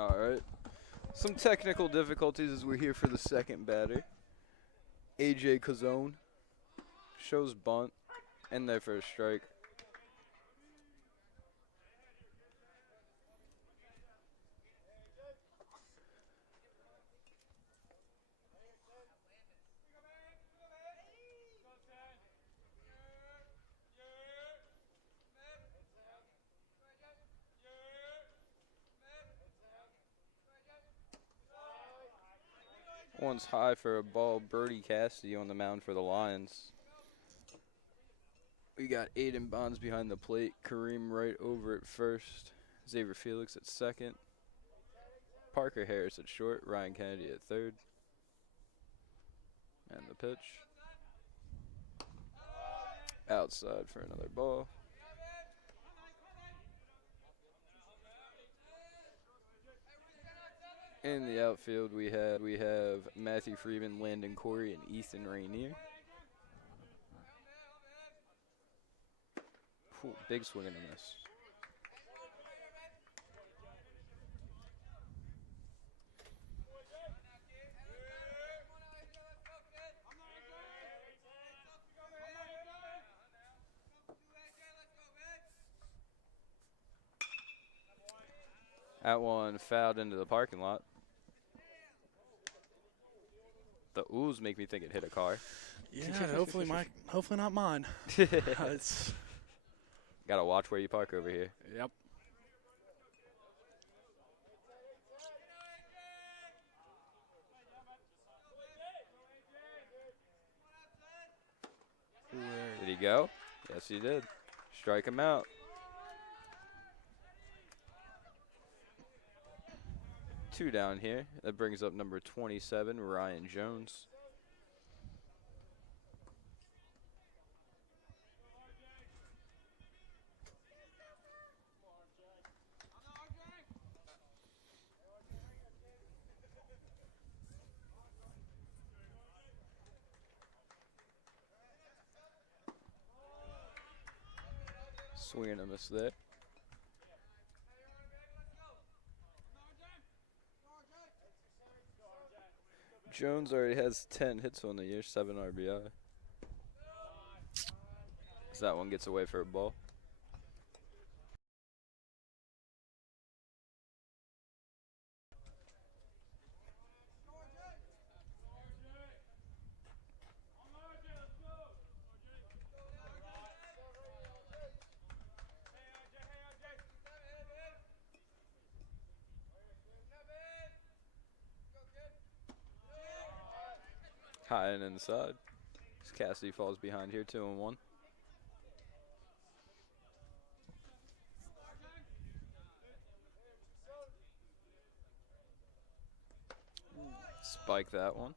All right. Some technical difficulties as we're here for the second batter. AJ Cazone shows bunt and there for a strike. One's high for a ball. Birdie Cassidy on the mound for the Lions. We got Aiden Bonds behind the plate. Kareem right over at first. Xavier Felix at second. Parker Harris at short. Ryan Kennedy at third. And the pitch. Outside for another ball. In the outfield, we have Matthew Freeman, Landon Corey, and Ethan Rainier. Ooh, big swing and a miss. That one fouled into the parking lot. The oohs make me think it hit a car. Yeah, hopefully not mine. It's gotta watch where you park over here. Yep. Did he go? Yes, he did. Strike him out. Two down here. That brings up number 27, Ryan Jones. Swing and a miss there. Jones already has 10 hits on the year, 7 RBI. So that one gets away for a ball. High and inside. Cassidy falls behind here, 2-1. Spike that one.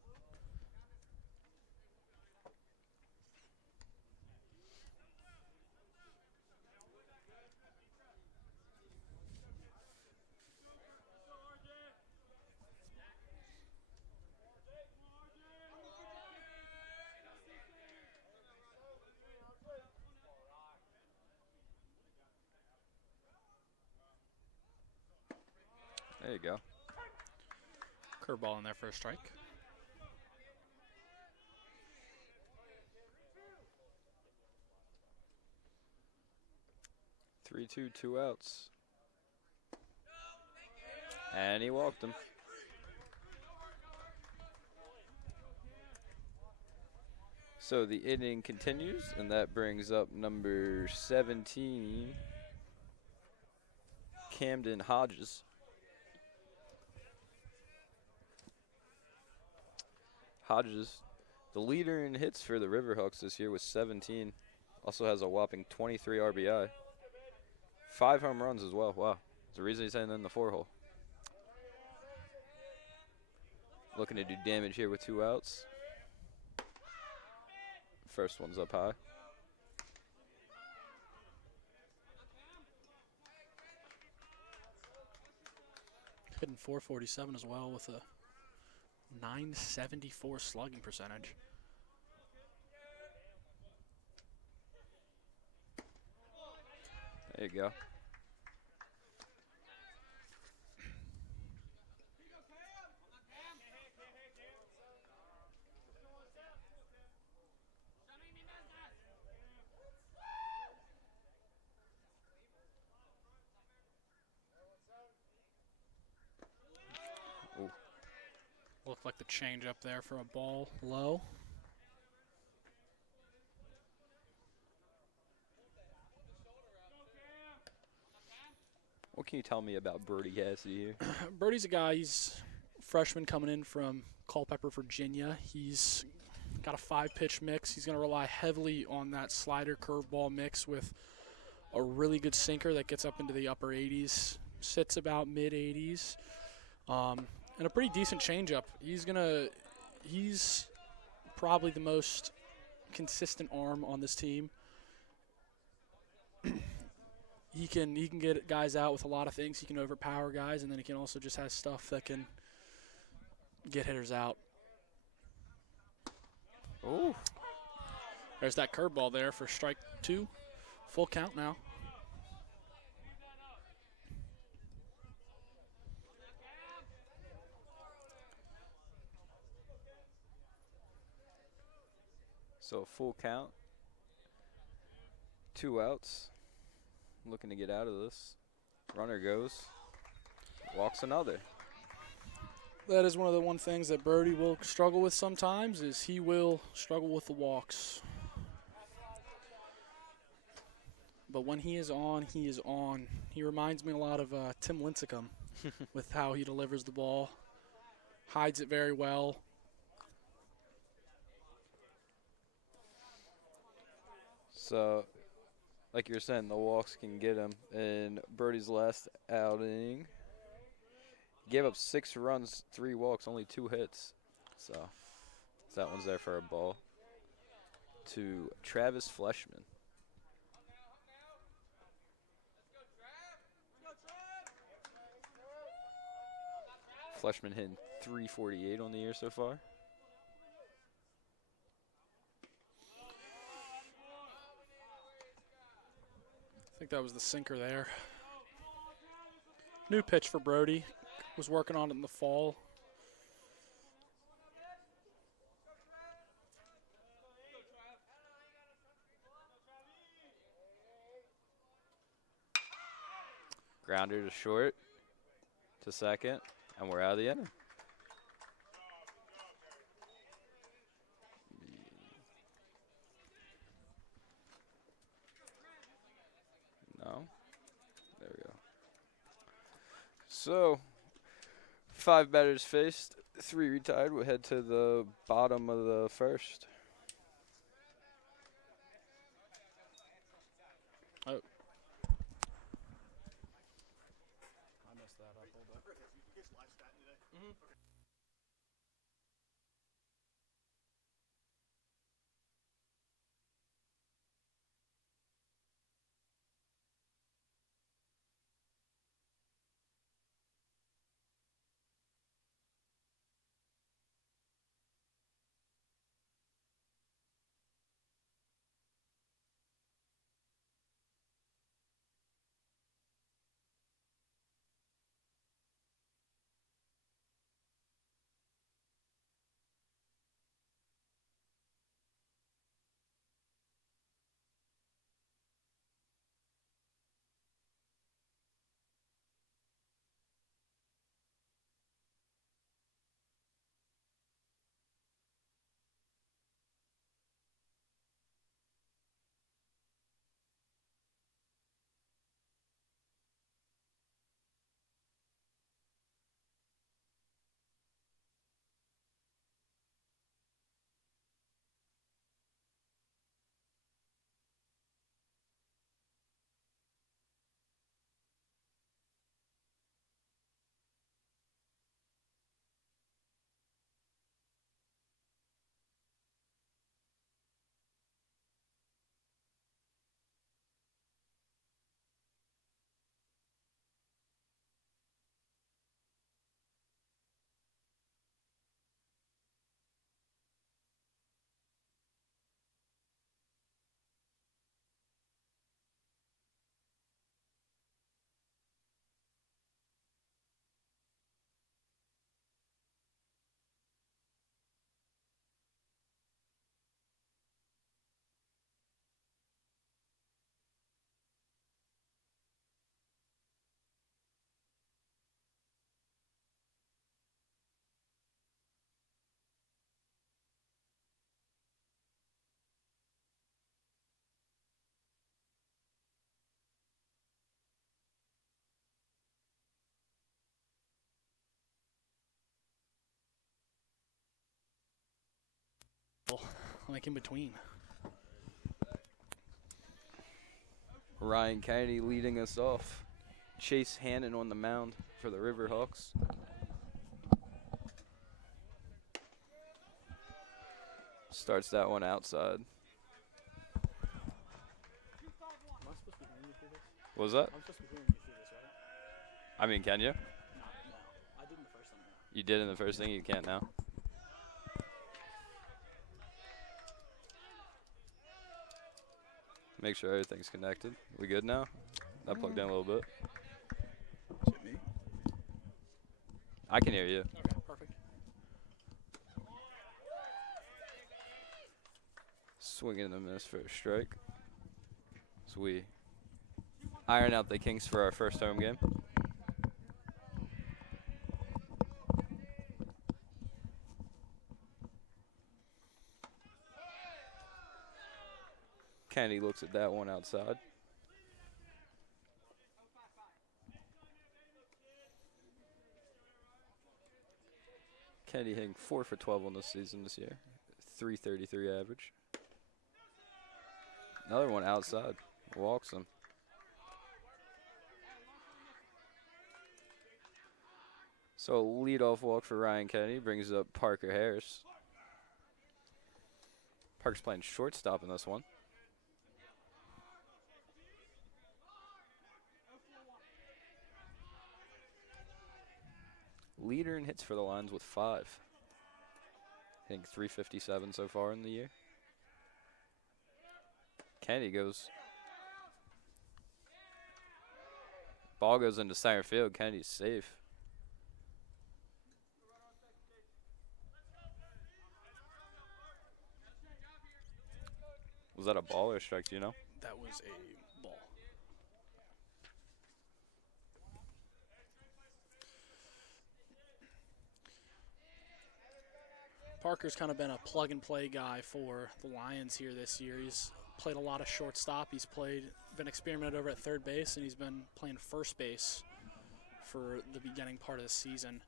There you go. Curveball in there for a strike. Three, two outs. And he walked him. So the inning continues, and that brings up number 17, Camden Hodges. Hodges, the leader in hits for the Riverhawks this year, with 17. Also has a whopping 23 RBI. 5 home runs as well. Wow. There's a reason he's hitting in the 4-hole. Looking to do damage here with 2 outs. First one's up high. Hitting .447 as well with a .974 slugging percentage. There you go. Looked like the change up there for a ball low. What can you tell me about Birdie Cassidy here? Birdie's a guy, he's a freshman coming in from Culpeper, Virginia. He's got a 5-pitch mix. He's going to rely heavily on that slider curveball mix with a really good sinker that gets up into the upper 80s, sits about mid 80s, and a pretty decent changeup. He's probably the most consistent arm on this team. He can get guys out with a lot of things. He can overpower guys, and then he can also just have stuff that can get hitters out. Oh, There's that curveball there for strike 2. Full count now. so full count. 2 outs. Looking to get out of this. Runner goes. Walks another. That is one of the things that Birdie will struggle with sometimes is he will struggle with the walks. But when he is on, he is on. He reminds me a lot of Tim Lincecum with how he delivers the ball. Hides it very well. So, like you're saying, the walks can get him. In Birdie's last outing, gave up 6 runs, 3 walks, only 2 hits. So, that one's there for a ball. To Travis Fleshman. Fleshman hitting .348 on the year so far. I think that was the sinker there. New pitch for Brody. Was working on it in the fall. Grounder to short, to second, and we're out of the inning. No. There we go. So, 5 batters faced, 3 retired. We'll head to the bottom of the first. Oh. middle, like in between. Ryan Kennedy leading us off. Chase Hannon on the mound for the Riverhawks. Starts that one outside. What was that? I'm supposed to be hearing you through this, right? I mean, can you? No. I did in the first inning. You did in the first thing, you can't now. Make sure everything's connected. We good now? That plugged in a little bit. Is it me? I can hear you. Okay, perfect. Swinging and a miss for a strike. So we iron out the kinks for our first home game. Kennedy looks at that one outside. Kennedy hitting 4 for 12 on this season this year. 333 average. Another one outside. Walks him. So a leadoff walk for Ryan Kennedy brings up Parker Harris. Parker's playing shortstop in this one. Leader in hits for the Lions with 5. Hitting 357 so far in the year. Kennedy goes. Ball goes into center field. Kennedy's safe. Was that a ball or a strike, do you know? That was a ball. Parker's kind of been a plug-and-play guy for the Lions here this year. He's played a lot of shortstop. He's been experimented over at third base, and he's been playing first base for the beginning part of the season.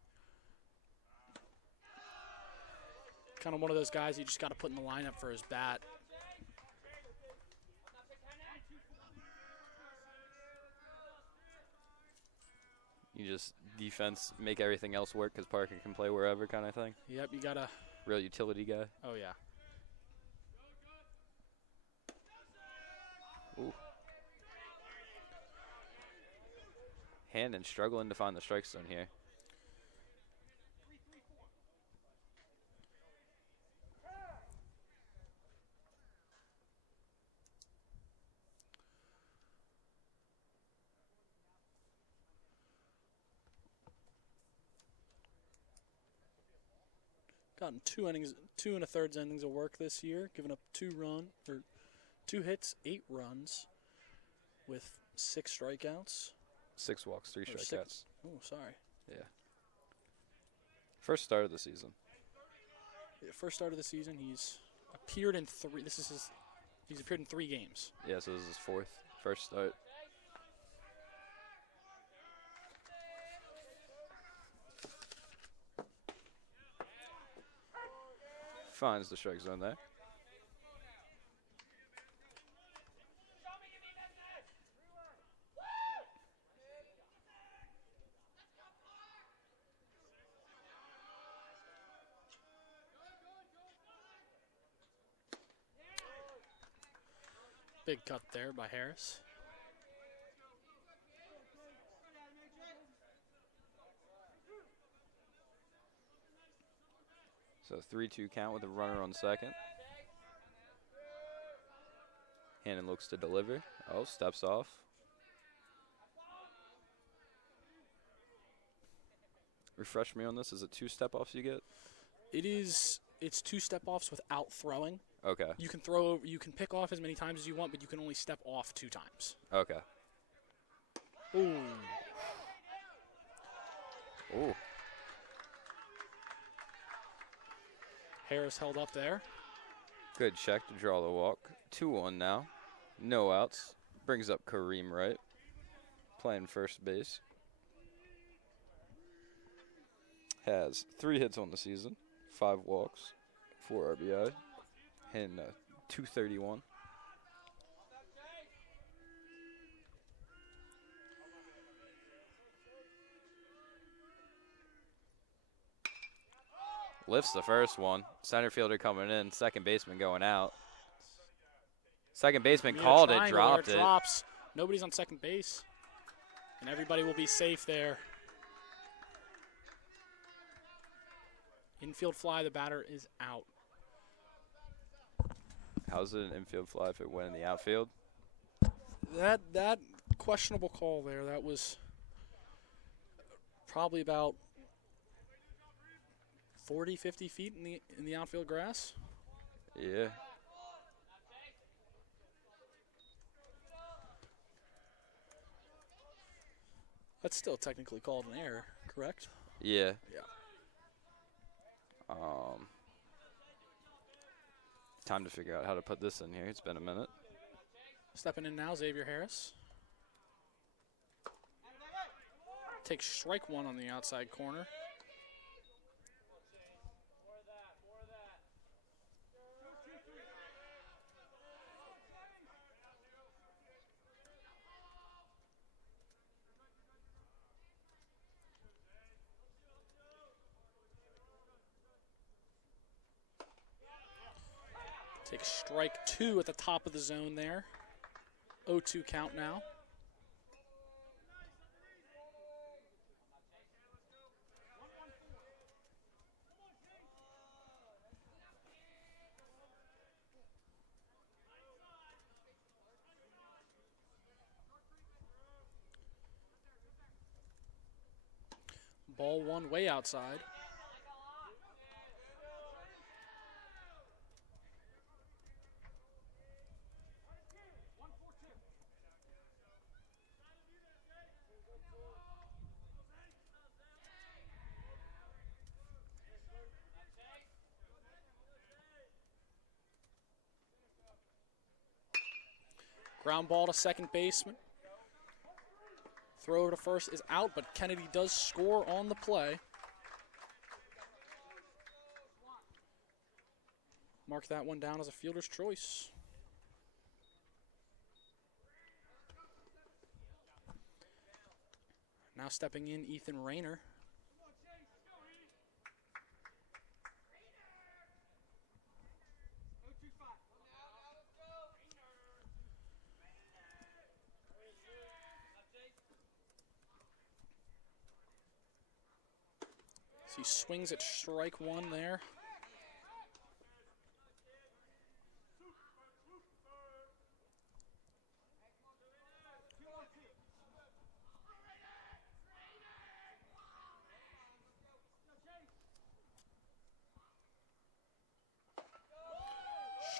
Kind of one of those guys you just got to put in the lineup for his bat. You just defense, make everything else work because Parker can play wherever kind of thing. Yep, you got to. Real utility guy. Oh, yeah. Ooh. Hannon struggling to find the strike zone here. Gotten 2 and a third innings of work this year, giving up 2 hits, 8 runs, with 6 strikeouts. 6 walks, 3 strikeouts. Oh, sorry. Yeah. First start of the season. Yeah, first start of the season, he's appeared in 3. He's appeared in 3 games. Yeah, so this is his first start. Finds the strike zone there. Big cut there by Harris. So 3-2 count with a runner on second. Hannon looks to deliver. Oh, steps off. Refresh me on this. Is it 2 step-offs you get? It's 2 step-offs without throwing. Okay. You can pick off as many times as you want, but you can only step off 2 times. Okay. Ooh. Ooh. Harris held up there. Good check to draw the walk. 2-1 now. No outs. Brings up Kareem Wright. Playing first base. Has 3 hits on the season. 5 walks. 4 RBI. hitting 231. Lifts the first one. Center fielder coming in. Second baseman going out. Second baseman called it, dropped it. Drops. Nobody's on second base. And everybody will be safe there. Infield fly, the batter is out. How's it an infield fly if it went in the outfield? That questionable call there, that was probably about 40, 50 feet in the outfield grass. Yeah. That's still technically called an error, correct? Yeah. Yeah. Time to figure out how to put this in here. It's been a minute. Stepping in now, Xavier Harris. Takes strike one on the outside corner. Takes strike two at the top of the zone there. 0-2 count now. Ball one way outside. Ground ball to second baseman. Throw to first is out, but Kennedy does score on the play. Mark that one down as a fielder's choice. Now stepping in, Ethan Rayner. He swings at strike one there.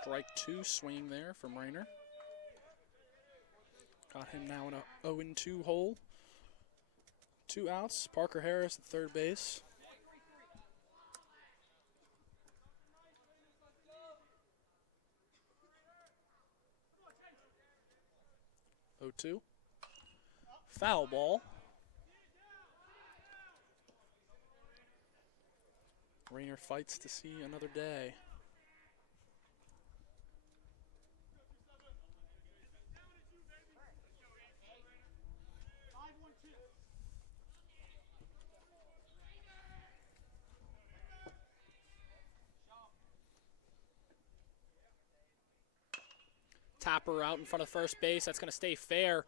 Strike two, swinging there from Rayner. Got him now in a 0-2 hole. 2 outs. Parker Harris at third base. Two. Foul ball. Rayner fights to see another day. Tapper out in front of first base. That's going to stay fair.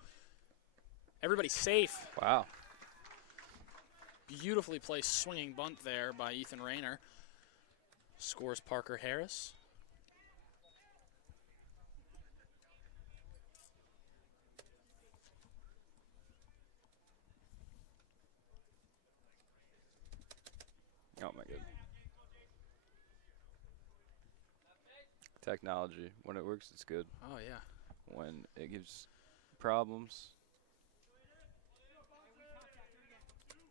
Everybody's safe. Wow. Beautifully placed swinging bunt there by Ethan Rayner. Scores Parker Harris. Oh, my God. Technology. When it works, it's good. Oh, yeah. When it gives problems.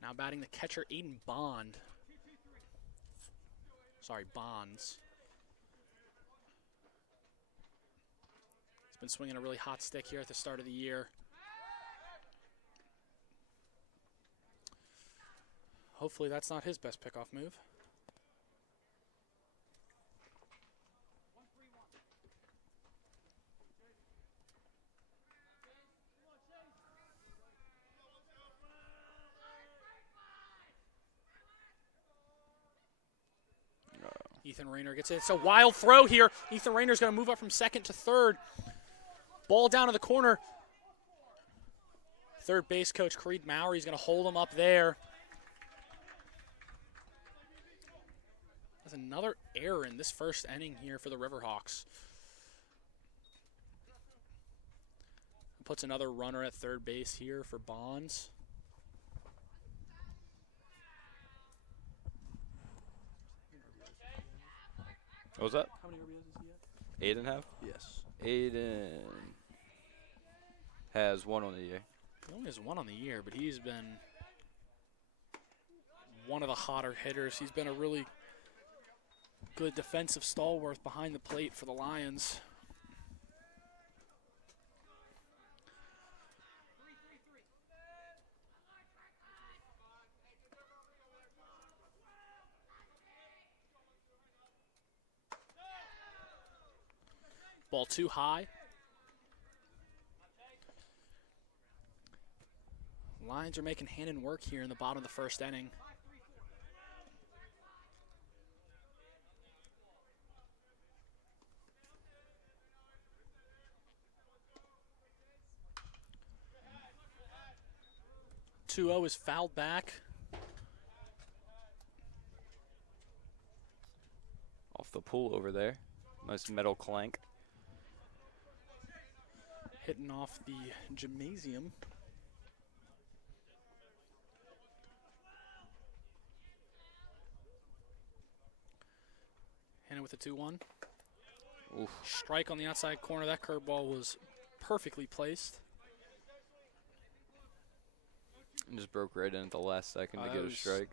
Now batting the catcher, Aiden Bonds. He's been swinging a really hot stick here at the start of the year. Hopefully that's not his best pickoff move. Ethan Rayner gets it. It's a wild throw here. Ethan Rayner's going to move up from second to third. Ball down to the corner. Third base coach Creed Mowry is going to hold him up there. There's another error in this first inning here for the Riverhawks. Puts another runner at third base here for Bonds. What was that? How many RBIs does he have? 8.5? Yes. Aiden has 1 on the year. He only has 1 on the year, but he's been one of the hotter hitters. He's been a really good defensive stalwart behind the plate for the Lions. Ball too high. Lions are making hand and work here in the bottom of the first inning. Two-0 is fouled back. Off the pool over there. Nice metal clank. Hitting off the gymnasium. Hit it with a 2-1. Oof. Strike on the outside corner. That curveball was perfectly placed. And just broke right in at the last second to get a strike.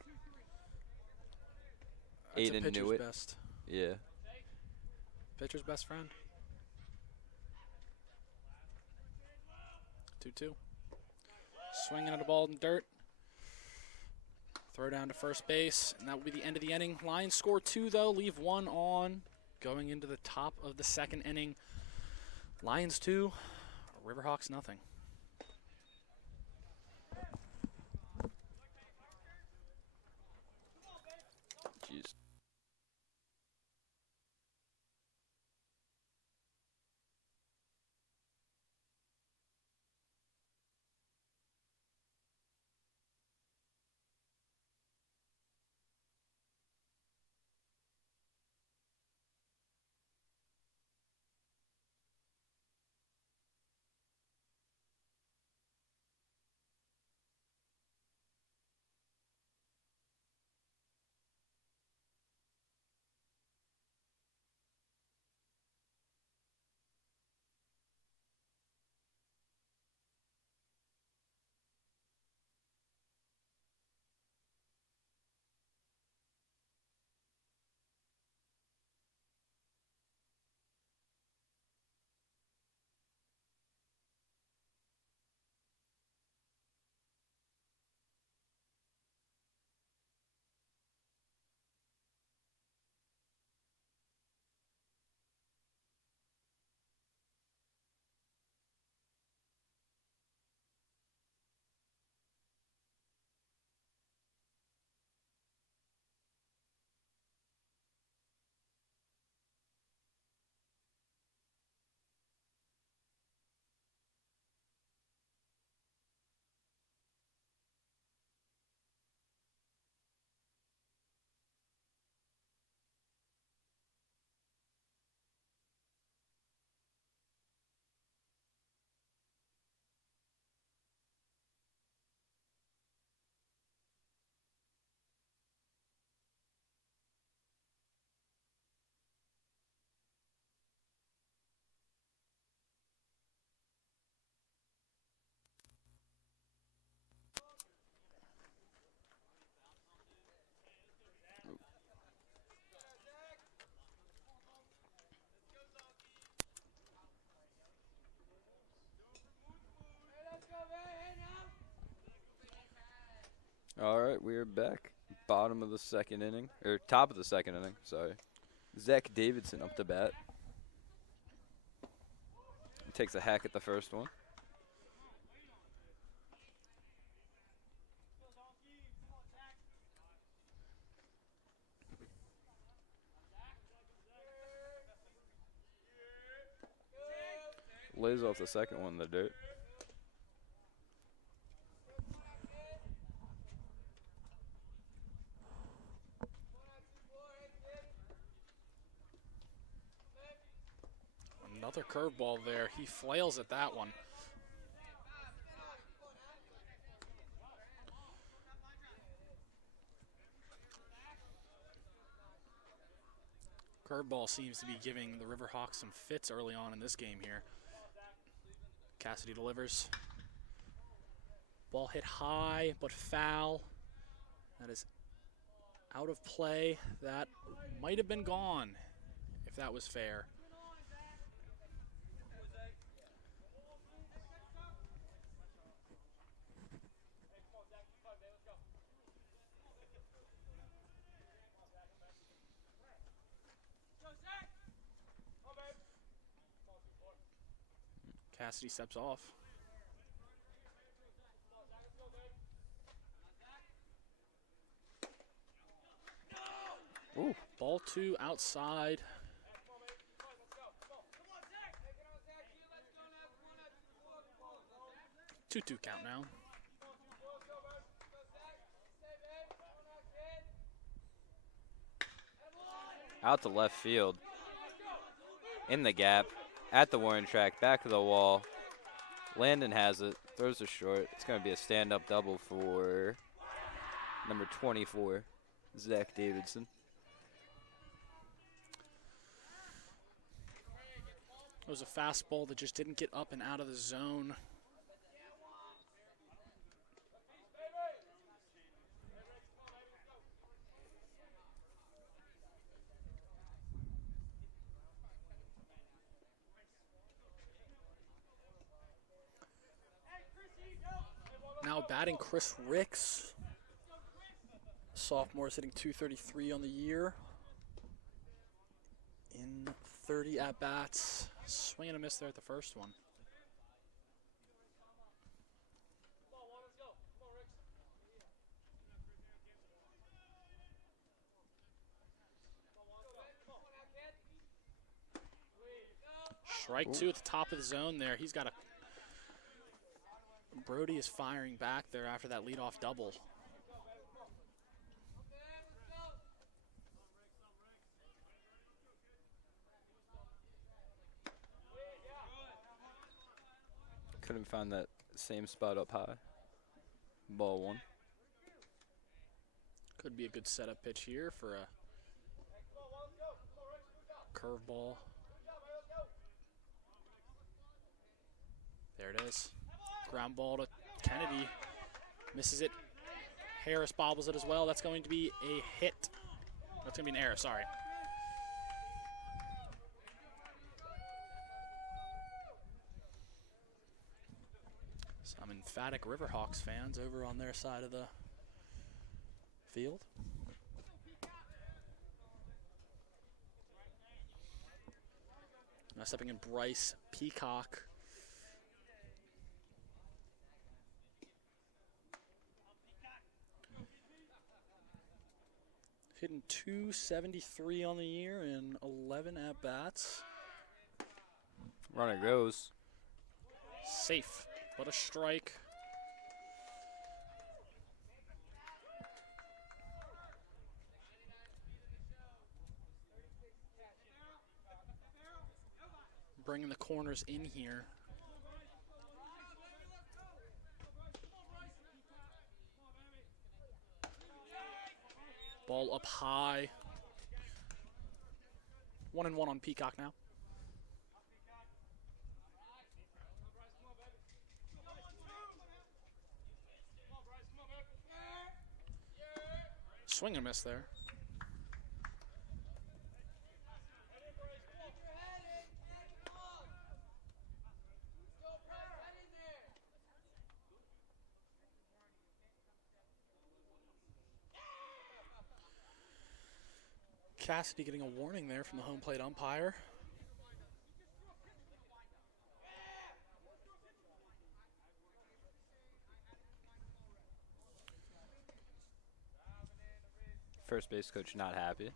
That's Aiden a pitcher's knew it. best. Yeah. Pitcher's best friend. 2-2. Swinging at a ball in the dirt. Throw down to first base, and that will be the end of the inning. Lions score 2, though, leave 1 on. Going into the top of the second inning. Lions 2, Riverhawks nothing. Jeez. All right, we are back. Bottom of the second inning, or top of the second inning, sorry. Zach Davidson up to bat. He takes a hack at the first one. lays off the second one in the dirt. Another curveball there. He flails at that one. Curveball seems to be giving the Riverhawks some fits early on in this game here. Cassidy delivers. Ball hit high, but foul. That is out of play. That might have been gone, if that was fair. Cassidy steps off. Ooh. Ball 2 outside. Two count now. Out to left field. In the gap. At the warning track. Back of the wall. Landon has it. Throws it short. It's going to be a stand-up double for number 24, Zach Davidson. It was a fastball that just didn't get up and out of the zone. Now batting Chris Ricks. Sophomore is hitting .233 on the year. In 30 at-bats. Swing and a miss there at the first one. Strike two at the top of the zone there. He's got a... Brody is firing back there after that leadoff double. Couldn't find that same spot up high. Ball 1. Could be a good setup pitch here for a curveball. There it is. Ground ball to Kennedy. Misses it. Harris bobbles it as well. That's going to be a hit. That's going to be an error, sorry. Some emphatic Riverhawks fans over on their side of the field. Now stepping in Bryce Peacock. Hitting .273 on the year in 11 at-bats. Runner goes. Safe, but a strike. Bringing the corners in here. Ball up high. 1-1 on Peacock now. Swing and miss there. Cassidy getting a warning there from the home plate umpire. First base coach not happy.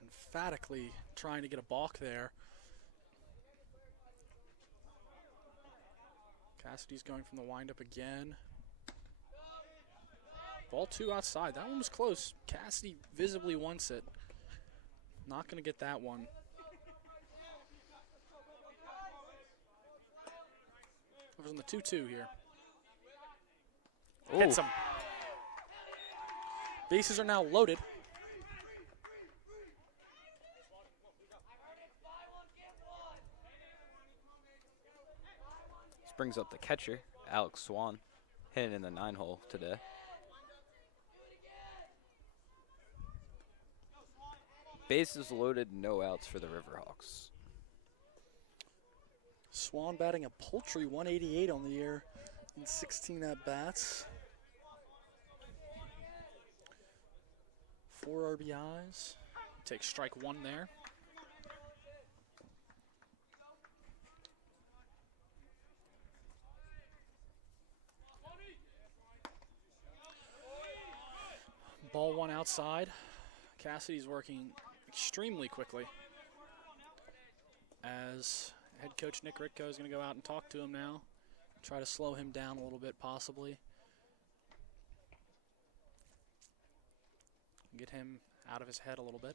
Emphatically trying to get a balk there. Cassidy's going from the windup again. Ball 2 outside. That one was close. Cassidy visibly wants it. Not going to get that one. It was on the 2-2 here. Ooh. Hits him. Bases are now loaded. This brings up the catcher, Alex Swan, hitting in the 9-hole today. Bases loaded, no outs for the Riverhawks. Swan batting a paltry 188 on the year in 16 at-bats. 4 RBIs. Take strike 1 there. Ball 1 outside. Cassidy's working extremely quickly as head coach Nick Ritko is going to go out and talk to him now, try to slow him down a little bit possibly, get him out of his head a little bit.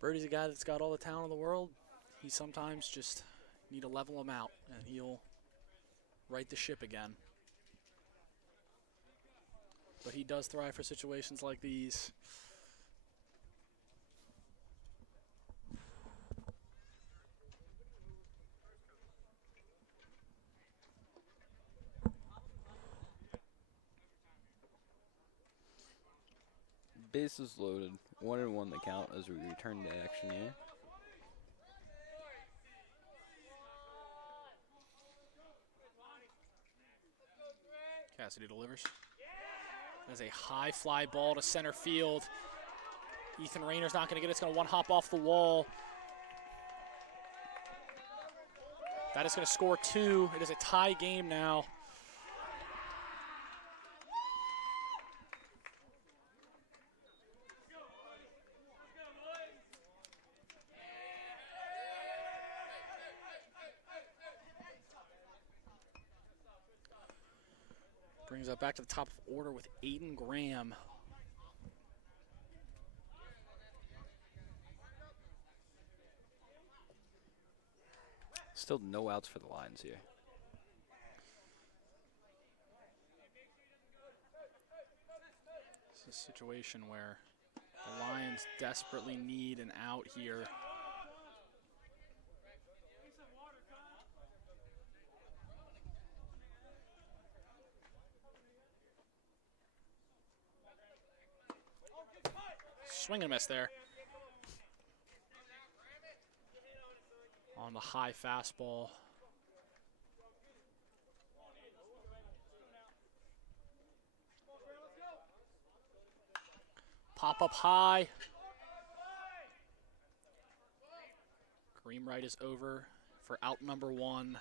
Birdie's a guy that's got all the talent in the world. He sometimes just need to level him out and he'll right the ship again. But he does thrive for situations like these. Bases loaded, 1-1 the count as we return to action here. Cassidy delivers. There's a high fly ball to center field. Ethan Rayner's not going to get it. It's going to one hop off the wall. That is going to score 2. It is a tie game now. Brings up back to the top of order with Aiden Graham. Still no outs for the Lions here. It's a situation where the Lions desperately need an out here. Swing and miss there. On the high fastball. Pop up high. Greenbright is over for out number 1.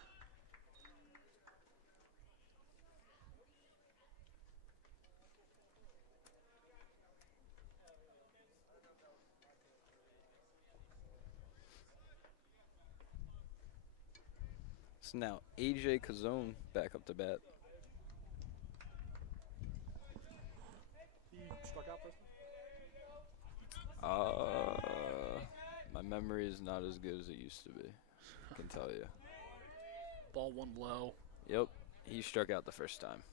So now AJ Cazone back up to bat. He struck out first. My memory is not as good as it used to be. I can tell you. Ball 1 low. Yep, he struck out the first time.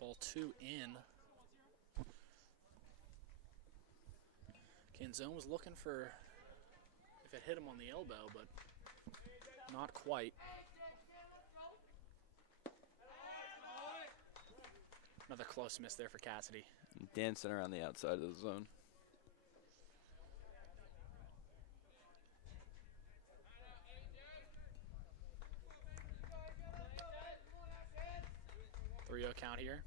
Ball 2 in. Canzone was looking for if it hit him on the elbow, but not quite. Another close miss there for Cassidy. Dancing around the outside of the zone. Three-0 count here.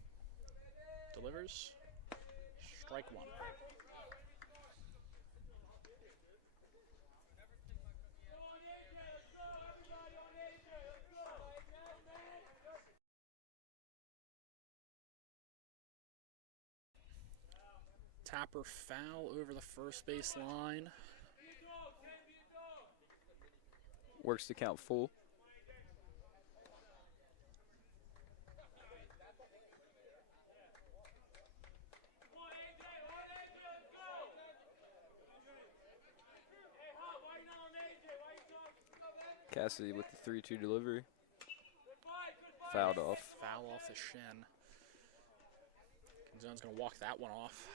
Delivers. Strike 1. Tapper foul over the first base line. Works to count full. Cassidy with the 3-2 delivery. Fouled off. Foul off the shin. Zone's going to walk that one off.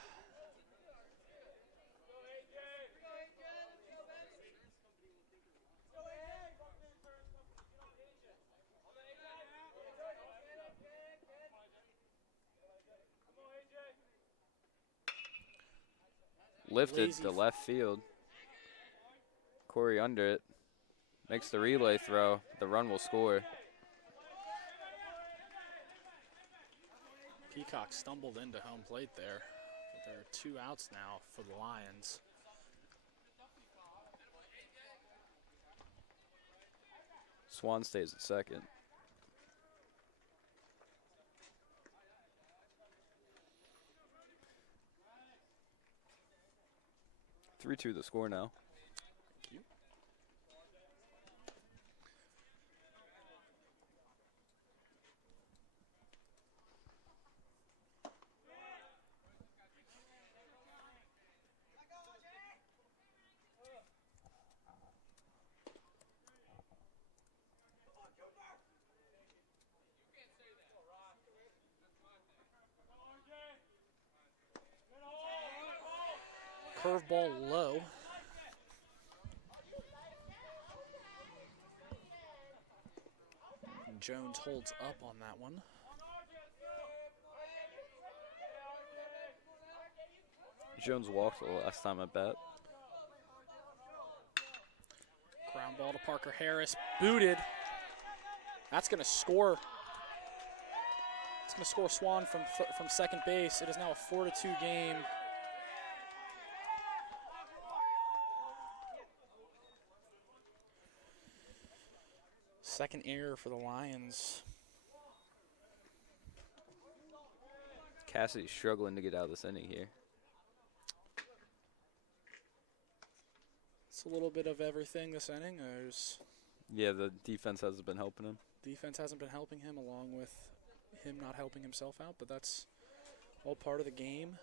Lifted Lazy to left field. Corey under it. Makes the relay throw. The run will score. Peacock stumbled into home plate there. But there are 2 outs now for the Lions. Swan stays at second. Three-two the score now. Thank you. Curveball low. And Jones holds up on that one. Jones walked the last time at bat. Ground ball to Parker Harris. Booted. That's going to score. It's going to score Swan from second base. It is now a 4-2 game. Second error for the Lions. Cassidy's struggling to get out of this inning here. It's a little bit of everything this inning. Yeah, the defense hasn't been helping him. Defense hasn't been helping him, along with him not helping himself out, but that's all part of the game.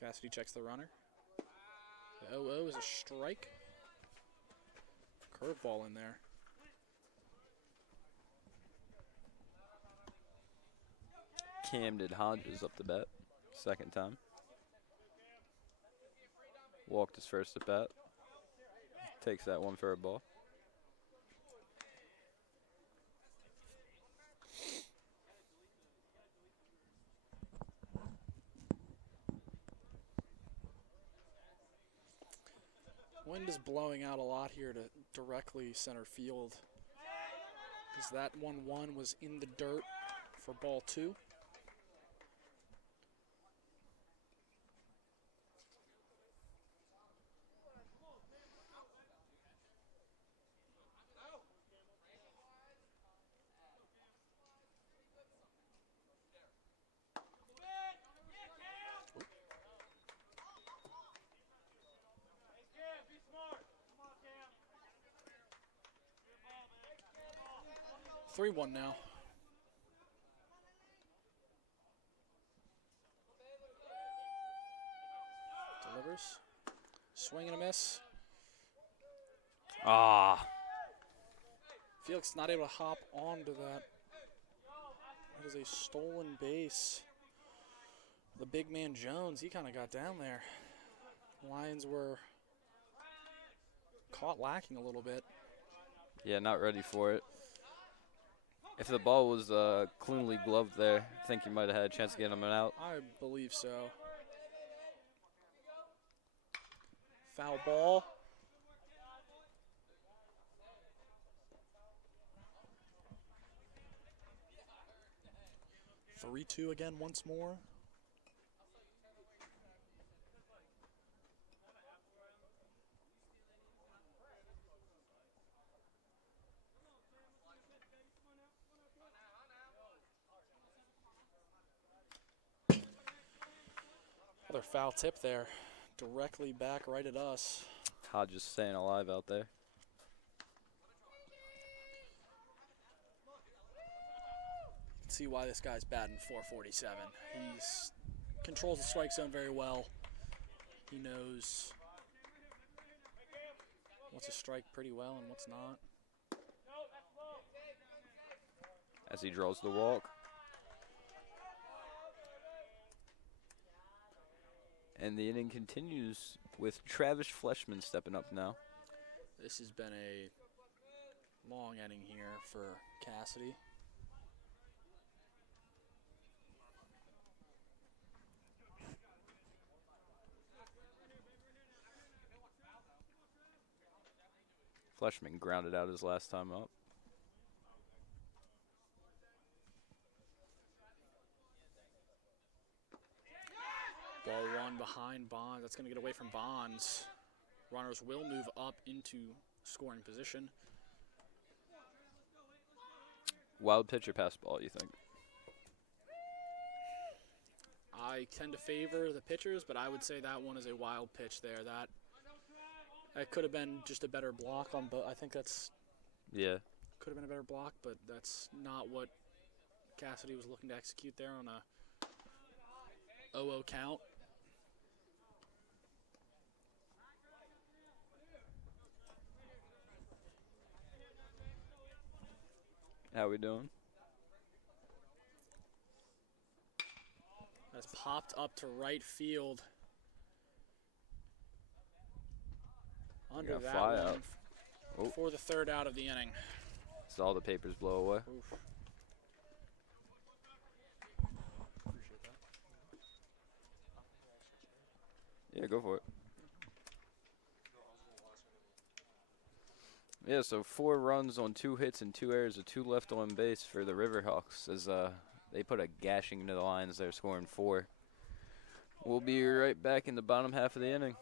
Cassidy checks the runner. The 0-0 is a strike. Curveball in there. Camden Hodges up the bat. Second time. Walked his first at bat. Takes that one for a ball. Wind is blowing out a lot here to directly center field. As that 1-1 was in the dirt for ball 2. Three 3-1 now. Delivers. Swing and a miss. Ah. Felix not able to hop onto that. That is a stolen base. The big man Jones, he kind of got down there. Lions were caught lacking a little bit. Yeah, not ready for it. If the ball was cleanly gloved there, I think you might have had a chance of getting him out. I believe so. Foul ball. Three 3-2 again once more. Another foul tip there, directly back right at us. Hodges staying alive out there. See why this guy's batting .447. He's controls the strike zone very well. He knows what's a strike pretty well and what's not. As he draws the walk. And the inning continues with Travis Fleshman stepping up now. This has been a long inning here for Cassidy. Fleshman grounded out his last time up. Ball one behind Bonds. That's going to get away from Bonds. Runners will move up into scoring position. Wild pitch or pass ball, you think? I tend to favor the pitchers, but I would say that one is a wild pitch there. That could have been just a better block on both. I think that's could have been a better block, but that's not what Cassidy was looking to execute there on a 0-0 count. How we doing? That's popped up to right field. Under that fly one out. for the third out of the inning. Saw the papers blow away. Oof. Appreciate that. Yeah, go for it. Yeah, so 4 runs on 2 hits and 2 errors with 2 left on base for the Riverhawks as they put a gashing into the lines. They're scoring 4. We'll be right back in the bottom half of the inning.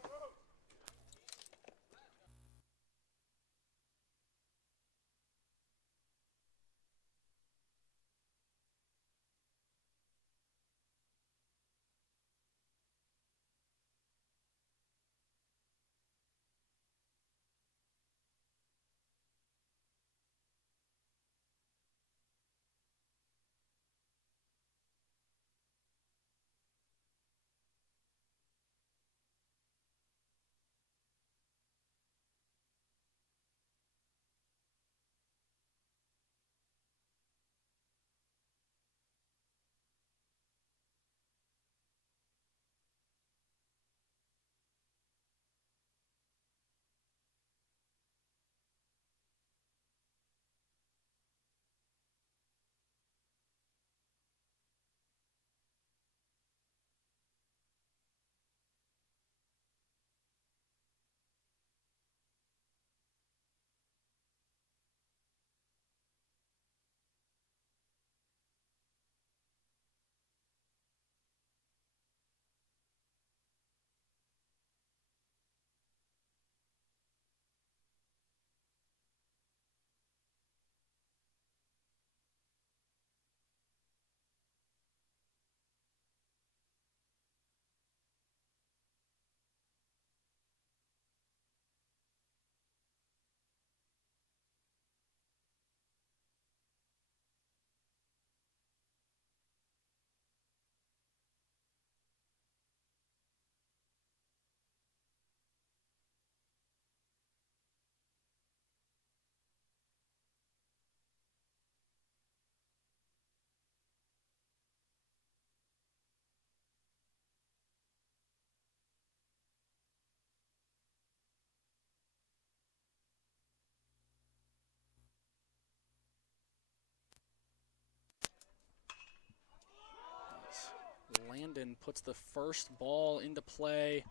Landon puts the first ball into play.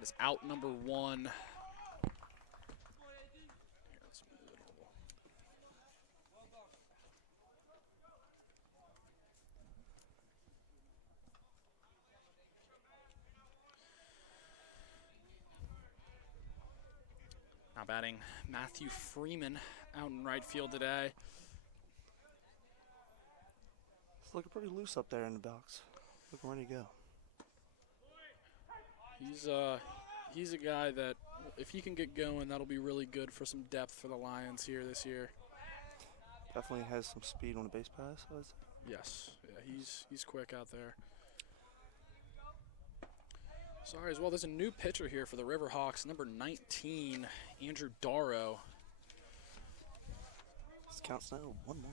It's out number 1. Now batting Matthew Freeman out in right field today. It's looking pretty loose up there in the box. Looking ready to go. He's a guy that if he can get going, that'll be really good for some depth for the Lions here this year. Definitely has some speed on the base pass. Yes, yeah, he's quick out there. Sorry as well, there's a new pitcher here for the Riverhawks, number 19, Andrew Darrow. This counts now, one more.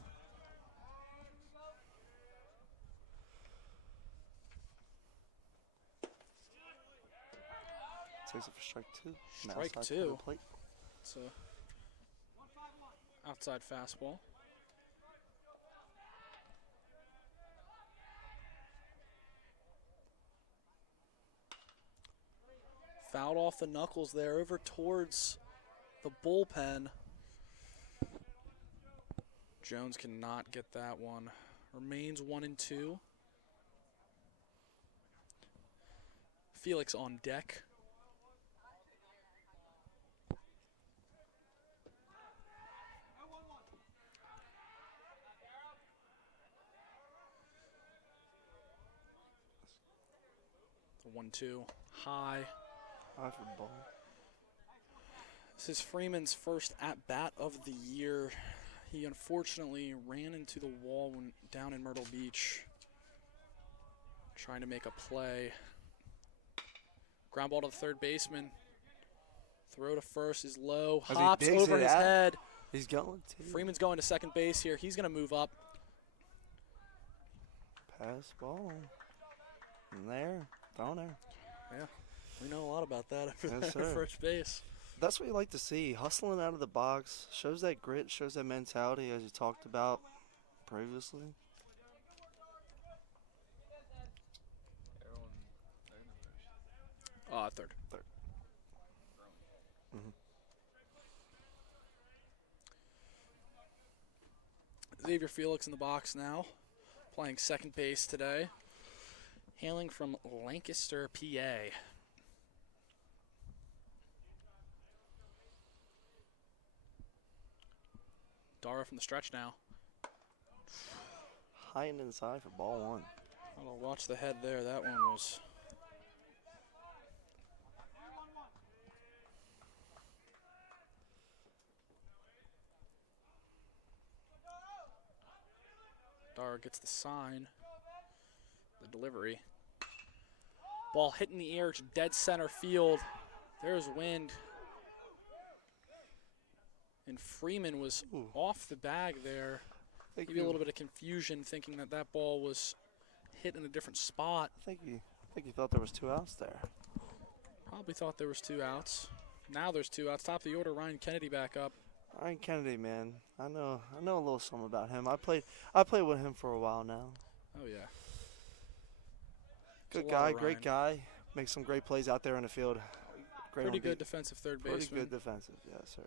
Takes it for strike two. Strike Outside two. the plate. It's a outside fastball. Fouled off the knuckles there over towards the bullpen. Jones cannot get that one. Remains 1-2. Felix on deck. The 1-2 high. High for the ball. This is Freeman's first at-bat of the year. He unfortunately ran into the wall when down in Myrtle Beach, trying to make a play. Ground ball to the third baseman. Throw to first is low. As he Hops digs over it his out. head. He's going to. Freeman's going to second base here. He's going to move up. Pass ball. And there. Down there. Yeah, we know a lot about that over Yes, there at sir. first base. That's what you like to see. Hustling out of the box. Shows that grit, shows that mentality as you talked about previously. Third. Third. Mhm. Xavier Felix in the box now, playing second base today. Hailing from Lancaster, PA. Dara from the stretch now. High and inside for ball one. I'll watch the head there. That one was. Dara gets the sign. The delivery. Ball hit in the air to dead center field. There's wind. And Freeman was Ooh. off the bag there. Think Maybe a you- little bit of confusion thinking that that ball was hit in a different spot. I think you thought there was 2 outs there. Probably thought there was 2 outs. Now there's 2 outs. Top of the order, Ryan Kennedy back up. Ryan Kennedy, man. I know a little something about him. I played with him for a while now. Oh, yeah. Good There's a lot guy, of great Ryan. guy. Makes some great plays out there in the field. Great Pretty on good beat. defensive third Pretty baseman. good defensive, yes, sir.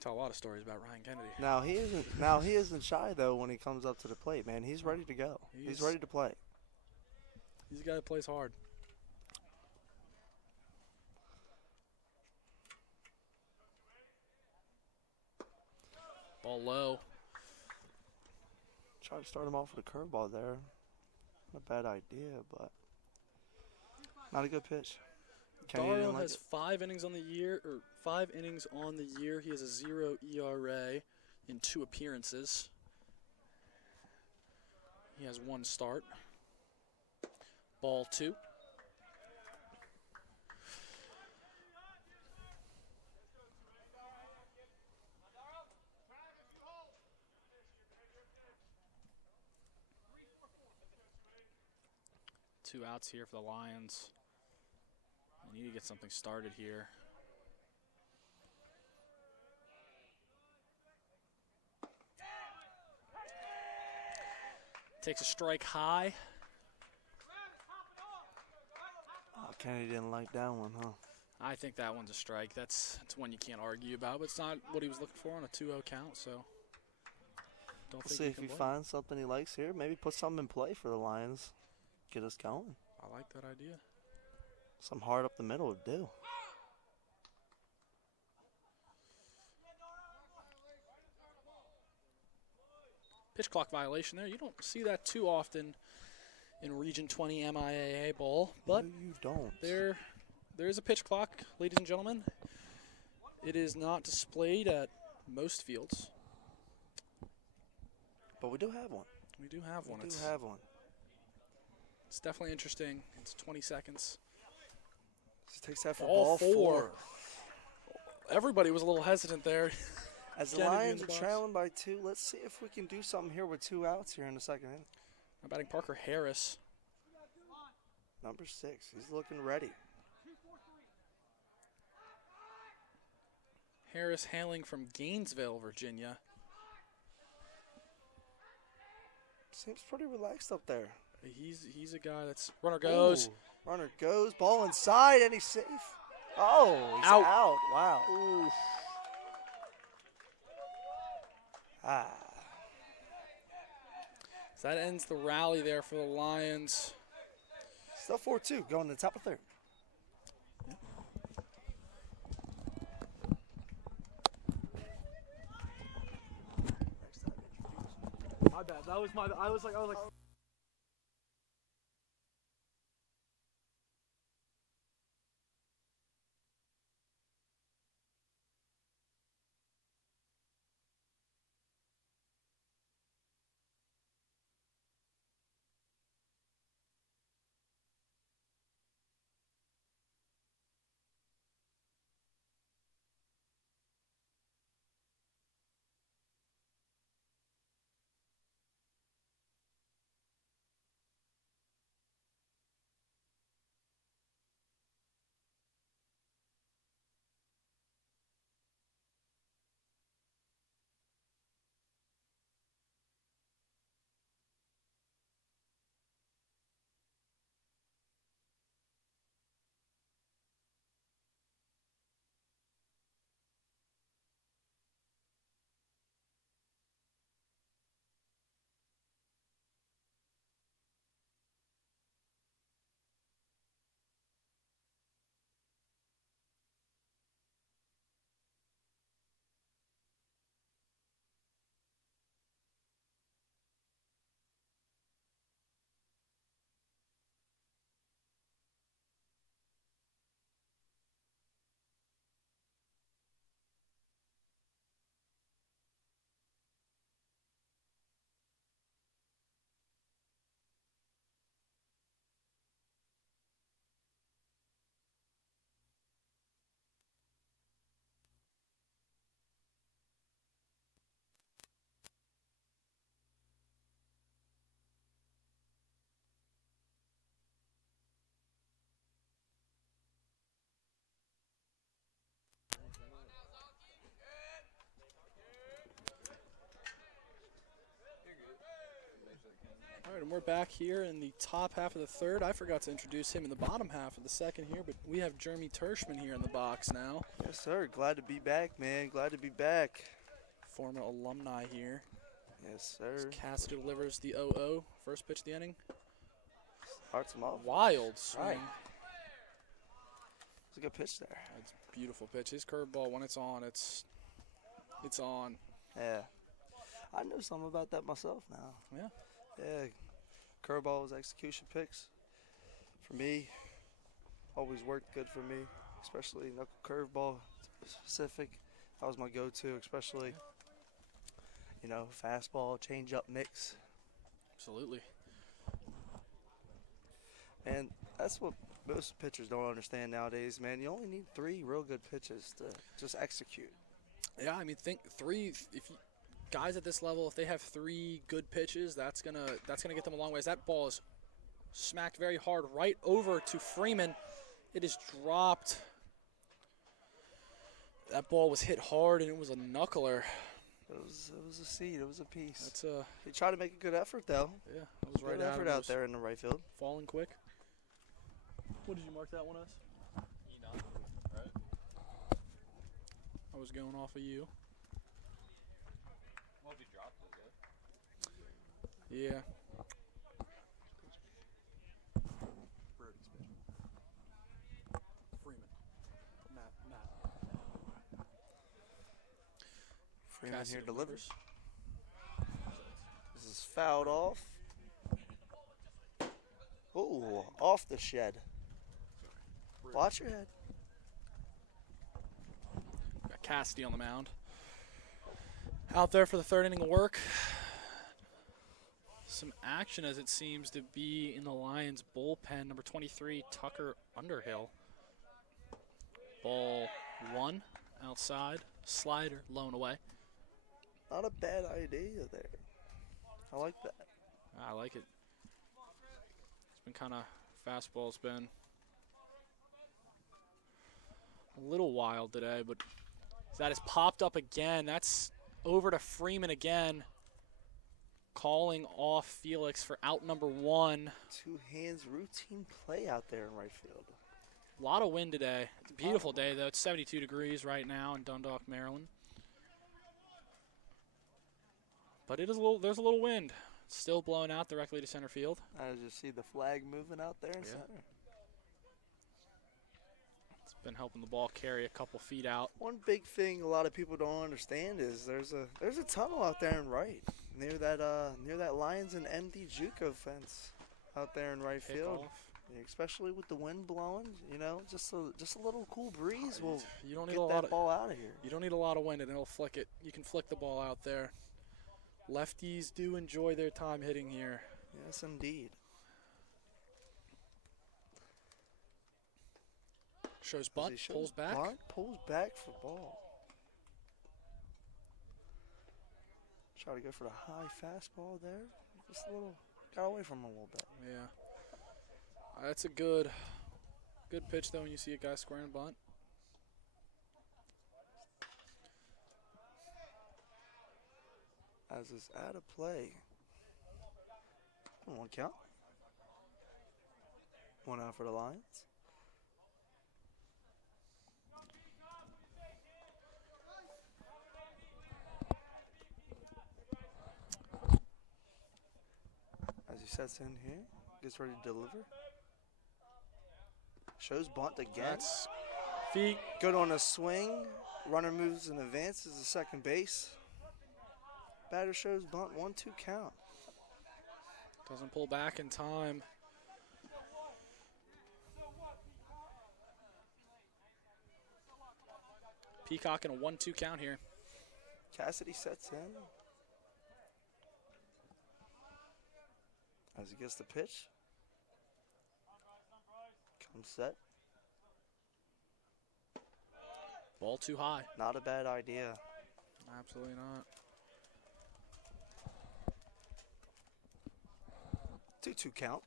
Tell a lot of stories about Ryan Kennedy. Now he isn't shy though when he comes up to the plate, man. He's ready to go. He's ready to play. He's a guy that plays hard. Ball low. Try to start him off with a curveball there. Not a bad idea, but not a good pitch. Kenny Darrow didn't like has it. 5 innings on the year, or 5 innings on the year. He has a 0 ERA in 2 appearances. He has 1 start. Ball 2. Two outs here for the Lions. They need to get something started here. Takes a strike high. Oh, Kenny didn't like that one, huh? I think that one's a strike. That's one you can't argue about, but it's not what he was looking for on a 2-0 count, so don't Let's think see you if can he blame. finds something he likes here. Maybe put something in play for the Lions. Get us going. I like that idea. Some hard up the middle would do. Pitch clock violation there. You don't see that too often in Region 20 MIAA Bowl. But no, you don't. there is a pitch clock, ladies and gentlemen. It is not displayed at most fields. But we do have one. We do have one. We do have one. It's definitely interesting. It's 20 seconds. He takes that for Ball ball four. Everybody was a little hesitant there. As the Kennedy in Lions the are box. trailing by 2, let's see if we can do something here with 2 outs here in the second inning. I'm batting Parker Harris. Number 6, he's looking ready. Harris hailing from Gainesville, Virginia. Seems pretty relaxed up there. He's a guy that's runner goes. Ooh, runner goes, ball inside, and he's safe. Oh, he's Out. out. Wow. Oof. Ah. So that ends the rally there for the Lions. Still 4-2, going to the top of third. My bad. That was my. I was like. All right, and we're back here in the top half of the third. I forgot to introduce him in the bottom half of the second here, but we have Jeremy Tershman here in the box now. Yes, sir. Glad to be back, man. Glad to be back. Former alumni here. Yes, sir. Cassidy delivers the 0-0. First pitch of the inning. Starts him off. Wild swing. Right. It's a good pitch there. That's a beautiful pitch. His curveball, when it's on, it's on. Yeah. I know something about that myself now. Yeah. Yeah. Curveballs, execution picks. For me, always worked good for me, especially knuckle curveball specific. That was my go-to, especially, you know, fastball, change-up mix. Absolutely. And that's what most pitchers don't understand nowadays, man. You only need 3 real good pitches to just execute. Yeah, I mean, think 3. If you, guys at this level, if they have 3 good pitches, that's gonna get them a long ways. That ball is smacked very hard right over to Freeman. It is dropped. That ball was hit hard, and it was a knuckler. It was a seed. It was a piece. That's He tried to make a good effort, though. yeah, that was right Good out effort of out his there in the right field. falling quick. What did you mark that one as? Right. I was going off of you. Well, if you dropped it, Yeah. Freeman. Matt. Freeman Cassidy here delivers. This is fouled off. Ooh, off the shed. Watch your head. Got Cassidy on the mound. Out there for the third inning of work. Some action as it seems to be in the Lions bullpen. Number 23, Tucker Underhill. Ball 1 outside. Slider blown away. Not a bad idea there. I like that. I like it. It's been kind of fastball's been a little wild today, but that has popped up again. That's over to Freeman again. Calling off Felix for out number 1. Two hands routine play out there in right field. A lot of wind today. It's a beautiful day, though. It's 72 degrees right now in Dundalk, Maryland. But it is there's a little wind. It's still blowing out directly to center field. I just see the flag moving out there in center. It's been helping the ball carry a couple feet out. One big thing a lot of people don't understand is there's a tunnel out there in right near that Lions and MD JUCO fence out there in right field. Especially with the wind blowing, just a little cool breeze will get that ball out of here. You don't need a lot of wind, and it'll flick it. You can flick the ball out there. Lefties do enjoy their time hitting here. Yes, indeed. Shows bunt, pulls back. Bunt, pulls back for ball. Try to go for the high fastball there. Just a little, got away from him a little bit. Yeah. That's a good pitch, though, when you see a guy squaring bunt. As is out of play. 1 count. 1 out for the Lions. As he sets in here, gets ready to deliver. Shows bunt again. That's feet. Good on a swing. Runner moves and advances to second base. Batter shows bunt, 1-2 count. Doesn't pull back in time. Peacock in a 1-2 count here. Cassidy sets in. As he gets the pitch. Comes set. Ball too high. Not a bad idea. Absolutely not. 2-2 count.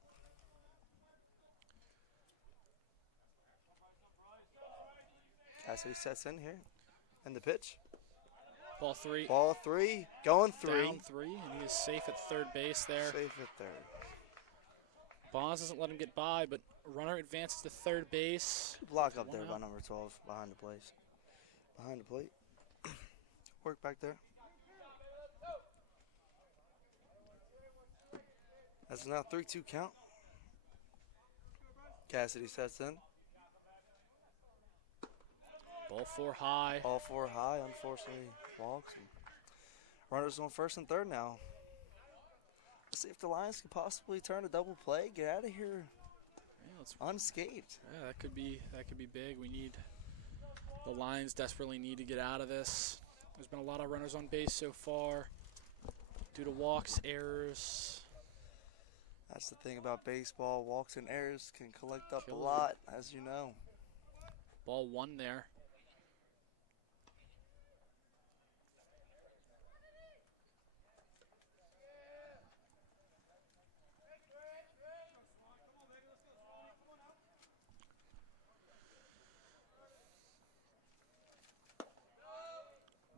Cassidy sets in here. And the pitch. Ball 3. Ball 3. Going 3. Down 3, and he is safe at third base there. Safe at third. Bonds doesn't let him get by, but runner advances to third base. Block up there by number 12 behind the plate. Behind the plate. Work back there. That's now 3-2 count. Cassidy sets in. Ball 4 high. All 4 high, unfortunately walks. And runners on first and third now. Let's see if the Lions can possibly turn a double play, get out of here unscathed. Yeah, that could be big. The Lions desperately need to get out of this. There's been a lot of runners on base so far due to walks, errors. That's the thing about baseball. Walks and errors can collect up a lot, as you know. Ball 1 there.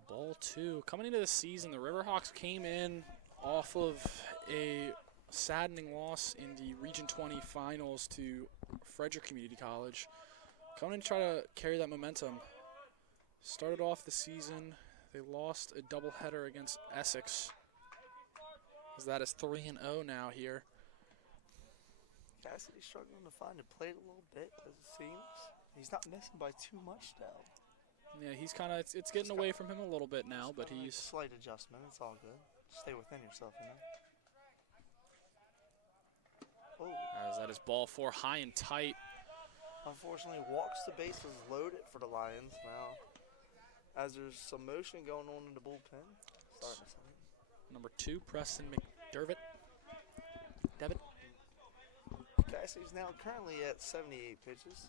Ball 2. Coming into the season, the Riverhawks came in off of a saddening loss in the Region 20 finals to Frederick Community College. Coming in to try to carry that momentum. Started off the season, they lost a doubleheader against Essex. As that is 3-0 now here. Cassidy's struggling to find the plate a little bit, as it seems. He's not missing by too much now. Yeah, he's kind of, it's getting away from him a little bit now, but he's... Slight adjustment, it's all good. Stay within yourself, Oh, As that is ball 4, high and tight. unfortunately, walks the bases loaded for the Lions now. As there's some motion going on in the bullpen. Starting to sign. Number 2, Preston McDermott. Devitt. Cassidy's now currently at 78 pitches.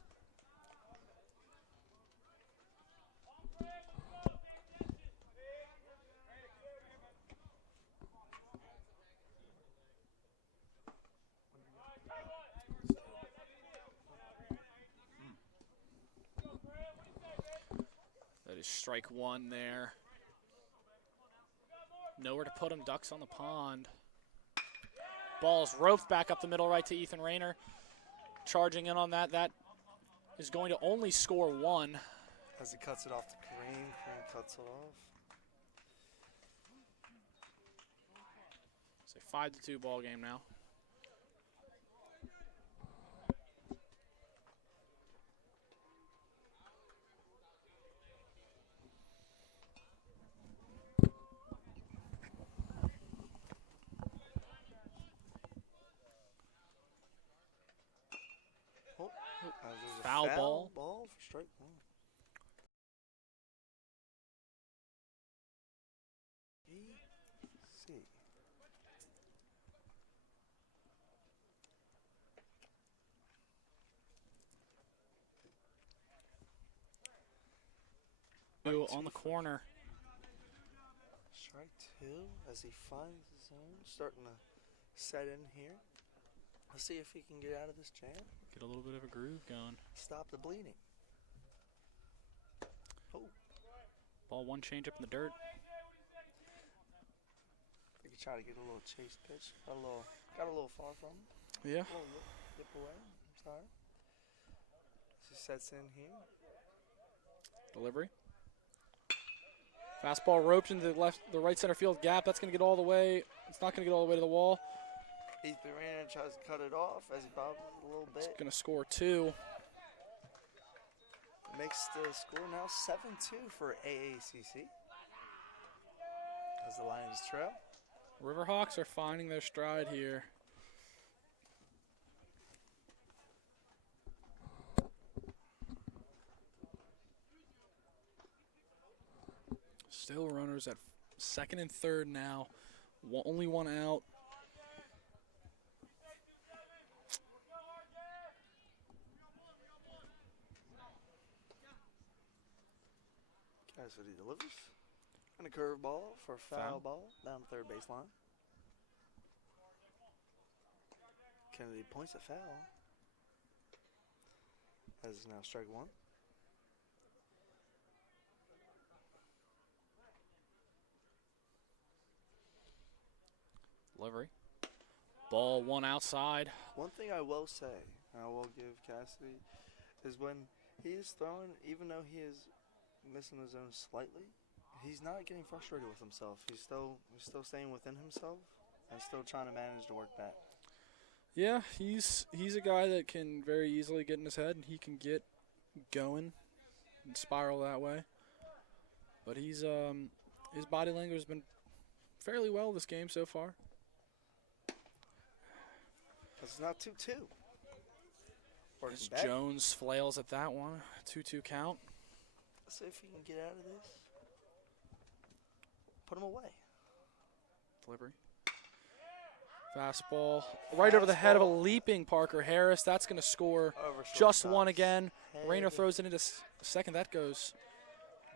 That is strike 1 there. Nowhere to put him. Ducks on the pond. Ball's roped back up the middle right to Ethan Rayner. Charging in on that. That is going to only score 1. As he cuts it off to Kareem. Kareem cuts it off. It's a 5-2 ball game now. Foul ball. Ball for strike 1. See. On the corner. Strike 2 as he finds his zone. Starting to set in here. Let's see if he can get out of this jam. Get a little bit of a groove going. Stop the bleeding. Oh. Ball 1, change up in the dirt. I could try to get a little chase pitch. Got a little far from him. Yeah. A little dip away. I'm sorry. As he sets in here. Delivery. Fastball roped into the right center field gap. That's going to get all the way. It's not going to get all the way to the wall. Ethan Rayner tries to cut it off as he bobbles it a little bit. It's going to score 2. Makes the score now 7-2 for AACC. As the Lions trail. Riverhawks are finding their stride here. Still runners at second and third now. Only 1 out. Cassidy delivers. And a curveball for a foul ball down the third baseline. Kennedy points at foul. As is now strike 1. Delivery. Ball 1 outside. One thing I will say, and I will give Cassidy, is when he is throwing, even though he is missing the zone slightly, he's not getting frustrated with himself. He's still staying within himself and still trying to manage to work back. Yeah, he's a guy that can very easily get in his head, and he can get going and spiral that way. But he's his body language has been fairly well this game so far. It's not 2-2. As Jones flails at that one. 2-2 count. Let's see if he can get out of this. Put him away. Delivery. Fastball. Right over the head of a leaping Parker Harris. That's going to score just 1 again. Rayner throws it into second. That goes.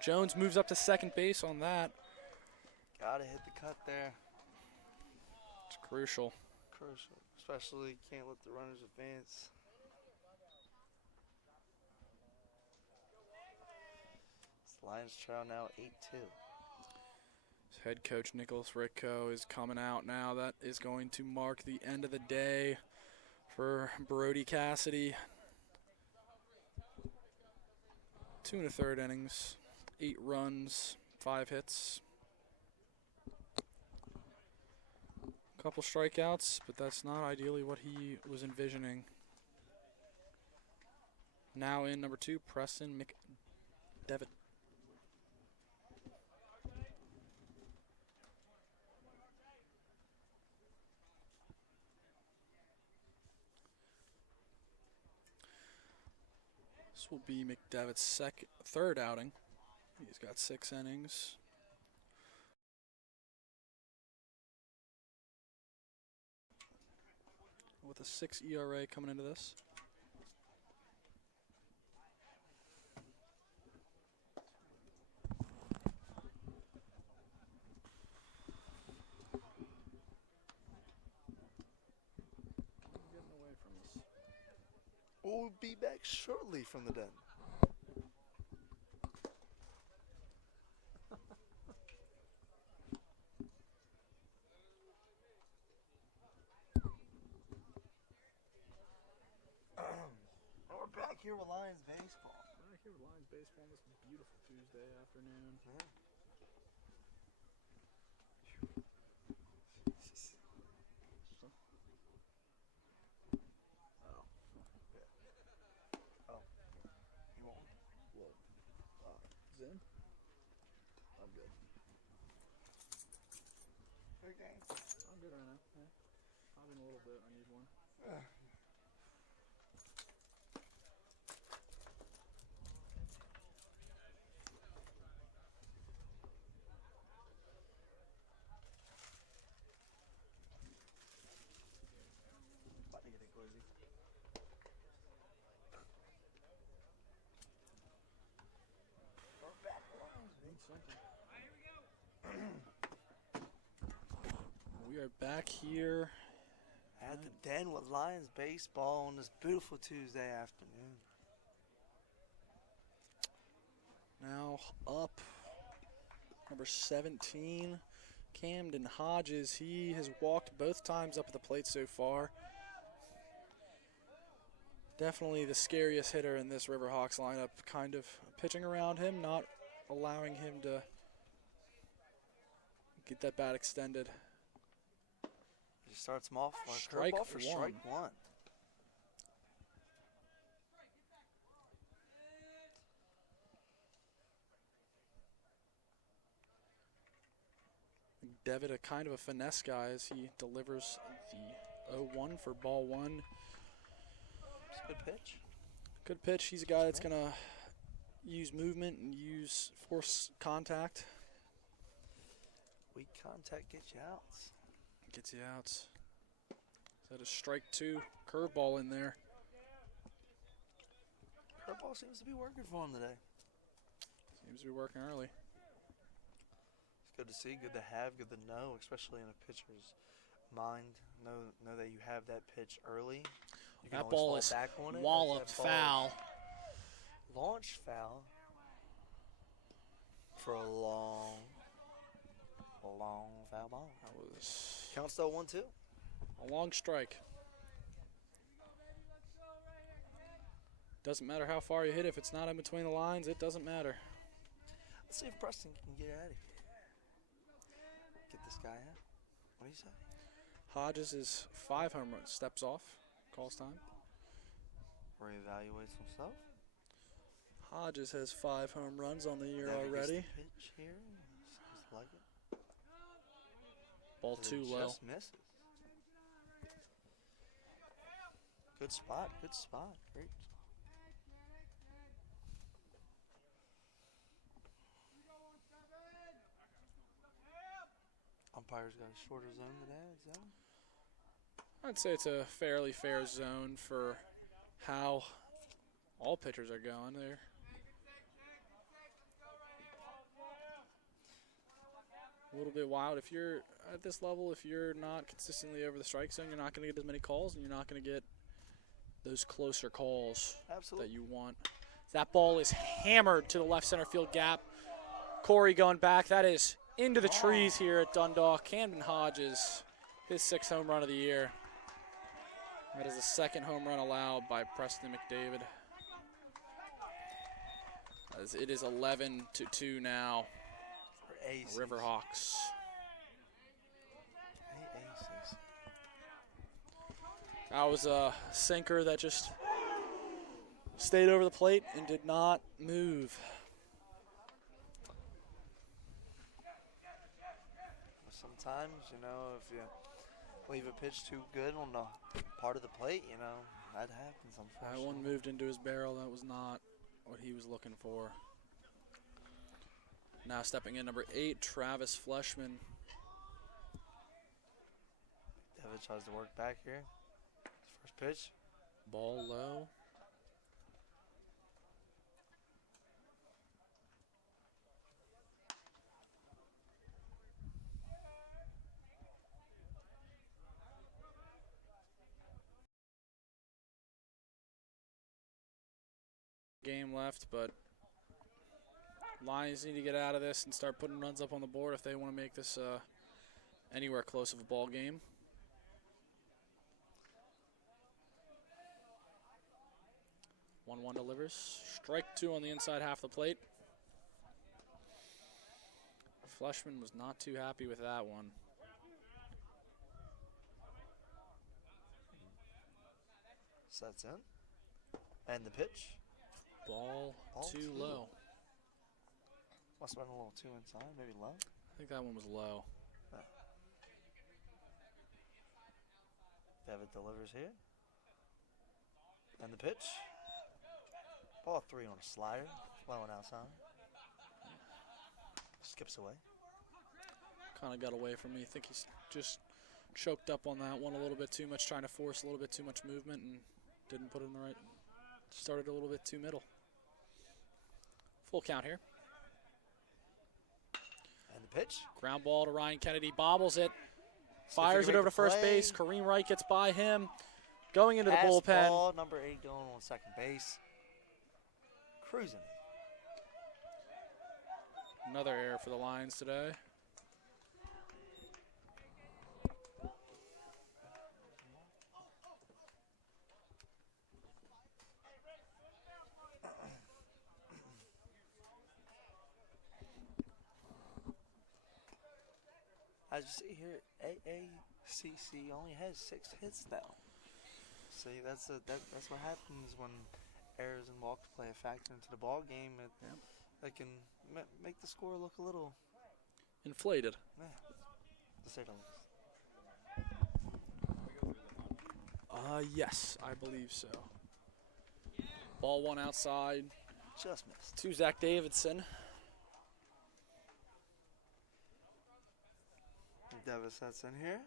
Jones moves up to second base on that. Gotta hit the cut there. It's crucial. Crucial. Especially can't let the runners advance. Lions trail now 8-2. Head coach Nicholas Ritko is coming out now. That is going to mark the end of the day for Brody Cassidy. 2 1/3 innings, 8 runs, 5 hits. Couple strikeouts, but that's not ideally what he was envisioning. Now in number 2, Preston McDevitt. This will be McDevitt's third outing. He's got 6 innings. With a 6 ERA coming into this. Getting away from us. We'll be back shortly from the den. We're back here with Lions baseball. Back here with Lions baseball on this beautiful Tuesday afternoon. Yeah. Zen? I'm good. Okay. I'm good right now. Yeah. Probably in a little bit. I need one. About to get it, Glizzy. We're back with Lions. Need something. We are back here. At the den with Lions baseball on this beautiful Tuesday afternoon. Now up, number 17, Camden Hodges. He has walked both times up at the plate so far. Definitely the scariest hitter in this Riverhawks lineup, kind of pitching around him, not allowing him to get that bat extended. He starts him off on a Strike curveball for one. strike one. Devitt, a kind of a finesse guy as he delivers the 0-1 for ball 1. It's a good pitch. Good pitch. He's a guy that's going to use movement and use force contact. Weak contact gets you out. Gets you out. That is strike 2. Curveball in there. Curveball seems to be working for him today. Seems to be working early. It's good to see, good to have, good to know, especially in a pitcher's mind. Know that you have that pitch early. You can That always ball fall is back on it. walloped That ball foul. is launched foul for a long foul ball. That was Counts though 1-2. a long strike. Doesn't matter how far you hit. If it's not in between the lines, it doesn't matter. Let's see if Preston can get out of here. Get this guy out. What do you say? Hodges is 5 home runs. Steps off. Calls time. Reevaluates himself. Hodges has 5 home runs on the year Navigates already. the pitch here. Seems like it. Ball It 2 low. just misses. Good spot. Good spot. Great. Umpire's got a shorter zone today. Zone. I'd say it's a fairly fair zone for how all pitchers are going there. A little bit wild. If you're at this level, if you're not consistently over the strike zone, you're not going to get as many calls, and you're not going to get those closer calls Absolutely. that you want. That ball is hammered to the left center field gap. Corey going back. That is into the trees here at Dundalk. Camden Hodges, his 6th home run of the year. That is the 2nd home run allowed by Preston McDavid. As it is 11-2 now. For aces. Riverhawks. Hey, aces. That was a sinker that just stayed over the plate and did not move. Sometimes, if you leave a pitch too good on the part of the plate, that happens, That unfortunately. one moved into his barrel. That was not what he was looking for. Now stepping in, number 8, Travis Fleshman. David tries to work back here. First pitch. Ball low. Game left, but Lions need to get out of this and start putting runs up on the board if they want to make this anywhere close of a ball game. One delivers. Strike 2 on the inside half the plate. Fleshman was not too happy with that one. Sets in. And the pitch. Ball too low. Must have been a little too inside, maybe low. I think that one was low. David delivers here. And the pitch. Ball 3 on a slider. Low and outside. Skips away. Kind of got away from me. I think he's just choked up on that one a little bit too much, trying to force a little bit too much movement and didn't put it in the right. Started a little bit too middle. Full count here. And the pitch. Ground ball to Ryan Kennedy. Bobbles it. Fires it over to first base. Kareem Wright gets by him. Going into the bullpen. Ball, number 8 going on second base. Cruising. Another error for the Lions today. As you see here, AACC only has 6 hits now. See, that's what happens when errors and walks play a factor into the ball game. It can make the score look a little inflated. Yeah, to say the least. Yes, I believe so. Ball 1 outside. Just missed. To Zach Davidson. Davis sets in here.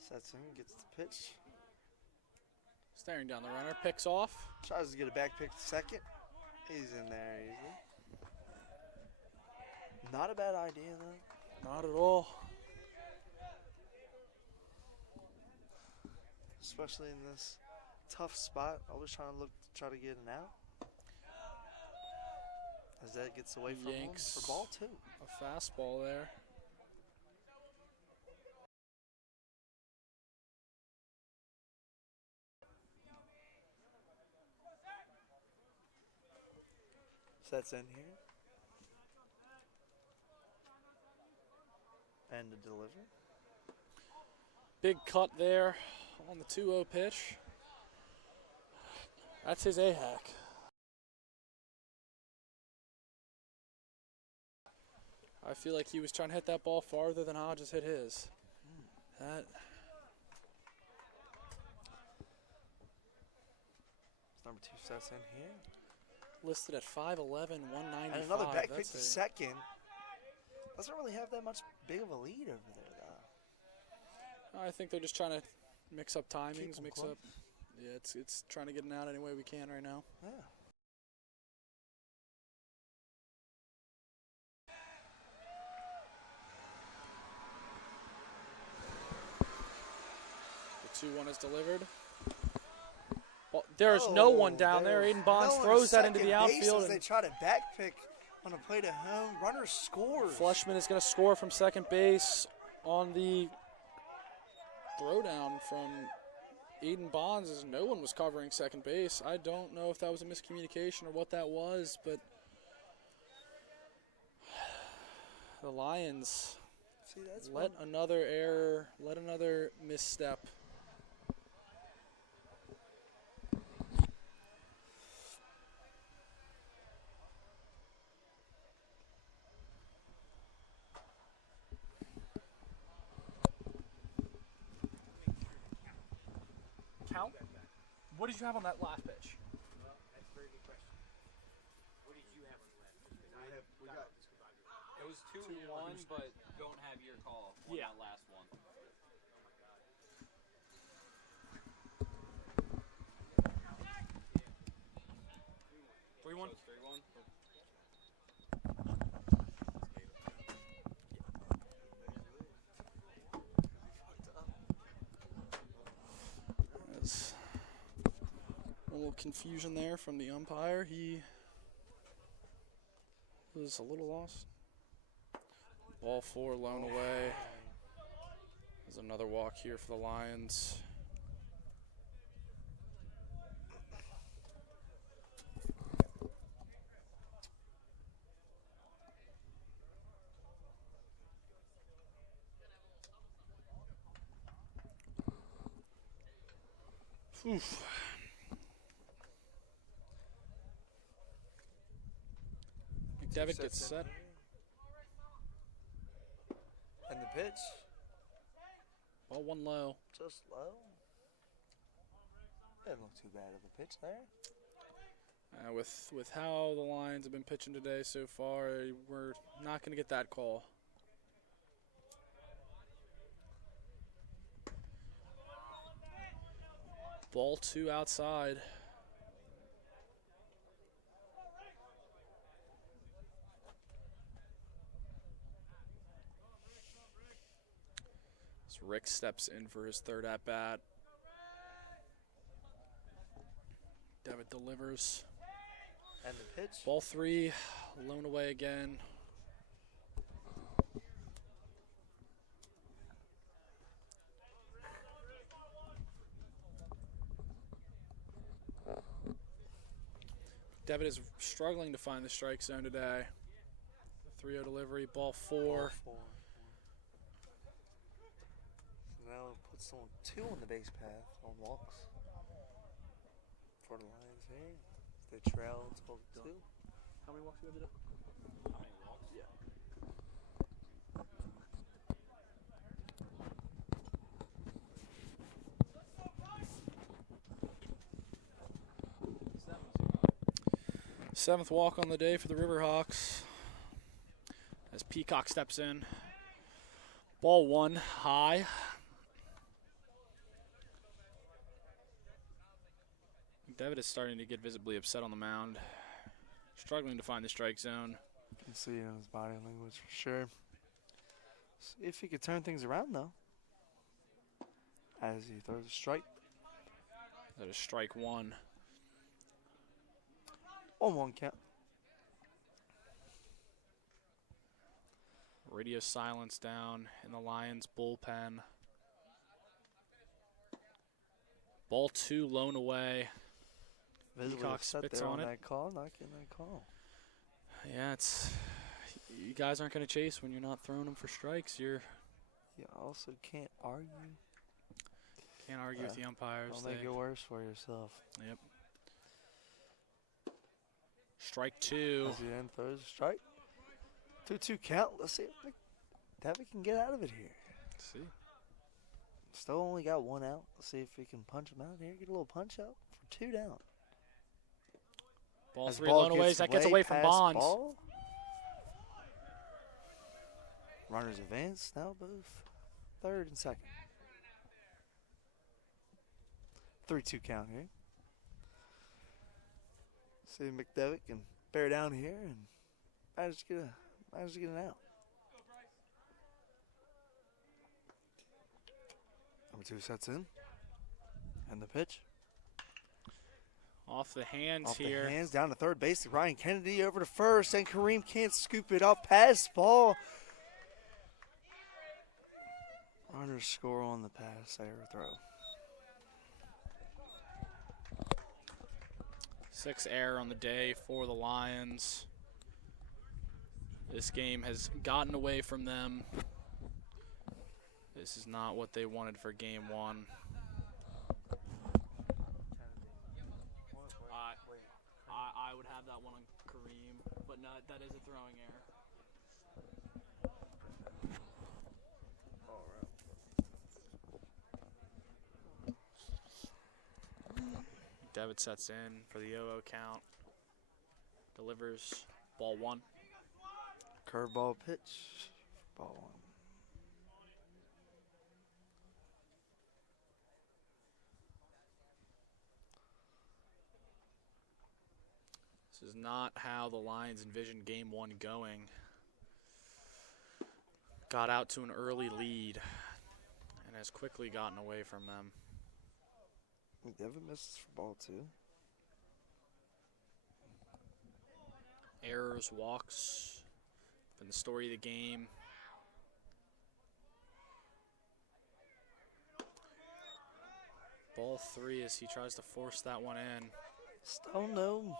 Sets in, gets the pitch. Staring down the runner, picks off. Tries to get a back pick to second. He's in there easily. Not a bad idea, though. Not at all. Especially in this tough spot. Always trying to try to get an out. As that gets away from him for ball 2. A fastball there. Sets in here. And the delivery. Big cut there on the 2-0 pitch. That's his A-hack. I feel like he was trying to hit that ball farther than Hodges hit his. That. Number 2 sets in here. Listed at 5'11", 195. And another back pick to second. Doesn't really have that much big of a lead over there, though. I think they're just trying to mix up timings, mix up. Yeah, it's trying to get an out any way we can right now. Yeah. The 2-1 is delivered. Well, there's no one down there. Aiden Bonds throws that into the outfield. They try to back pick on a play to home. Runner scores. Fleshman is going to score from second base on the throwdown from Aiden Bonds, as no one was covering second base. I don't know if that was a miscommunication or what that was, but the Lions let another error, let another misstep. What did you have on that last pitch? That's a very good question. What did you have on the last pitch? It was 2-1, but don't have your call on Yeah. that last one. 3-1. So it's 3-1. There's a little confusion there from the umpire. He was a little lost. Ball 4, lone away. There's another walk here for the Lions. Oof. McDevitt gets set. And the pitch, Ball 1 low. just low. Didn't look too bad of a pitch there. With how the Lions have been pitching today so far, we're not going to get that call. Ball 2 outside. As Rick steps in for his third at-bat. Devitt delivers. And the pitch, Ball 3, lone away again. Devitt is struggling to find the strike zone today. 3-0 delivery, ball 4. ball 4. So now it puts someone 2 on the base path on walks for the Lions here. They trail 12-2. How many walks do you have to do? How many walks? Yeah. Seventh walk on the day for the Riverhawks as Peacock steps in. Ball 1 high. Devitt is starting to get visibly upset on the mound, struggling to find the strike zone. You can see it in his body language for sure. See if he could turn things around though. As he throws a strike. That is strike 1. On 1 count. Radio silence down in the Lions bullpen. Ball 2, lone away. Visibly Peacock upset spits there on it. that call, not getting that call. Yeah, you guys aren't going to chase when you're not throwing them for strikes. You also can't argue. can't argue with the umpires. Don't make it worse for yourself. Yep. Strike 2. As he then throws a strike. 2-2 count. Let's see if Devitt can get out of it here. Let's see. Still only got 1 out. Let's see if he can punch him out here. Get a little punch out for 2 down. Ball As 3, ball lone away. That gets away from past Bonds. ball. Runners advance now, both third and second. 3-2 count here. See if McDevitt can bear down here and manage to get an out. Number 2 sets in. And the pitch. Off the hands Off here. the hands down to third base. Ryan Kennedy over to first, and Kareem can't scoop it up past ball. Runners score on the pass error throw. 6 error on the day for the Lions. This game has gotten away from them. This is not what they wanted for game 1. I would have that one on Kareem, but no, that is a throwing error. McDevitt sets in for the 0-0 count. Delivers ball 1. Curveball pitch. Ball 1. This is not how the Lions envisioned game 1 going. Got out to an early lead and has quickly gotten away from them. McDevitt misses for ball 2. Errors, walks, been the story of the game. Ball 3 as he tries to force that one in. Still no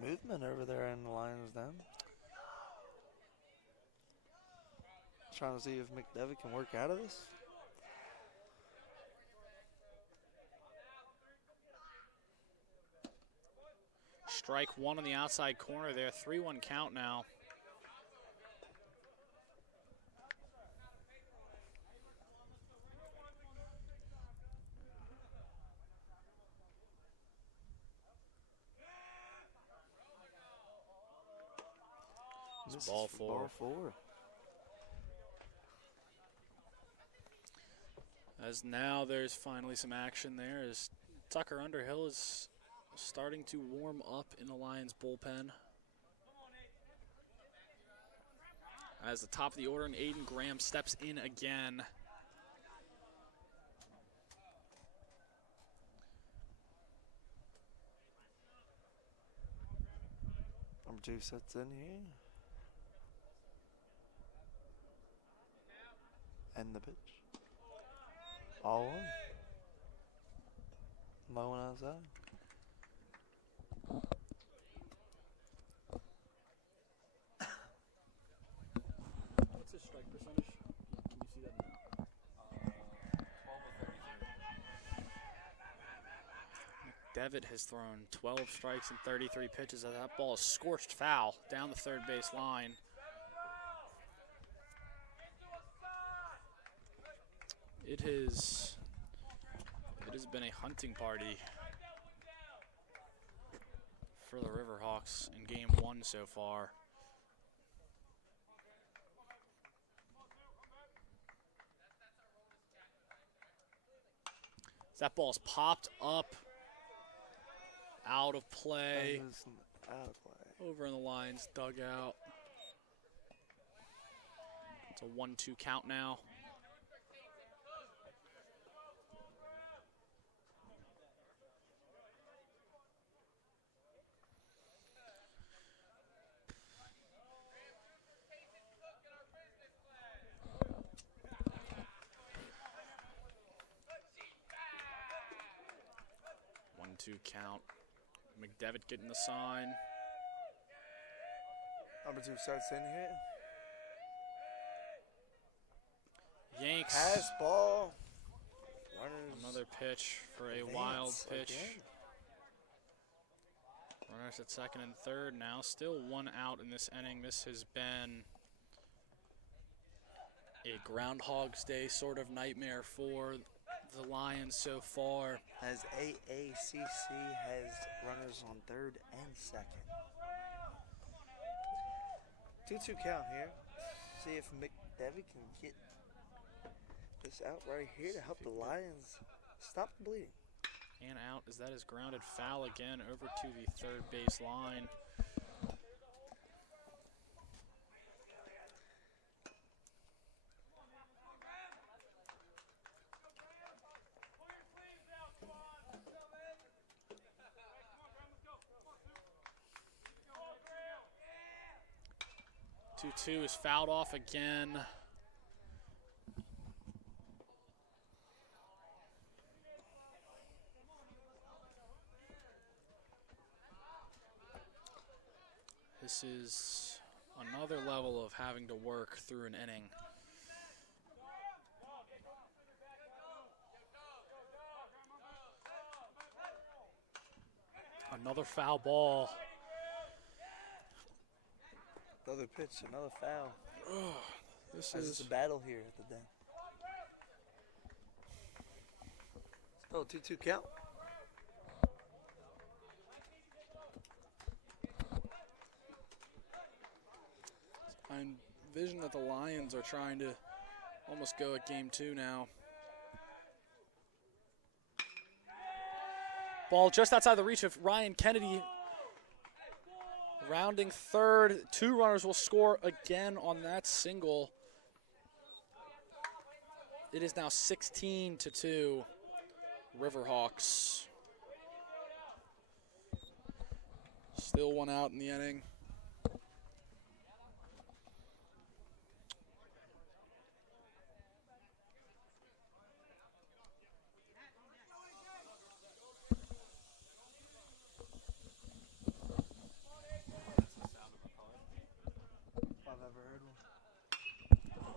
movement over there in the Lions then. Trying to see if McDevitt can work out of this. Strike 1 on the outside corner there. 3-1 count now. It's ball 4. Ball 4. As now there's finally some action there as Tucker Underhill is starting to warm up in the Lions bullpen. As the top of the order and Aiden Graham steps in again. Number 2 sets in here. And the pitch. All 1. Low one outside. What's his strike percentage? Can you see that now? 12 of 33. McDevitt has thrown 12 strikes and 33 pitches. That ball is scorched foul down the third base line. It has been a hunting party for the Riverhawks in game 1 so far. That ball's popped up, out of play, Out of play. over in the Lions dugout. It's a 1-2 count now. Count. McDevitt getting the sign. Number 2 sets in here. Yanks. Pass ball. Runners. Another pitch for a advance wild pitch. again. Runners at second and third now. Still 1 out in this inning. This has been a Groundhog's Day sort of nightmare for the Lions so far. As AACC has runners on 3rd and 2nd. 2-2 count here. See if McDevitt can get this out right here to help the Lions stop the bleeding. And out as that is grounded foul again over to the third base line. Two is fouled off again. This is another level of having to work through an inning. Another foul ball. Another pitch, another foul. This As it's a battle here at the den. Still 2-2 count. I envision that the Lions are trying to almost go at game 2 now. Ball just outside the reach of Ryan Kennedy. Rounding third. 2 runners will score again on that single. It is now 16-2, Riverhawks. Still 1 out in the inning.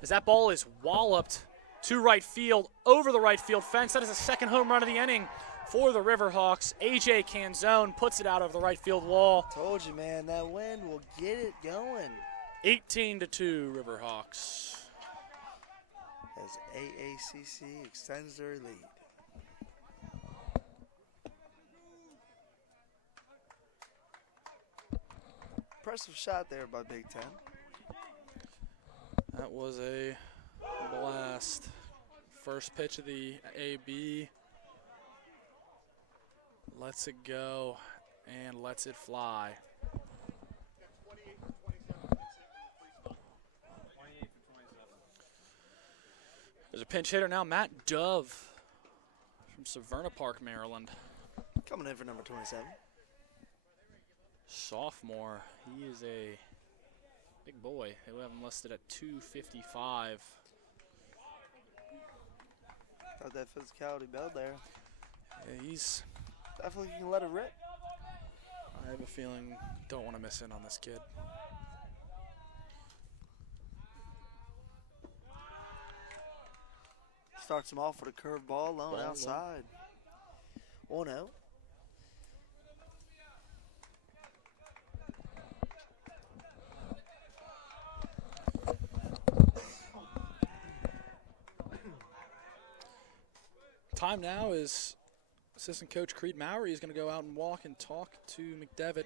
As that ball is walloped to right field, over the right field fence. That is the second home run of the inning for the Riverhawks. AJ Canzone puts it out over the right field wall. Told you, man, that wind will get it going. 18-2 Riverhawks. As AACC extends their lead. Impressive shot there by Big Ten. That was a blast. First pitch of the AB. Lets it go and lets it fly. There's a pinch hitter now, Matt Dove from Severna Park, Maryland. Coming in for number 27. Sophomore. He is a big boy. They have him listed at 255. Got that physicality bell there. Yeah, he's Definitely can let it rip. I have a feeling don't want to miss in on this kid. Starts him off with a curved ball alone outside. 1-0. Time now is assistant coach Creed Mowry is going to go out and walk and talk to McDevitt.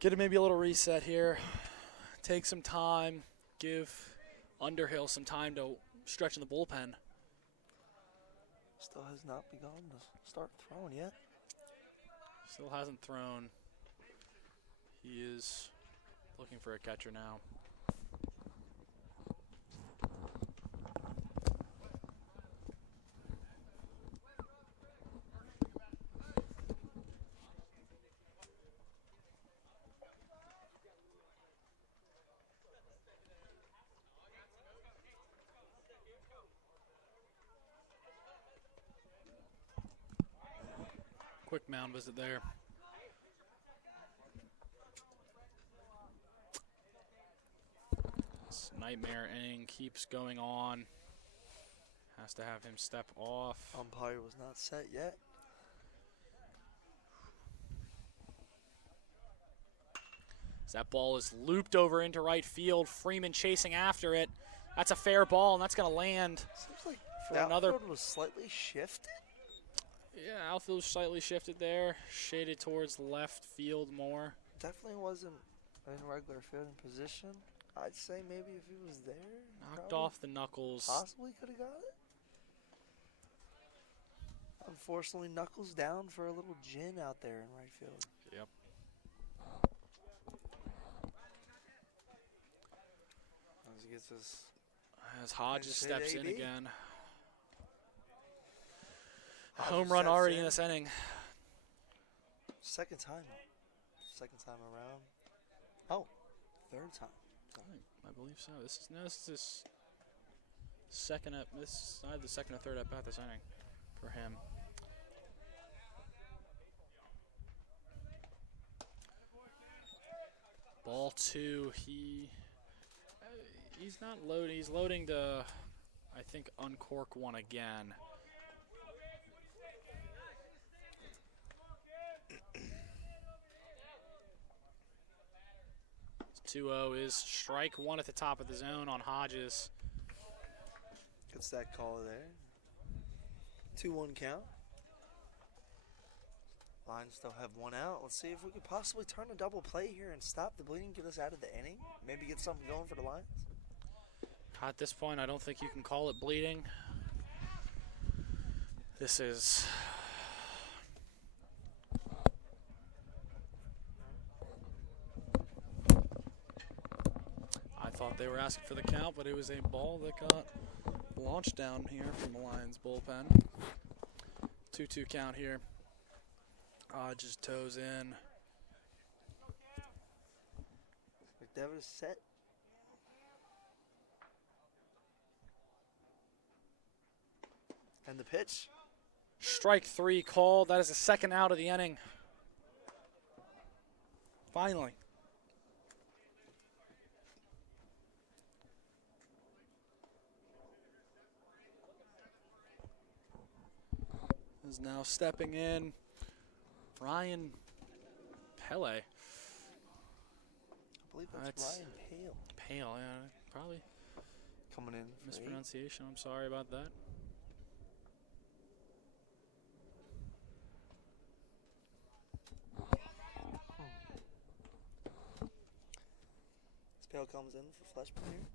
Get him maybe a little reset here. Take some time. Give Underhill some time to stretch in the bullpen. Still has not begun to start throwing yet. Still hasn't thrown. He is looking for a catcher now. Quick mound visit there. This nightmare inning keeps going on. Has to have him step off. Umpire was not set yet. As that ball is looped over into right field, Freeman chasing after it. That's a fair ball, and that's going to land Seems like for the another. outfield was slightly shifted. Yeah, outfield slightly shifted there, shaded towards left field more. Definitely wasn't in regular fielding position. I'd say maybe if he was there, Knocked probably off the knuckles. possibly could have got it. Unfortunately, knuckles down for a little gin out there in right field. Yep. As he gets his As Hodges Nice hit, steps in AB. again. Hodges Home run steps already in. in this inning. Second time around. Oh, third time. I believe so. This is his second at this is either the second or third at bat this inning for him. Ball 2. He's not loading. He's loading to, I think, uncork one again. 2-0 is strike one at the top of the zone on Hodges. Gets that call there. 2-1 count. Lions still have one out. Let's see if we could possibly turn a double play here and stop the bleeding, get us out of the inning. Maybe get something going for the Lions. At this point, I don't think you can call it bleeding. This is... I thought they were asking for the count, but it was a ball that got launched down here from the Lions bullpen. 2-2 count here. Just toes in. McDevitt is set. And the pitch. Strike 3 called. That is the second out of the inning. Finally. Is now stepping in Ryan Pele. I believe that's Ryan Pale. Pale, yeah, probably Coming in. mispronunciation. I'm sorry about that. Pale comes in for Fleshman here.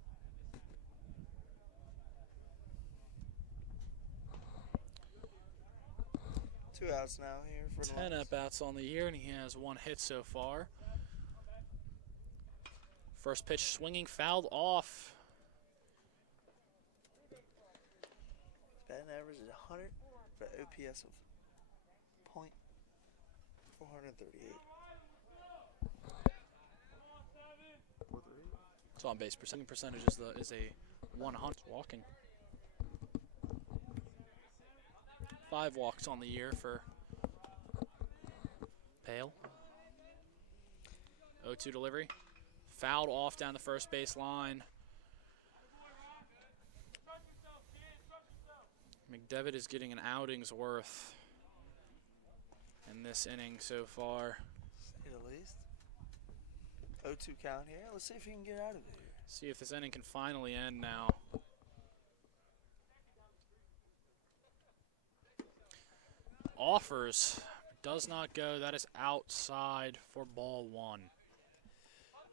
Two outs now here for the 10 Lions. at-bats on the year, and he has 1 hit so far. First pitch swinging, fouled off. Batting average is 100 for an OPS of .438. His on-base percentage is a 100. Walking. 5 walks on the year for Pale. 0-2 delivery. Fouled off down the first base line. McDevitt is getting an outing's worth in this inning so far. Say the least. 0-2 count here. Let's see if he can get out of it here. See if this inning can finally end now. Offers. Does not go. That is outside for ball 1.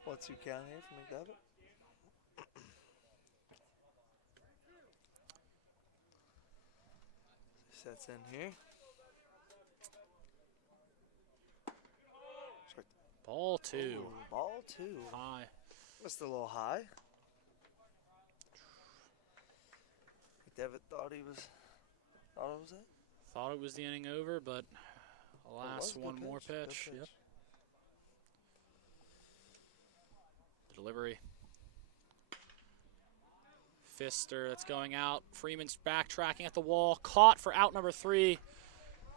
1-2 count here for McDevitt. Sets in here. Ball 2. Ooh, ball 2. High. Missed a little high. McDevitt thought it was it. Thought it was the inning over, but alas, Good one more Good pitch. Yep. The delivery. Fister, that's going out. Freeman's backtracking at the wall. Caught for out number 3.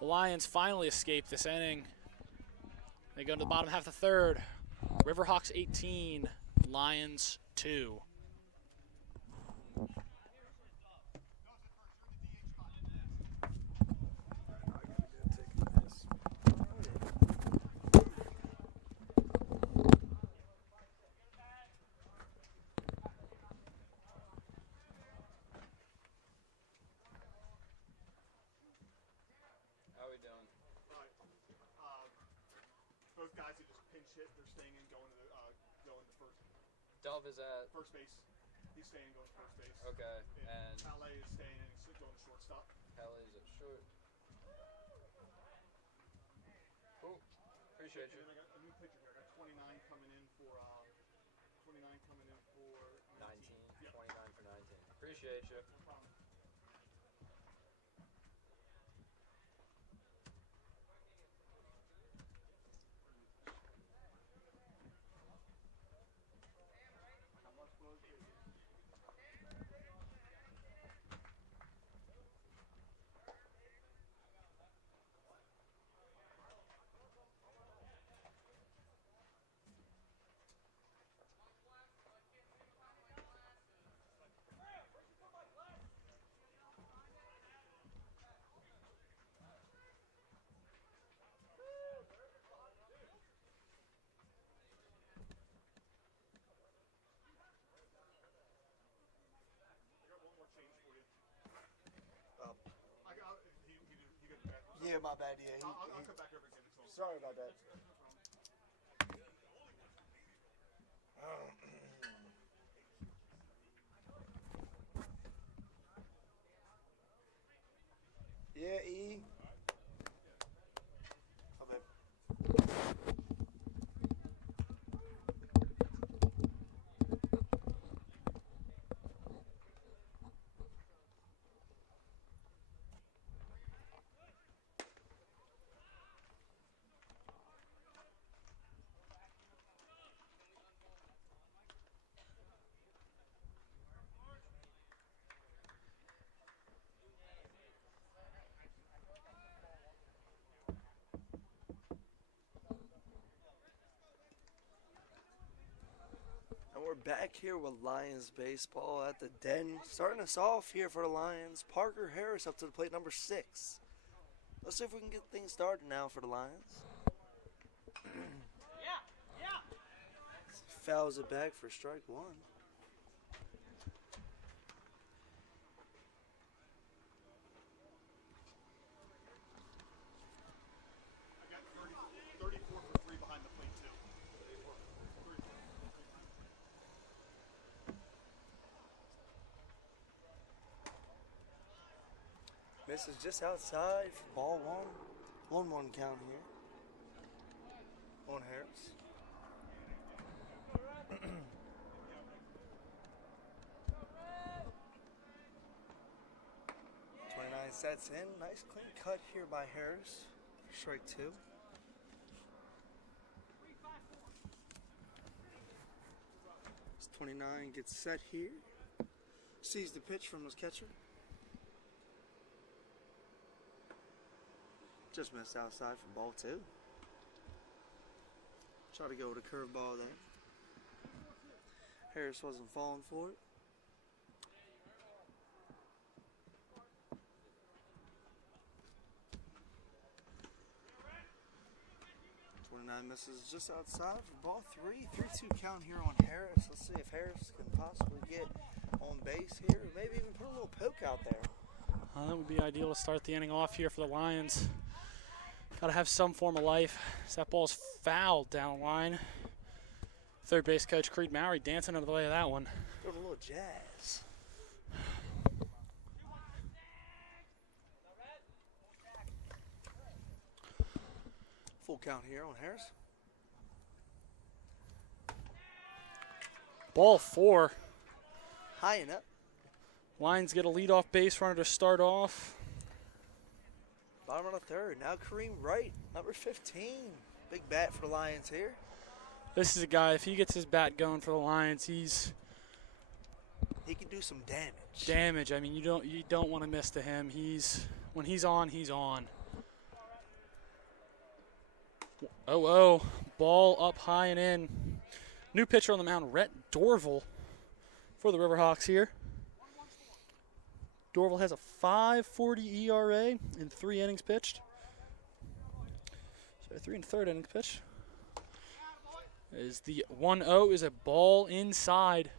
The Lions finally escape this inning. They go to the bottom half of the third. Riverhawks 18, Lions 2. How are we doing? Both guys who just pinch hit, they're staying in, going to first Dove is at. base. He's staying, going to first base. Okay. And Pele is staying in, he's going to shortstop. Kelly's at short. Cool. Appreciate And you. then I got a new pitcher here. I got 29 coming in for 19. 19. Yep. 29 for 19. Appreciate you. No problem. How much was it? I got, he got back. Yeah, my bad. Yeah, I'll come back over again. Sorry about that. Yeah, E. Okay. And we're back here with Lions baseball at the Den. Starting us off here for the Lions, Parker Harris up to the plate, number 6. Let's see if we can get things started now for the Lions. Fouls it back for strike 1. I got 34 for 3 behind the plate, too. Misses just outside for ball 1. 1-1 count here on Harris. 29 sets in. Nice clean cut here by Harris. Strike 2. As 29 gets set here. Sees the pitch from his catcher. Just missed outside for ball 2. Try to go with a curveball there. Harris wasn't falling for it. Misses just outside for ball 3. 3-2 count here on Harris. Let's see if Harris can possibly get on base here. Maybe even put a little poke out there. That would be ideal to start the inning off here for the Lions. Got to have some form of life. As that ball's fouled down the line. Third base coach Creed Mowry dancing out of the way of that one. Doing a little jazz. Full count here on Harris. Ball 4. High and up. Lions get a leadoff base runner to start off. Bottom of the third. Now Kareem Wright, number 15. Big bat for the Lions here. This is a guy, if he gets his bat going for the Lions, He can do some damage. damage. I mean, you don't want to miss to him. When he's on, he's on. Oh, ball up high and in. New pitcher on the mound, Rhett Dorval for the Riverhawks here. Dorval has a 5.40 ERA in 3 innings pitched. So 3 1/3 innings pitched. Is the 1-0 is a ball inside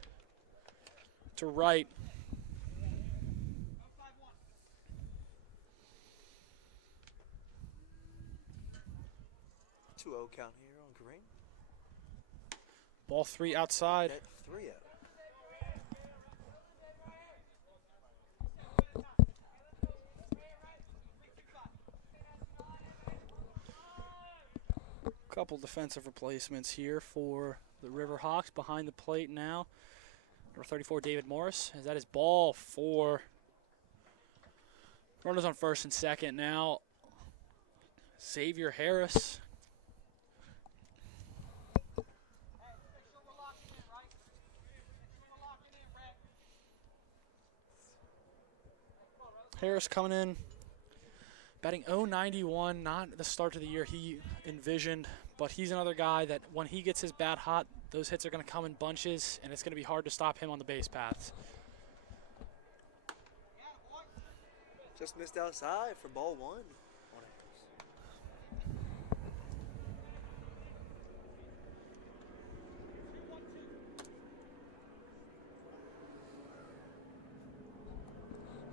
to right. 2-0 count here on Kareem. Ball 3 outside. At 3-0. Couple defensive replacements here for the Riverhawks behind the plate now. Number 34, David Morris. Is that his ball 4? Runners on first and second now. Xavier Harris. Harris coming in, batting .091, not the start of the year he envisioned, but he's another guy that when he gets his bat hot, those hits are going to come in bunches, and it's going to be hard to stop him on the base paths. Just missed outside for ball 1.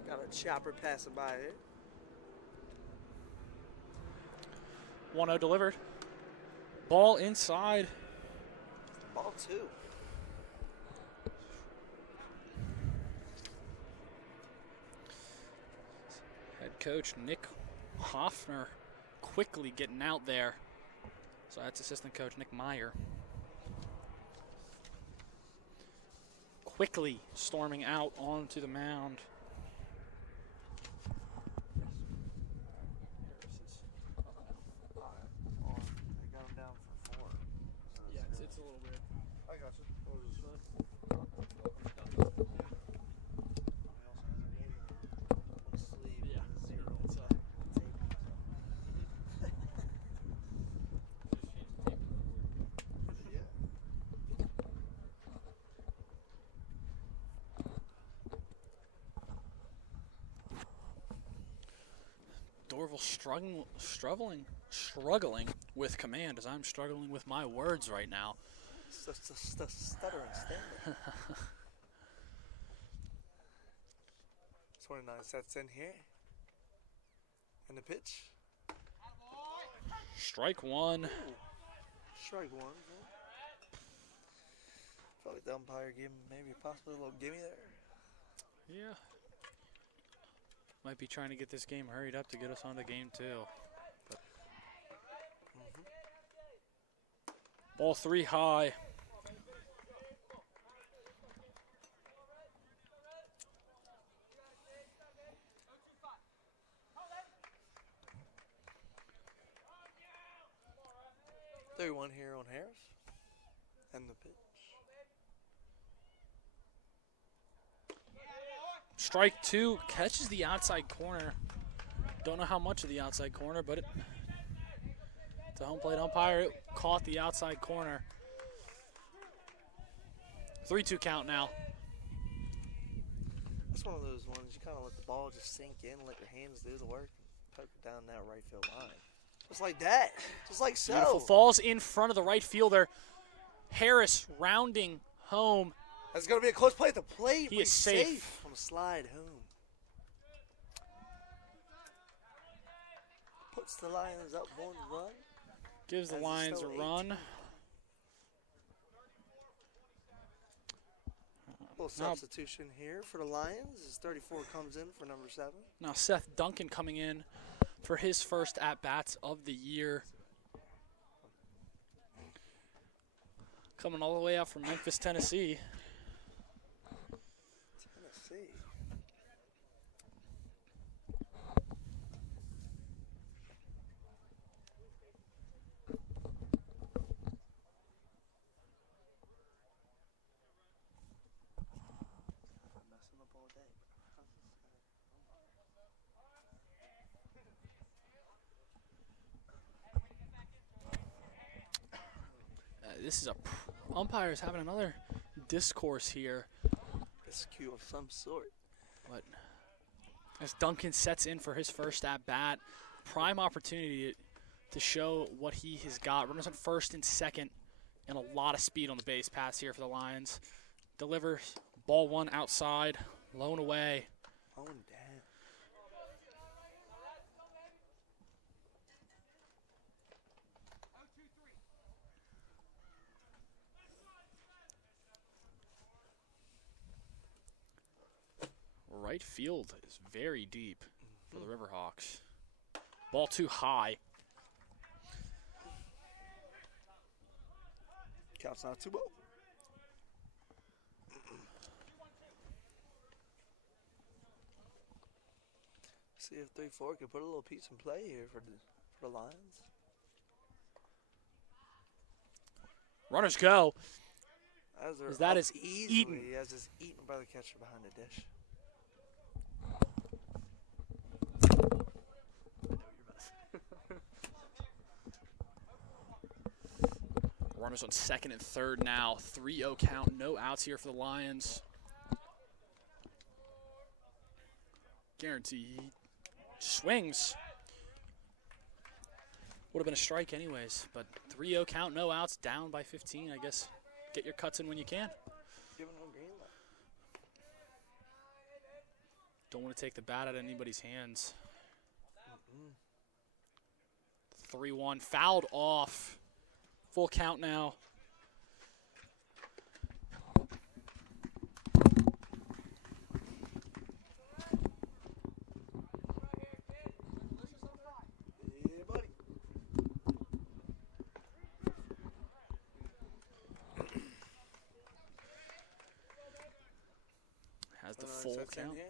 Got a chopper passing by there. 1-0 delivered. Ball inside. Ball 2. Head coach Nick Hoffner quickly getting out there. So that's assistant coach Nick Meyer. Quickly storming out onto the mound. I got him down for 4. Yeah, it's a little weird. I got you. Yeah, it's Dorval struggling with command as I'm struggling with my words right now. Stuttering standing. 29 sets in here. And the pitch. Strike 1. Strike 1. Felt like the umpire gave him maybe possibly a little gimme there. Yeah. Might be trying to get this game hurried up to get us on to game 2. But ball 3 high. There one here on Harris. And the pitch. Strike 2, catches the outside corner. Don't know how much of the outside corner, but the home plate umpire, it caught the outside corner. 3-2 count now. That's one of those ones you kind of let the ball just sink in, let your hands do the work, and poke it down that right field line. Just like that. Just like so. Beautiful. Falls in front of the right fielder. Harris rounding home. That's going to be a close play at the plate. He is safe. On the slide home. Puts the Lions up 1 run. Gives the As Lions it's a still run. 18. Little substitution here for the Lions as 34 comes in for number 7. Now Seth Duncan coming in for his first at-bats of the year. Coming all the way out from Memphis, Tennessee. Tennessee. Messing up all day. This is umpires having another discourse here. Rescue of some sort. But as Duncan sets in for his first at-bat, prime opportunity to show what he has got. Runners on first and second, and a lot of speed on the base pass here for the Lions. Delivers ball 1 outside, lone away. Oh, damn. Right field is very deep for the Riverhawks. Ball 2 high. Count's not too low. See if 3-4 can put a little piece in play here for the Lions. Runners go. As they're As that up is easily, eaten. as is eaten by the catcher behind the dish. Runners on second and third now. 3-0 count. No outs here for the Lions. Guaranteed. Swings. Would have been a strike anyways, but 3-0 count, no outs, down by 15. I guess get your cuts in when you can. Giving them green light. Don't want to take the bat out of anybody's hands. 3-1. Fouled off. Full count now. Yeah, buddy. Has the 29 full seconds in count. here.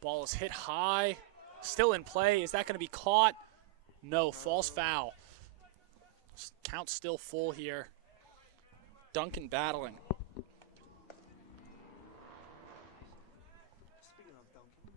Ball is hit high. Still in play. Is that going to be caught? No. False foul. Count still full here. Duncan battling. Speaking of Duncan.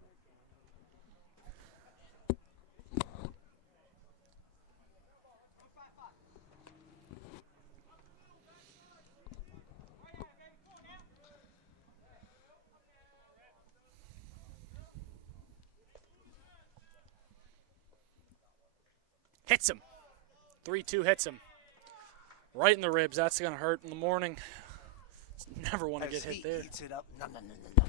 Hits him. 3-2 hits him. Right in the ribs. That's going to hurt in the morning. Never want to As get he hit there. eats it up. No, no, no, no, no.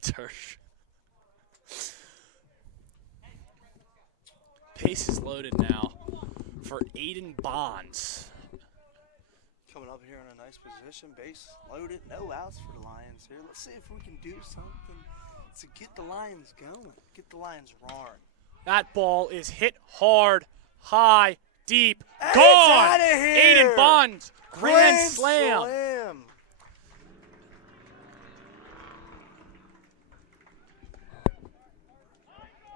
Tersh. Pace is loaded now for Aiden Bonds. Coming up here in a nice position. Base loaded. No outs for the Lions here. Let's see if we can do something to get the Lions going. Get the Lions roaring. That ball is hit hard, high, deep, It's gone. outta here. Aiden Bonds, grand slam. slam.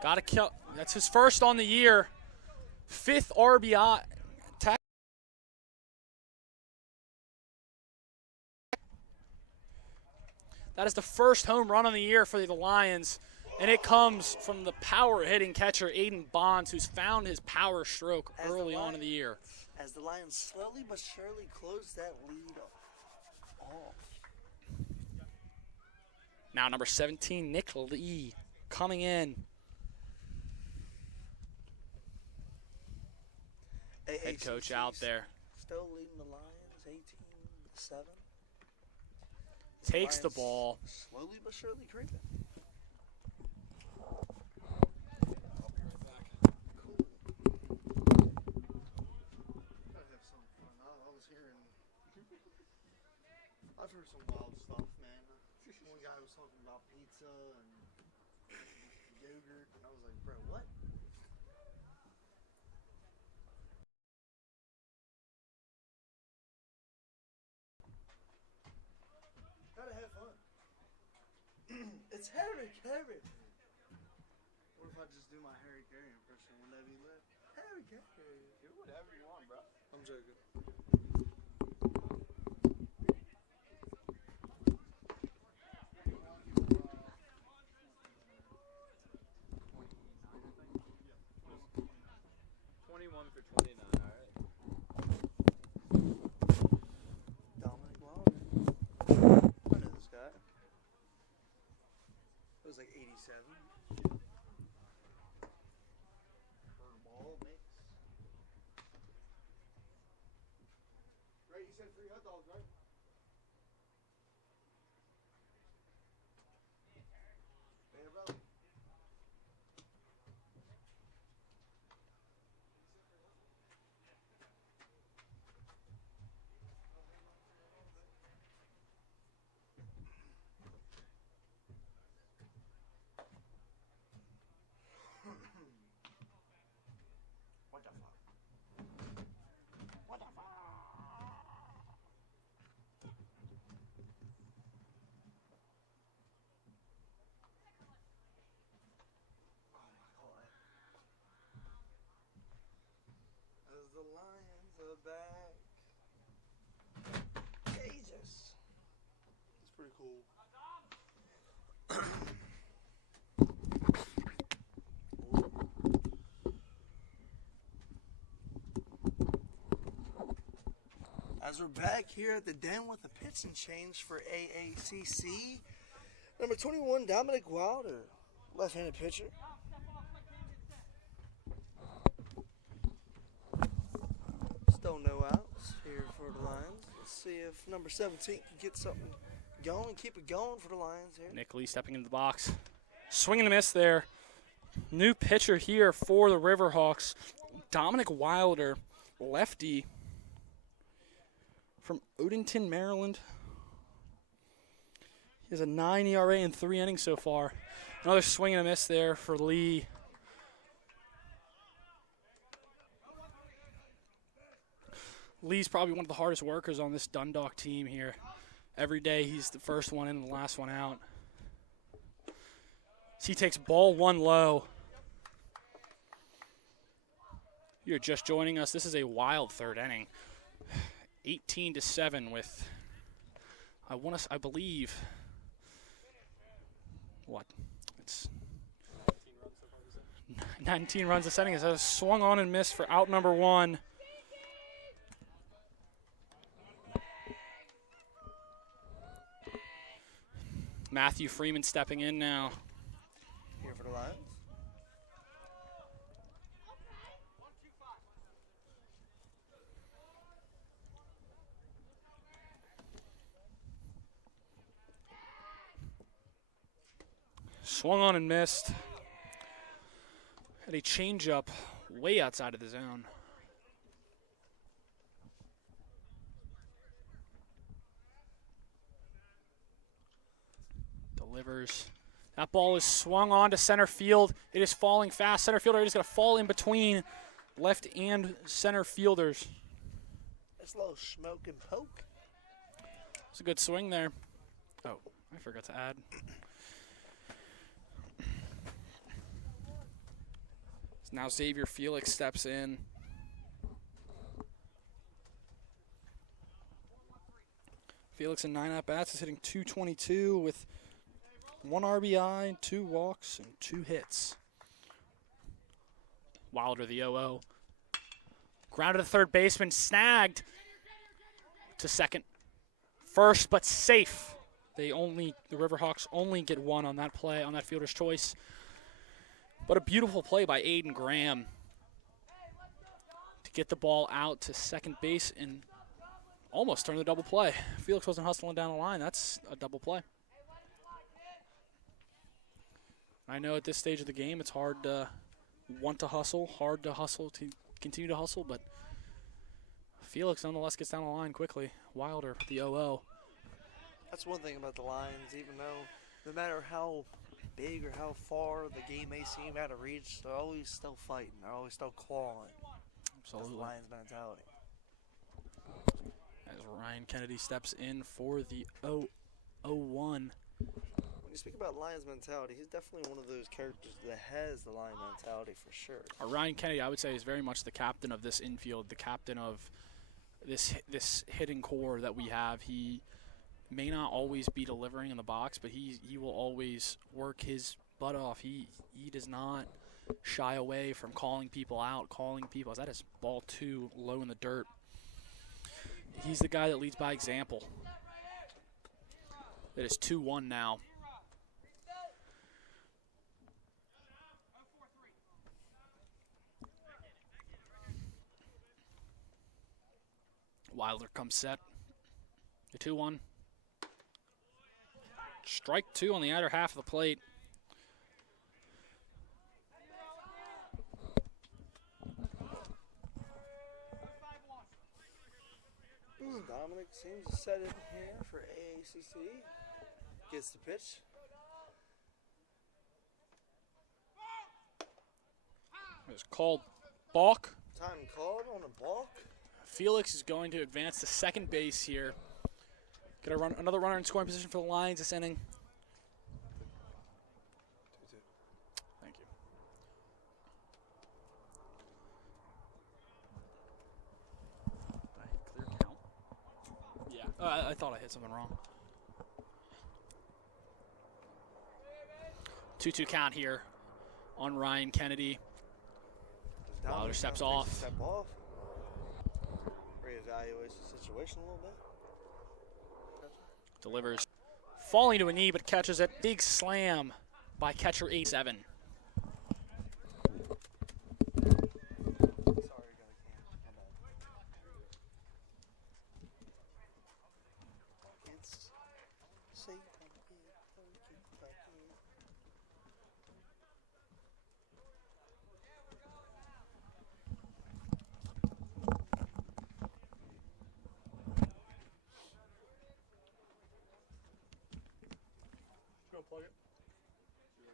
Got to kill. That's his first on the year. 5th RBI. That is the first home run on the year for the Lions, and it comes from the power-hitting catcher, Aiden Bonds, who's found his power stroke early on in the year. As the Lions slowly but surely close that lead off. Now number 17, Nick Lee, coming in. Head coach out there. Still leading the Lions, 18-7. Takes the Lions ball. Slowly but surely creeping. Gotta have some fun. I was hearing. I've heard some wild stuff, man. One guy was talking about pizza and yogurt, and I was like, bro, what? Gotta have fun. It's Harry Carey. What if I just do my Harry Carey impression whenever you live? Harry Carey. Do whatever you want, bro. I'm joking. Dominic Wilder. I know this guy. It was like 87. Curveball mix. Right, you said 3 hot dogs, right? Yeah, brother. What the fuck? What the fuck? Oh my god. As the Lions are back. Jesus. It's pretty cool. As we're back here at the den with a pitch and change for AACC, number 21, Dominic Wilder, left-handed pitcher. Still no outs here for the Lions. Let's see if number 17 can get something going, keep it going for the Lions here. Nick Lee stepping into the box. Swing and a miss there. New pitcher here for the Riverhawks, Dominic Wilder, lefty from Odenton, Maryland. He has a 9 ERA in 3 innings so far. Another swing and a miss there for Lee. Lee's probably one of the hardest workers on this Dundalk team here. Every day he's the first one in and the last one out. He takes ball 1 low. You're just joining us. This is a wild 3rd inning. 18-7 with, I believe, what? It's 19 runs this inning. It's swung on and missed for out number 1. Matthew Freeman stepping in now. Here for the Lions. Swung on and missed. Had a changeup way outside of the zone. Delivers. That ball is swung on to center field. It is falling fast. Center fielder is going to fall in between left and center fielders. That's a little smoke and poke. It's a good swing there. Oh, I forgot to add. Now Xavier Felix steps in. Felix in 9 at-bats is hitting .222 with 1 RBI, 2 walks, and 2 hits. Wilder, the 0-0. Grounded to third baseman, snagged to second. First, but safe. The Riverhawks only get 1 on that play, on that fielder's choice. But a beautiful play by Aiden Graham to get the ball out to second base and almost turn the double play. Felix wasn't hustling down the line. That's a double play. I know at this stage of the game it's hard to want to hustle, hard to hustle, to continue to hustle, but Felix nonetheless gets down the line quickly. Wilder, the 0-0. That's one thing about the Lions, even though no matter how big or how far the game may seem out of reach, they're always still fighting. They're always still clawing. Absolutely. That's the Lions mentality. As Ryan Kennedy steps in for the 0-1. When you speak about Lions mentality, he's definitely one of those characters that has the Lion mentality for sure. Ryan Kennedy, I would say, is very much the captain of this infield, the captain of this hitting core that we have. He may not always be delivering in the box, but he will always work his butt off. He does not shy away from calling people out, That is ball 2 low in the dirt. He's the guy that leads by example. It is 2-1 now. Wilder comes set. The 2-1. Strike 2 on the outer half of the plate. Dominic seems to set it here for AACC. Gets the pitch. It's called balk. Time called on a balk. Felix is going to advance to second base here. Got to run another runner in scoring position for the Lions this inning. Thank you. Did I hit clear count? Yeah, I thought I hit something wrong. 2-2 count here on Ryan Kennedy. Wilder steps off. Step off. Reevaluates the situation a little bit. Delivers. Falling to a knee, but catches it. Big slam by catcher 8-7. Sorry, got a can. My bad. say come here, keep back here. Go plug it. Thank you.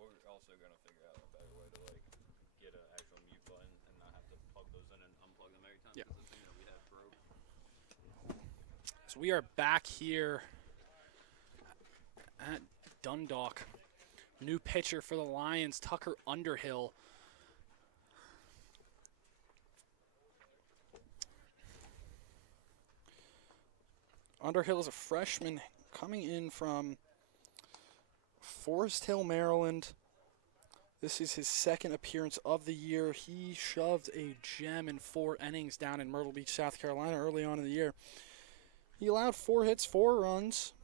We're also going to figure out a better way to like get an actual mute button and not have to plug those in and unplug them every time. Yeah. 'Cause the thing that we had broke. So we are back here at Dundalk. New pitcher for the Lions, Tucker Underhill. Underhill is a freshman coming in from Forest Hill, Maryland. This is his second appearance of the year. He shoved a gem in 4 innings down in Myrtle Beach, South Carolina early on in the year. He allowed 4 hits, 4 runs,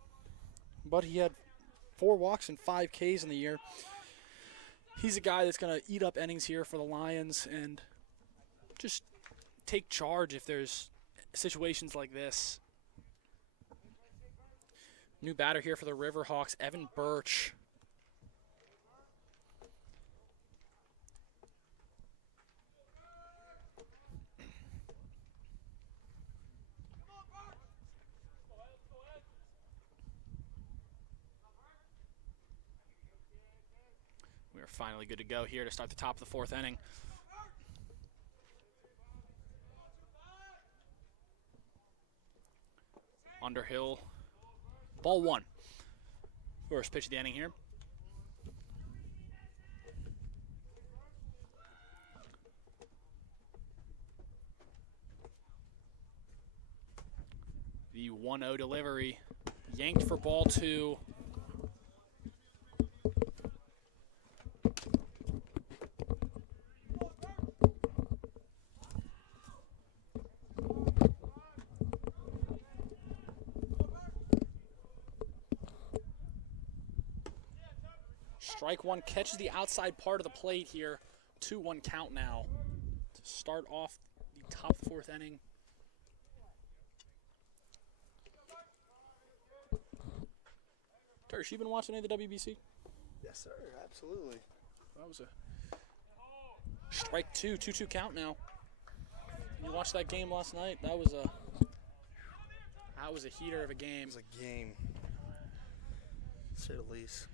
but he had 4 walks and 5 Ks in the year. He's a guy that's going to eat up innings here for the Lions and just take charge if there's situations like this. New batter here for the Riverhawks, Evan Birch. We are finally good to go here to start the top of the 4th inning. Underhill, ball 1. First pitch of the inning here. The 1-0 delivery, yanked for ball 2. Strike 1 catches the outside part of the plate here. 2-1 count now to start off the top 4th inning. Tersh, you been watching any of the WBC? Yes, sir. Absolutely. That was a strike 2, 2-2 count now. You watched that game last night? That was a heater of a game. It was a game, to say the least.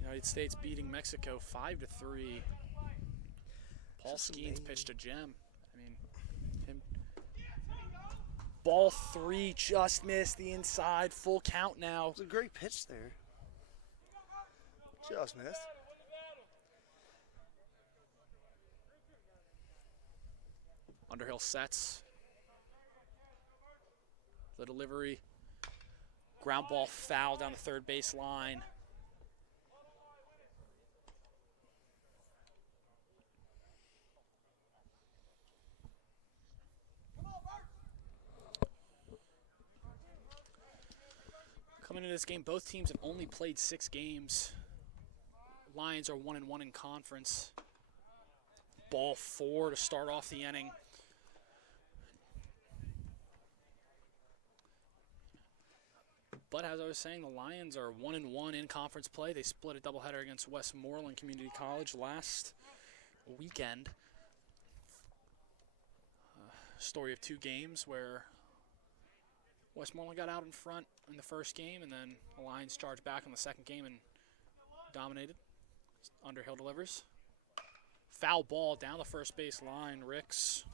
United States beating Mexico 5-3. Paul Just Skeens amazing. pitched a gem. I mean, him. Ball 3 just missed the inside. Full count now. It was a great pitch there. Just missed. Underhill sets. The delivery. Ground ball foul down the third base line. Coming into this game, both teams have only played 6 games. Lions are 1-1 in conference. Ball 4 to start off the inning. But as I was saying, the Lions are 1-1 in conference play. They split a doubleheader against Westmoreland Community College last weekend. Story of two games where Westmoreland got out in front in the first game, and then the Lions charged back in the second game and dominated. Underhill delivers. Foul ball down the first base line. Ricks.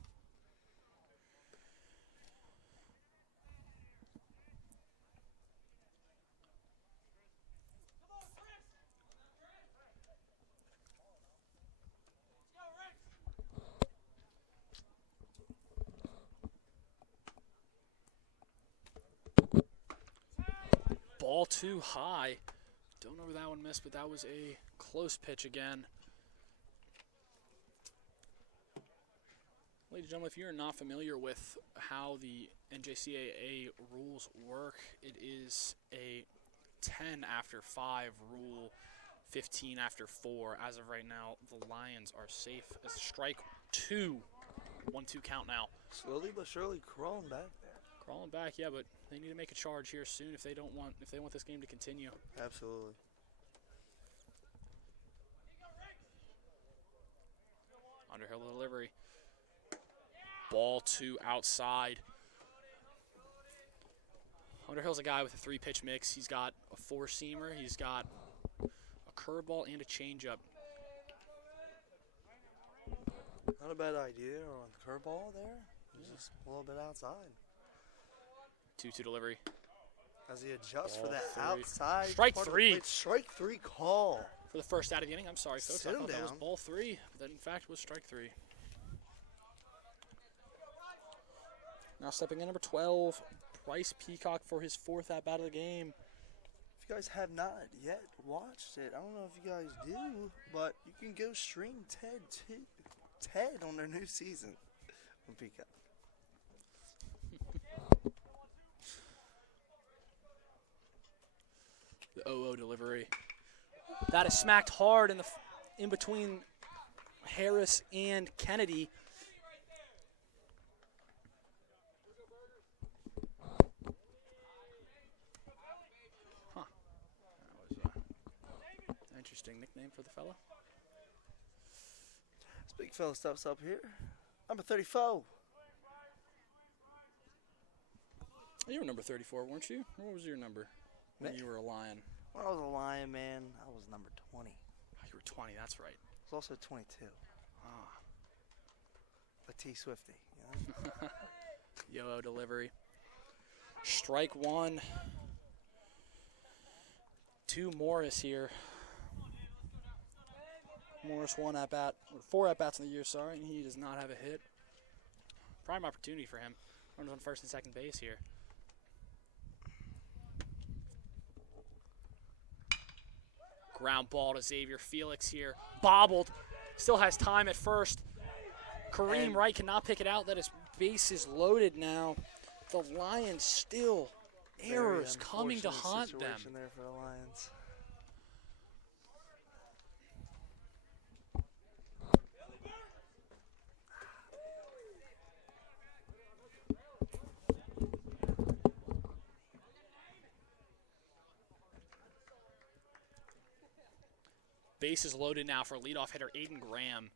Ball too high. Don't know where that one missed, but that was a close pitch again. Ladies and gentlemen, if you're not familiar with how the NJCAA rules work, it is a 10 after 5 rule, 15 after 4. As of right now, the Lions are safe as strike 2. 1-2 count now. Slowly but surely crawling back there. Crawling back, yeah, but they need to make a charge here soon if they want this game to continue. Absolutely. Underhill delivery. Ball to outside. Underhill's a guy with a 3-pitch mix. He's got a 4-seamer. He's got a curveball and a changeup. Not a bad idea on the curveball there. He's just a little bit outside. 2-2 delivery. As he adjusts Ball for that 3. outside. Strike part of the 3. plate. Strike 3 call. For the first out of the inning. I'm sorry, folks. Sit I him thought that was down. ball 3. But that, in fact, was strike 3. Now stepping in number 12, Bryce Peacock for his 4th at-bat of the game. If you guys have not yet watched it, I don't know if you guys do, but you can go stream Ted on their new season on Peacock. The 0-0 delivery. That is smacked hard in between Harris and Kennedy. Huh. That was an interesting nickname for the fella. This big fella steps up here. Number 34. You were number 34, weren't you? Or what was your number when Me? you were a Lion? When I was a Lion, man, I was number 20. Oh, you were 20, that's right. I was also 22. Ah. A T Swifty. You know? Yo-O delivery. Strike 1. 2 Morris here. Morris 1 at-bat, or 4 at-bats in the year, sorry, and he does not have a hit. Prime opportunity for him. Runners on first and second base here. Ground ball to Xavier Felix here. Bobbled. Still has time at first. Kareem And Wright cannot pick it out. That is base is loaded now. The Lions still errors coming to unfortunate haunt them. situation there for the Lions. Base is loaded now for leadoff hitter Aiden Graham.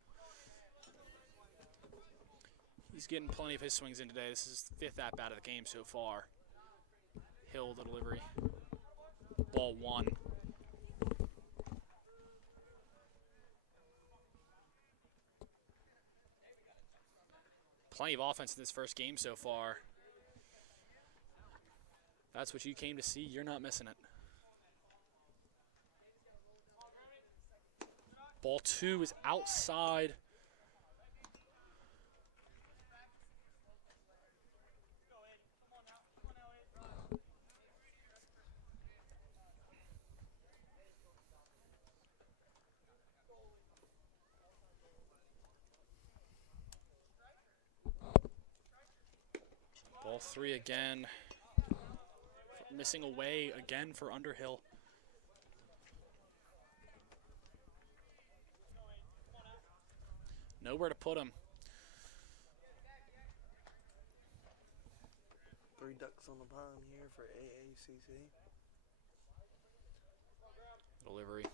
He's getting plenty of his swings in today. This is his 5th at-bat of the game so far. Hill, the delivery. Ball 1. Plenty of offense in this first game so far. That's what you came to see. You're not missing it. Ball 2 is outside. Ball 3 again. Missing away again for Underhill. Nowhere to put him. 3 ducks on the pond here for AACC. Delivery.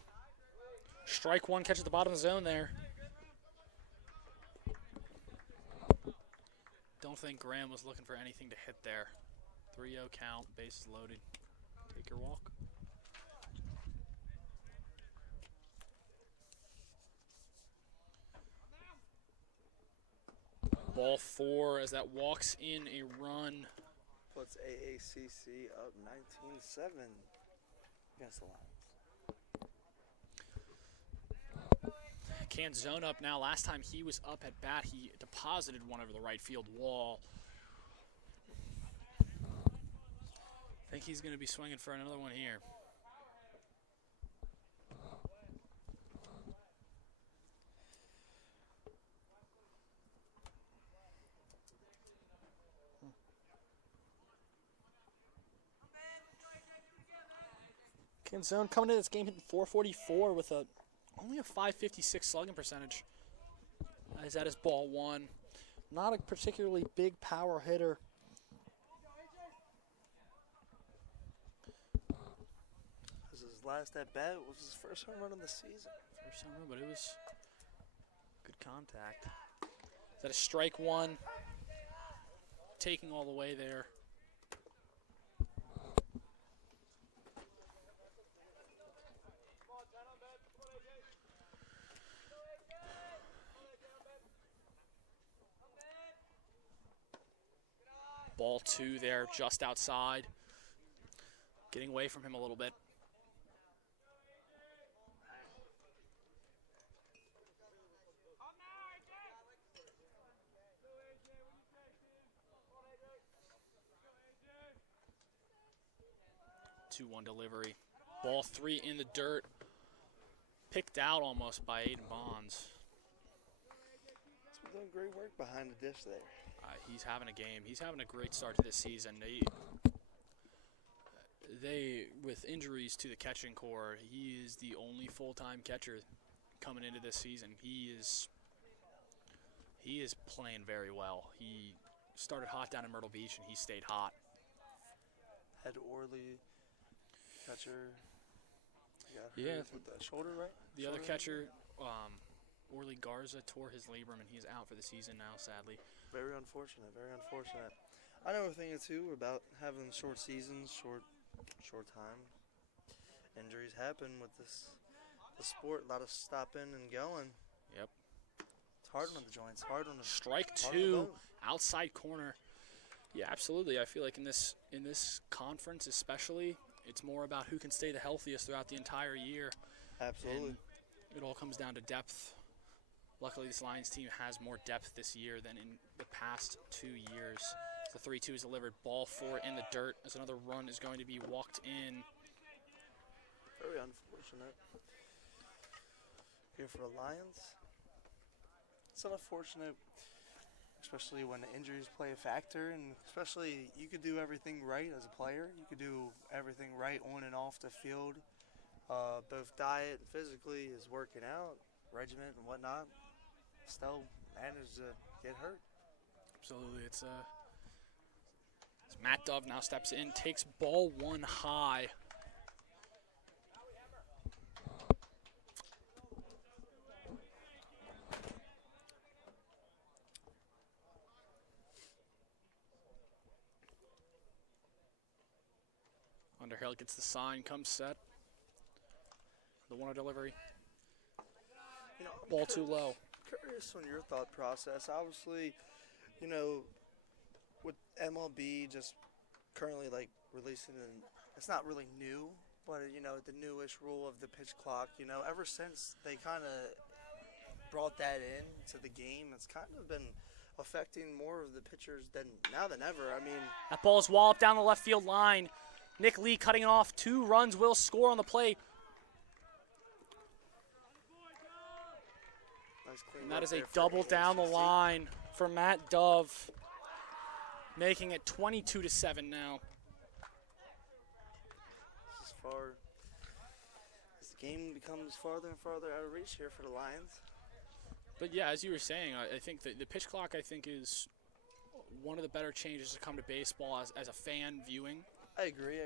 Strike one, catch at the bottom of the zone there. Don't think Graham was looking for anything to hit there. 3-0 count, bases loaded. Take your walk. Ball 4 as that walks in a run. Puts AACC up 19-7 against the Lions. Canzone up now. Last time he was up at bat, he deposited one over the right field wall. I think he's going to be swinging for another one here. Canzone coming into this game hitting .444 with only a .556 slugging percentage. Is that his ball 1? Not a particularly big power hitter. This is his last at bat. It was his first home run of the season. First home run, but it was good contact. Is that a strike 1? Taking all the way there. Ball 2 there, just outside. Getting away from him a little bit. Two-one delivery. Ball 3 in the dirt. Picked out almost by Aiden Bonds. He's been doing great work behind the dish there. He's having a game. He's having a great start to this season. They, with injuries to the catching core, he is the only full-time catcher coming into this season. He is playing very well. He started hot down in Myrtle Beach, and he stayed hot. Had Orley, catcher. Yeah. With the shoulder, right? The other catcher, Orly Garza, tore his labrum, and he's out for the season now, sadly. Very unfortunate, very unfortunate. I know a thing or two about having short seasons, short time. Injuries happen with the sport, a lot of stopping and going. Yep. It's hard on the joints, hard on the Strike hard on the 2, bone. outside corner. Yeah, absolutely. I feel like in this conference especially, it's more about who can stay the healthiest throughout the entire year. Absolutely. And it all comes down to depth. Luckily, this Lions team has more depth this year than in the past 2 years. The 3-2 is delivered. Ball 4 in the dirt as another run is going to be walked in. Very unfortunate. Here for the Lions. It's unfortunate, especially when the injuries play a factor, and especially you could do everything right as a player. You could do everything right on and off the field. Both diet and physically is working out, regiment and whatnot. Still managed to get hurt. Absolutely. It's Matt Dove now steps in, takes ball 1 high. Underhill gets the sign, comes set. The 1-0 delivery. You know, I'm Ball too low. Curious on your thought process. Obviously, you know, with MLB just currently releasing, it's not really new, but the newish rule of the pitch clock. Ever since they kind of brought that in to the game, it's kind of been affecting more of the pitchers than ever. I mean, That ball is walloped down the left field line. Nick Lee cutting it off. 2 runs will score on the play. nice clean And that work is a there for double down the AACC. line for Matt Dove, making it 22-7 now. As far as the game becomes farther and farther out of reach here for the Lions. But yeah, as you were saying, I think the pitch clock, I think, is one of the better changes to come to baseball as a fan viewing. I agree.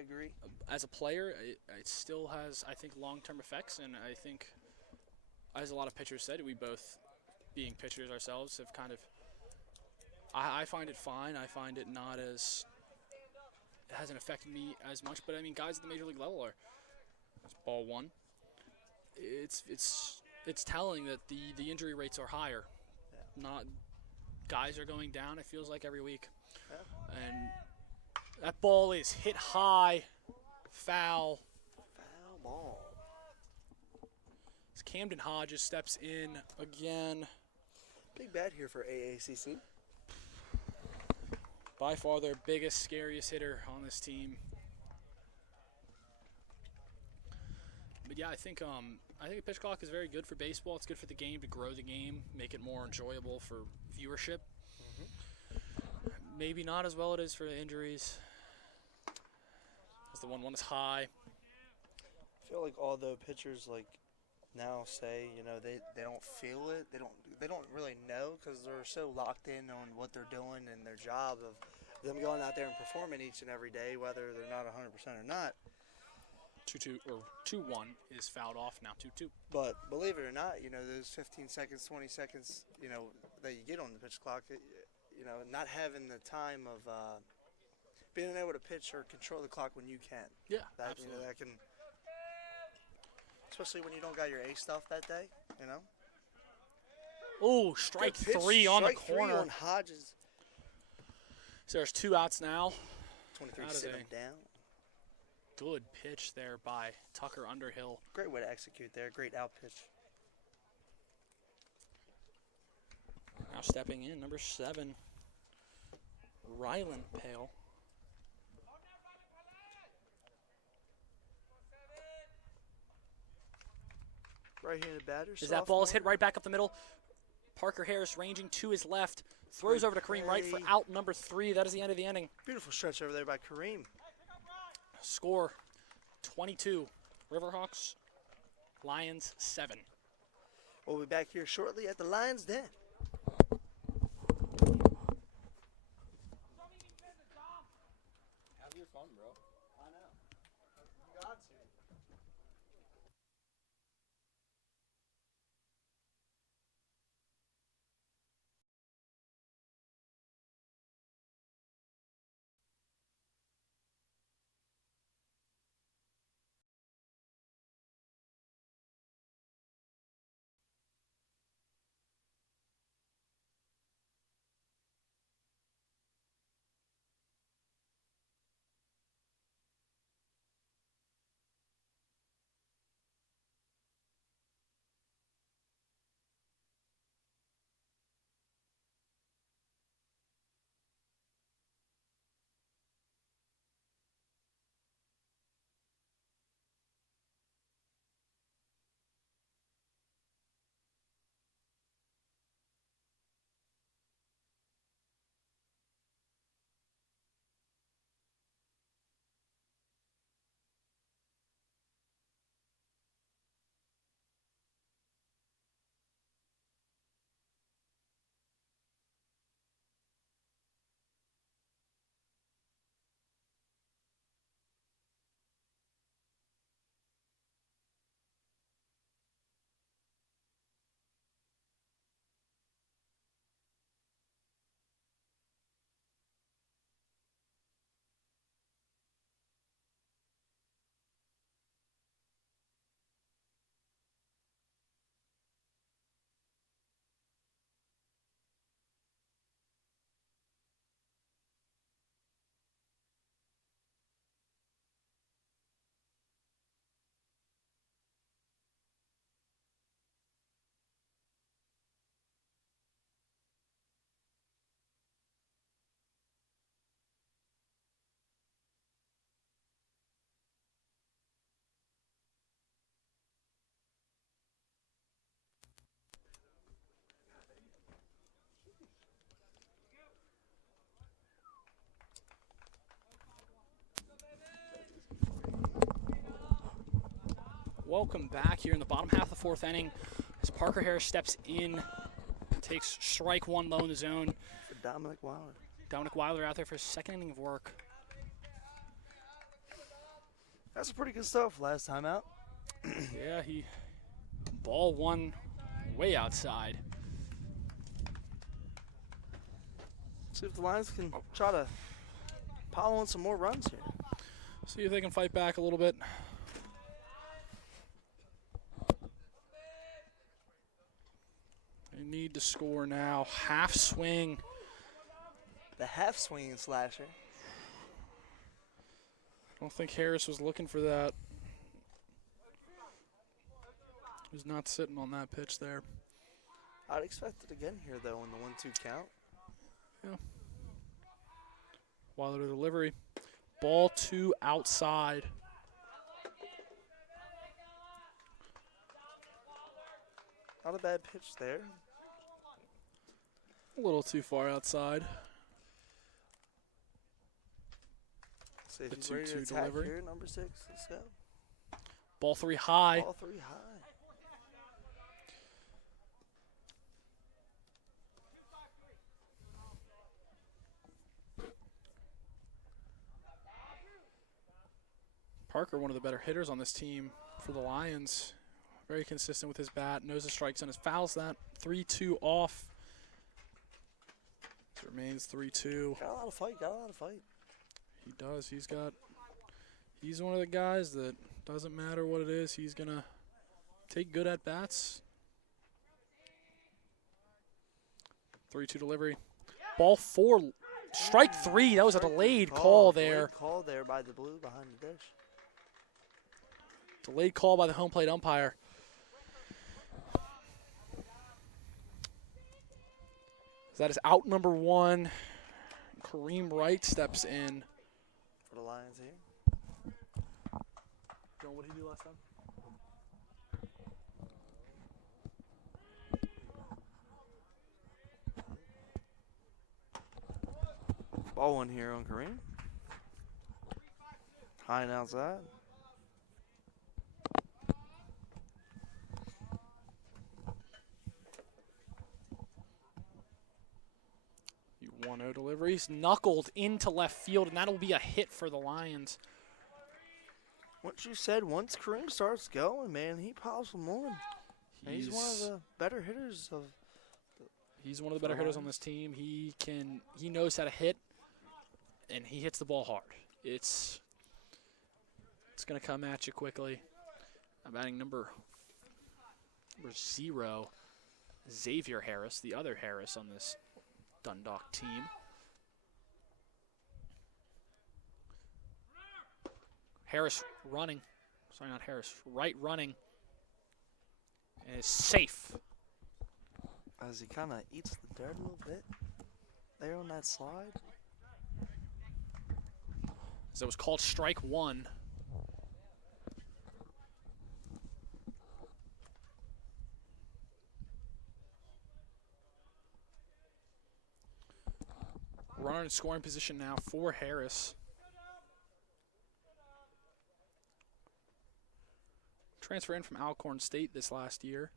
As a player, it still has, I think, long-term effects, and I think, as a lot of pitchers said, we both, being pitchers ourselves, have kind of. I find it fine. I find it not as. It hasn't affected me as much, but I mean, guys at the major league level are. It's ball one. It's telling that the injury rates are higher. Yeah. Not guys are going down. It feels like every week, Yeah. and that ball is hit high, foul. Foul ball. As Camden Hodges steps in again. Big bat here for AACC. By far their biggest, scariest hitter on this team. But yeah, I think the pitch clock is very good for baseball. It's good for the game to grow the game, make it more enjoyable for viewership. Maybe not as well it is for injuries, as the 1-1 is high. I feel like although pitchers like now say, you know, they don't feel it, they don't really know because they're so locked in on what they're doing and their job of them going out there and performing each and every day, whether they're not 100% or not. 2-2 or 2-1 is fouled off now. 2-2. But believe it or not, you know, those 15 seconds, 20 seconds, you know, that you get on the pitch clock, you know, not having the time of being able to pitch or control the clock when you can. Yeah, That, absolutely. You know, that can, especially when you don't got your A stuff that day, you know. Oh, strike Good pitch, three on the strike three corner. on Hodges. So there's 2 outs now. 23 Out of sitting there. him down. Good pitch there by Tucker Underhill. Great way to execute there. Great out pitch. Now stepping in, number 7, Rylan Pale. Right-handed batter. As that ball is hit sophomore. right back up the middle. Parker Harris ranging to his left. Throws Great over to Kareem Wright for play. out number 3. That is the end of the inning. Beautiful stretch over there by Kareem. Score 22. Riverhawks, Lions 7. We'll be back here shortly at the Lions Den. Have your fun, bro. I know. Got to. Welcome back here in the bottom half of the 4th inning as Parker Harris steps in, takes strike 1 low in the zone. For Dominic Wilder. Dominic Wilder out there for his 2nd inning of work. That's pretty good stuff last time out. Yeah, ball one way outside. See if the Lions can try to pile on some more runs here. See if they can fight back a little bit. They need to score now. Half swing. The half swinging slasher. I don't think Harris was looking for that. He was not sitting on that pitch there. I'd expect it again here, though, in the 1-2 count. Yeah. Wilder delivery. Ball 2 outside. Not a bad pitch there. A little too far outside. See if The he's ready to 2-2 attack delivery. here, number 6. Let's go. Ball 3 high. All 3 high. Parker, one of the better hitters on this team for the Lions. Very consistent with his bat. Knows the strike zone. Fouls that. 3-2 off. It remains 3-2. Got a lot of fight. Got a lot of fight. He does. He's one of the guys that doesn't matter what it is. He's going to take good at bats. 3-2 delivery. Ball 4. Strike 3. That was a delayed call there. Delayed call there by the blue behind the dish. Delayed call by the home plate umpire. That is out number 1. Kareem Wright steps in. For the Lions here. What did he do last time? Ball 1 here on Kareem. High and outside. You 1-0 deliveries. Knuckled into left field, and that'll be a hit for the Lions. What you said, once Kareem starts going, man, he piles them on. He's one of the better hitters of. He's one of the better hitters on this team. He knows how to hit, and he hits the ball hard. It's going to come at you quickly. I'm batting number 0, Xavier Harris, the other Harris on this Dundalk team. Harris running. Sorry, not Harris. Right running. And is safe. As he kind of eats the dirt a little bit there on that slide. So it was called strike 1. Runner in scoring position now for Harris. Transfer in from Alcorn State this last year.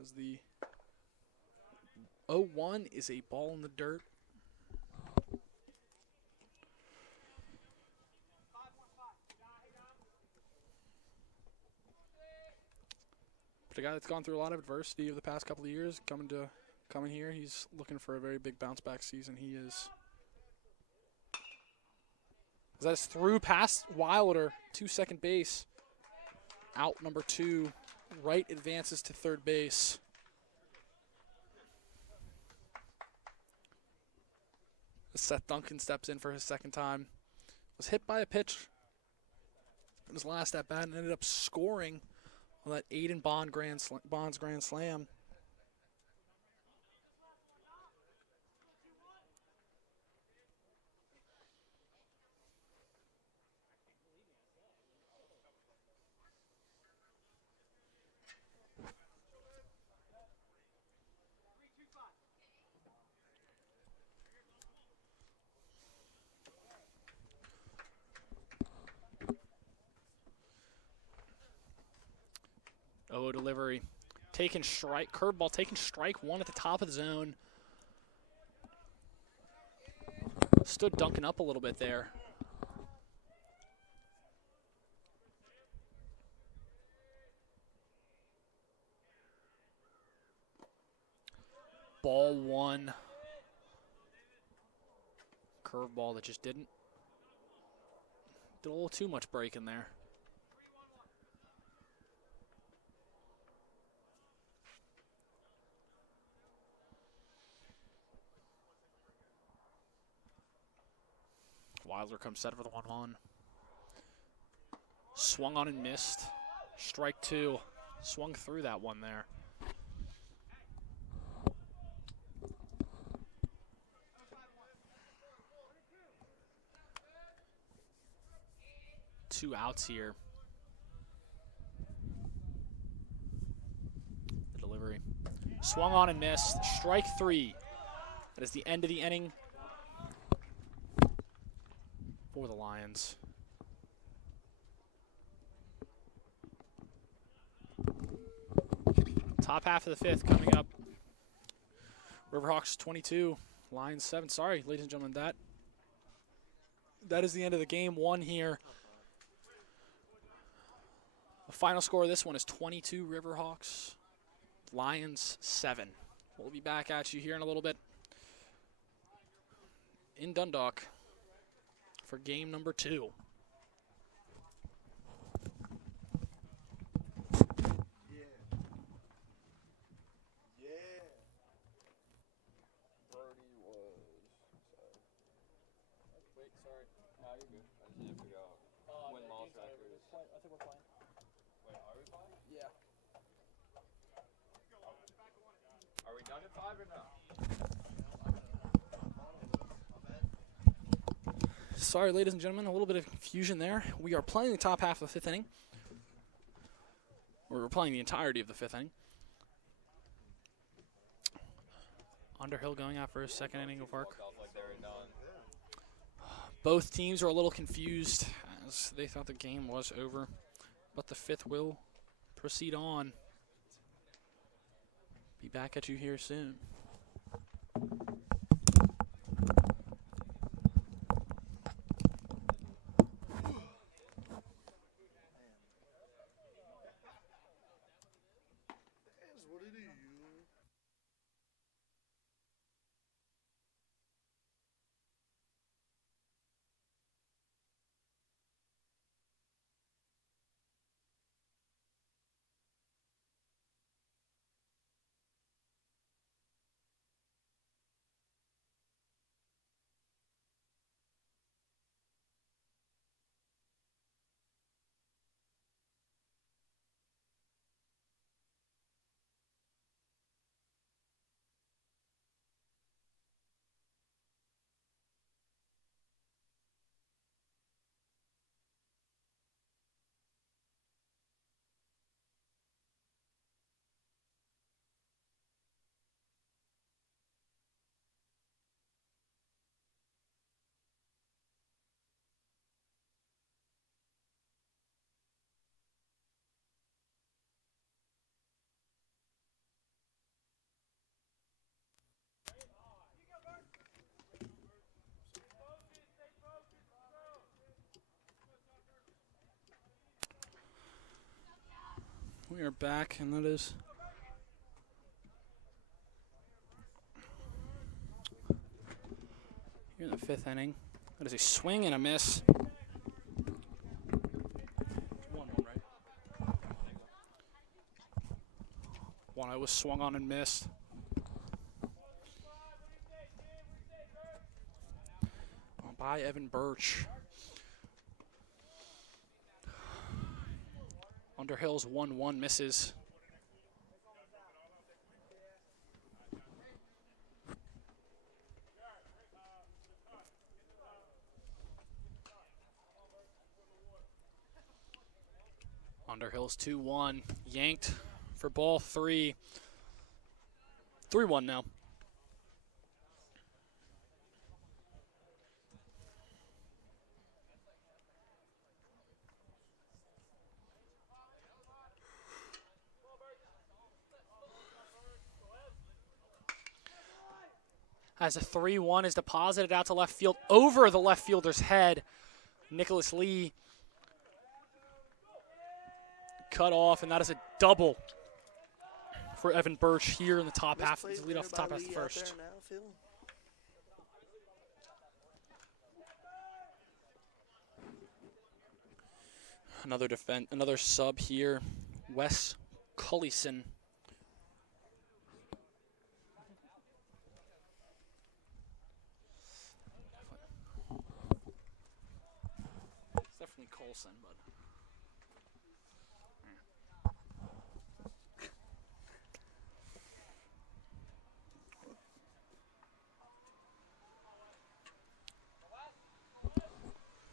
As the 0-1 is a ball in the dirt. But a guy that's gone through a lot of adversity over the past couple of years, coming here, he's looking for a very big bounce back season. He is. That is through past Wilder to second base. Out number 2. Wright advances to third base. Seth Duncan steps in for his second time. Was hit by a pitch in his last at bat and ended up scoring on that Aiden Bond's grand slam. Oh, delivery. Taking strike, curveball, taking strike 1 at the top of the zone. Stood Duncan up a little bit there. Ball one. Curveball that just didn't. Did a little too much break in there. Wilder comes set for the 1-1. Swung on and missed. Strike two. Swung through that one there. Two outs here. The delivery. Swung on and missed. Strike three. That is the end of the inning for the Lions. Top half of the fifth coming up. Riverhawks 22, Lions 7. Sorry, ladies and gentlemen, that is the end of the game one here. The final score of this one is 22 Riverhawks, Lions 7. We'll be back at you here in a little bit in Dundalk for game number 2. Are we done at 5 or no? Sorry, ladies and gentlemen, a little bit of confusion there. We are playing the top half of the fifth inning. Or we're playing the entirety of the fifth inning. Underhill going out for his second inning of work. Both teams are a little confused as they thought the game was over, but the fifth will proceed on. Be back at you here soon. That's what it is. We are back, and that is here in the fifth inning. That is a swing and a miss. 1-1, right? 1-0 was swung on and missed. By Evan Birch. Underhill's 1-1 misses. Underhill's 2-1. Yanked for ball 3. 3-1 now. As a 3-1 is deposited out to left field over the left fielder's head. Nicholas Lee cut off, and that is a double for Evan Birch here in the top half. Misplaced To lead off the there top by half of the Lee out first. there in the outfield. Another sub here, Wes Cullison. It's definitely Colson, but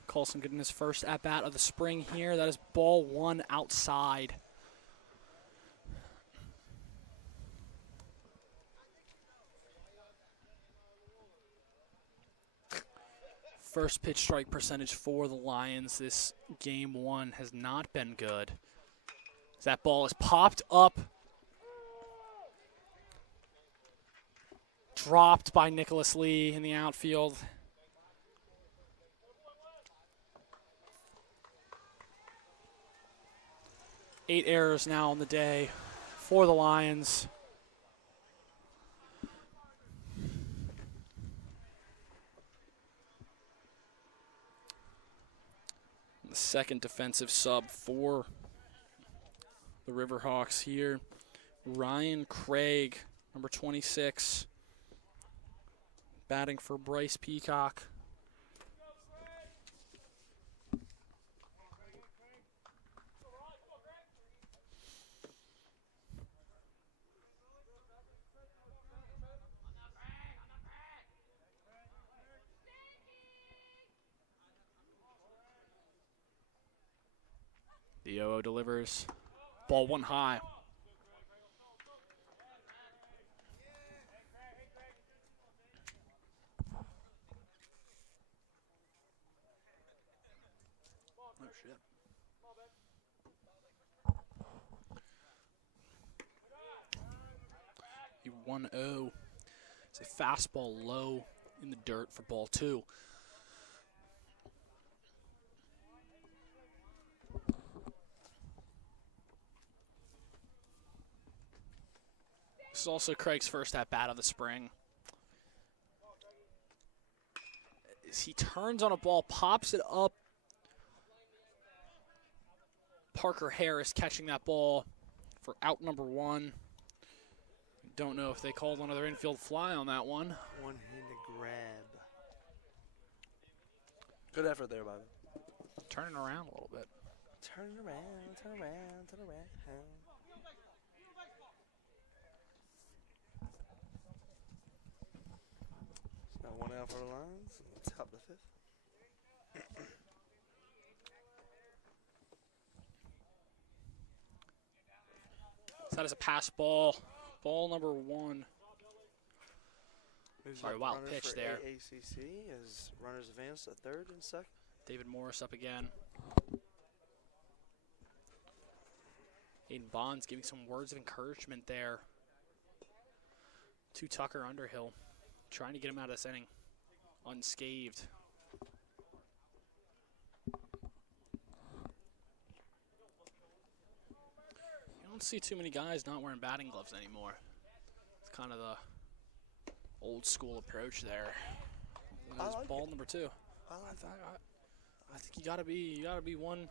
Colson getting his first at bat of the spring here. That is ball one outside. First pitch strike percentage for the Lions this game one has not been good. That ball is popped up. Dropped by Nicholas Lee in the outfield. Eight errors now on the day for the Lions. The second defensive sub for the Riverhawks here. Ryan Craig, number 26, batting for Bryce Peacock. The 0-0 delivers. Ball one high. Oh, shit. The 1-0. It's a fastball low in the dirt for ball two. This is also Craig's first at-bat of the spring. As he turns on a ball, pops it up. Parker Harris catching that ball for out number one. Don't know if they called another infield fly on that one. One-handed grab. Good effort there, Bobby. Turning around a little bit. Turn around, turn around, turn around. Now one out for the Lions. Top of the fifth. So that is a pass ball. Ball number one. Moves Sorry, up wild runners pitch for there. AACC as runners advance to third and second. David Morris up again. Aiden Bonds giving some words of encouragement there to Tucker Underhill, trying to get him out of this inning unscathed. You don't see too many guys not wearing batting gloves anymore. It's kind of the old school approach there. That was ball number two. I think you gotta be one.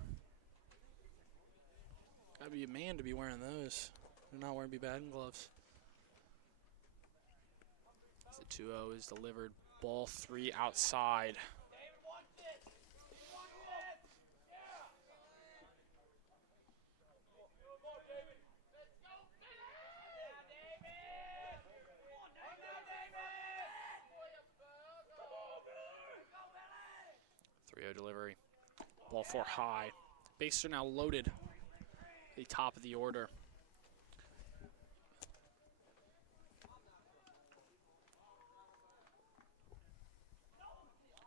Gotta be a man to be wearing those. They're not wearing batting gloves. The 2-0 is delivered. Ball three outside. Delivery. Ball four high. Bases are now loaded. The top of the order.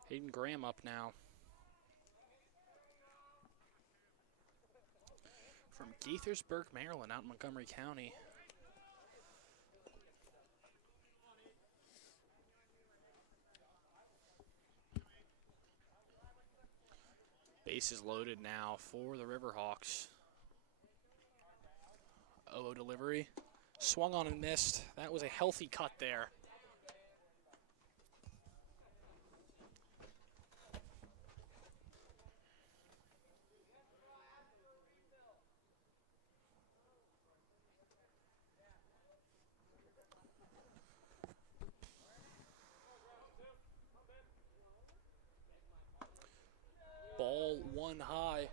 Hayden Graham up now. From Gaithersburg, Maryland, out in Montgomery County. Bases loaded now for the Riverhawks. 0-0 delivery. Swung on and missed. That was a healthy cut there. Ball one high.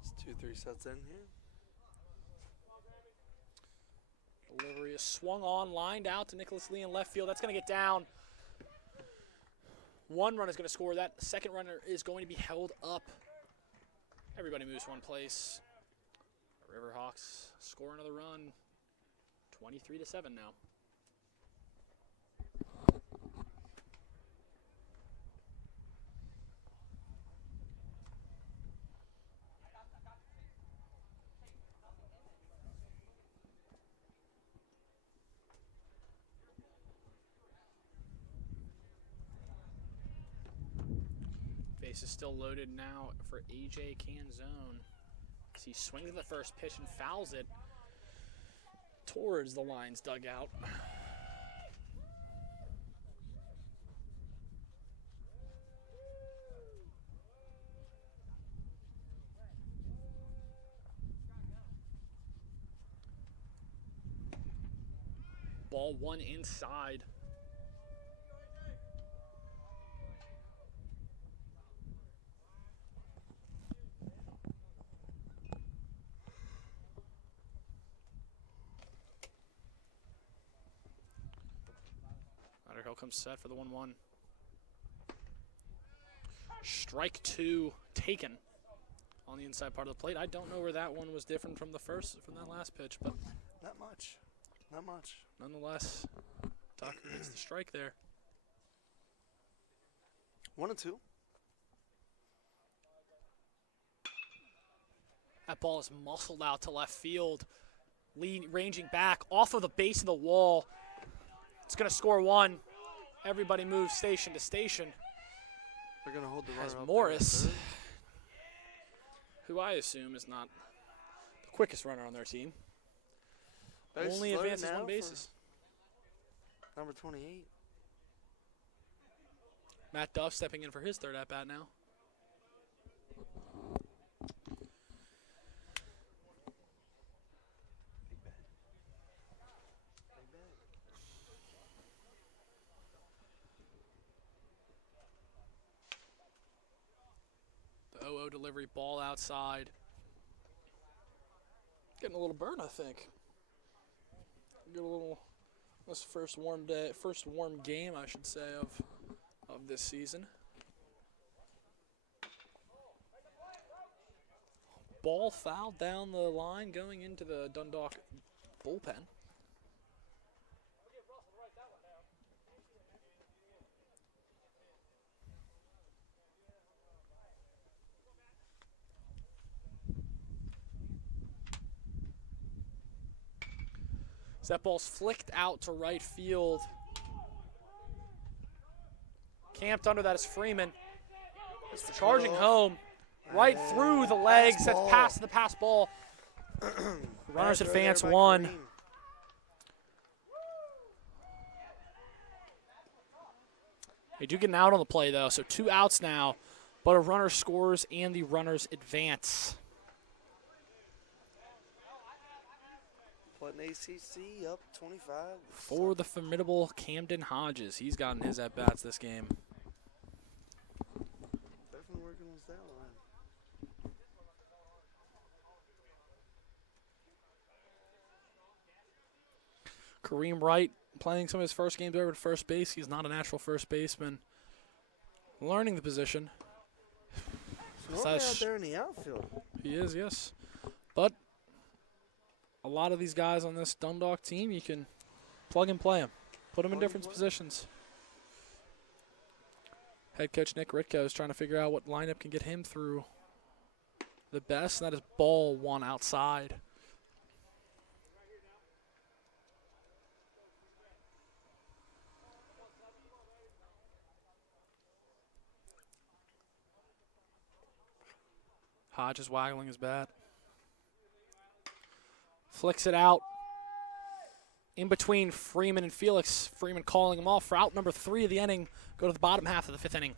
It's 2-3 sets in here. Delivery is swung on, lined out to Nicholas Lee in left field. That's going to get down. One run is going to score. That second runner is going to be held up. Everybody moves one place. Riverhawks score another run. 23-7 now. Base is still loaded now for AJ Canzone. As he swings at the first pitch and fouls it towards the Lions dugout. Ball one inside. Underhill comes set for the 1-1. Strike two taken on the inside part of the plate. I don't know where that one was different from from that last pitch, but Not much. Not much. nonetheless, Tucker gets the strike there. 1-2. That ball is muscled out to left field. Lee ranging back off of the base of the wall. It's going to score one. Everybody moves station to station. They're going to hold the As runner up Morris, there at who I assume is not the quickest runner on their team, third. Bases only loaded advances now one bases. for number 28. Matt Duff stepping in for his third at-bat now. The 0-0 delivery, ball outside. Getting a little burn, I think. Get a little. This first warm game, I should say, of this season. Ball fouled down the line going into the Dundalk bullpen. So that ball's flicked out to right field. Camped under that is Freeman. He's charging home. Right through the legs. That's past the pass ball. Runners advance one. They do get an out on the play, though, so 2 outs now. But a runner scores and the runners advance. Putting ACC up 25. For the formidable Camden Hodges. He's gotten his at-bats this game. Definitely working on his down line. Kareem Wright playing some of his first games over at first base. He's not a natural first baseman. Learning the position. He's normally out there in the outfield. He is, yes. But a lot of these guys on this Dundalk team, you can plug and play them. Put them in different positions. Head coach Nick Ritko is trying to figure out what lineup can get him through the best, and that is ball one outside. Hodges waggling his bat. Flicks it out. In between Freeman and Felix. Freeman calling him off for out number 3 of the inning. Go to the bottom half of the 5th inning.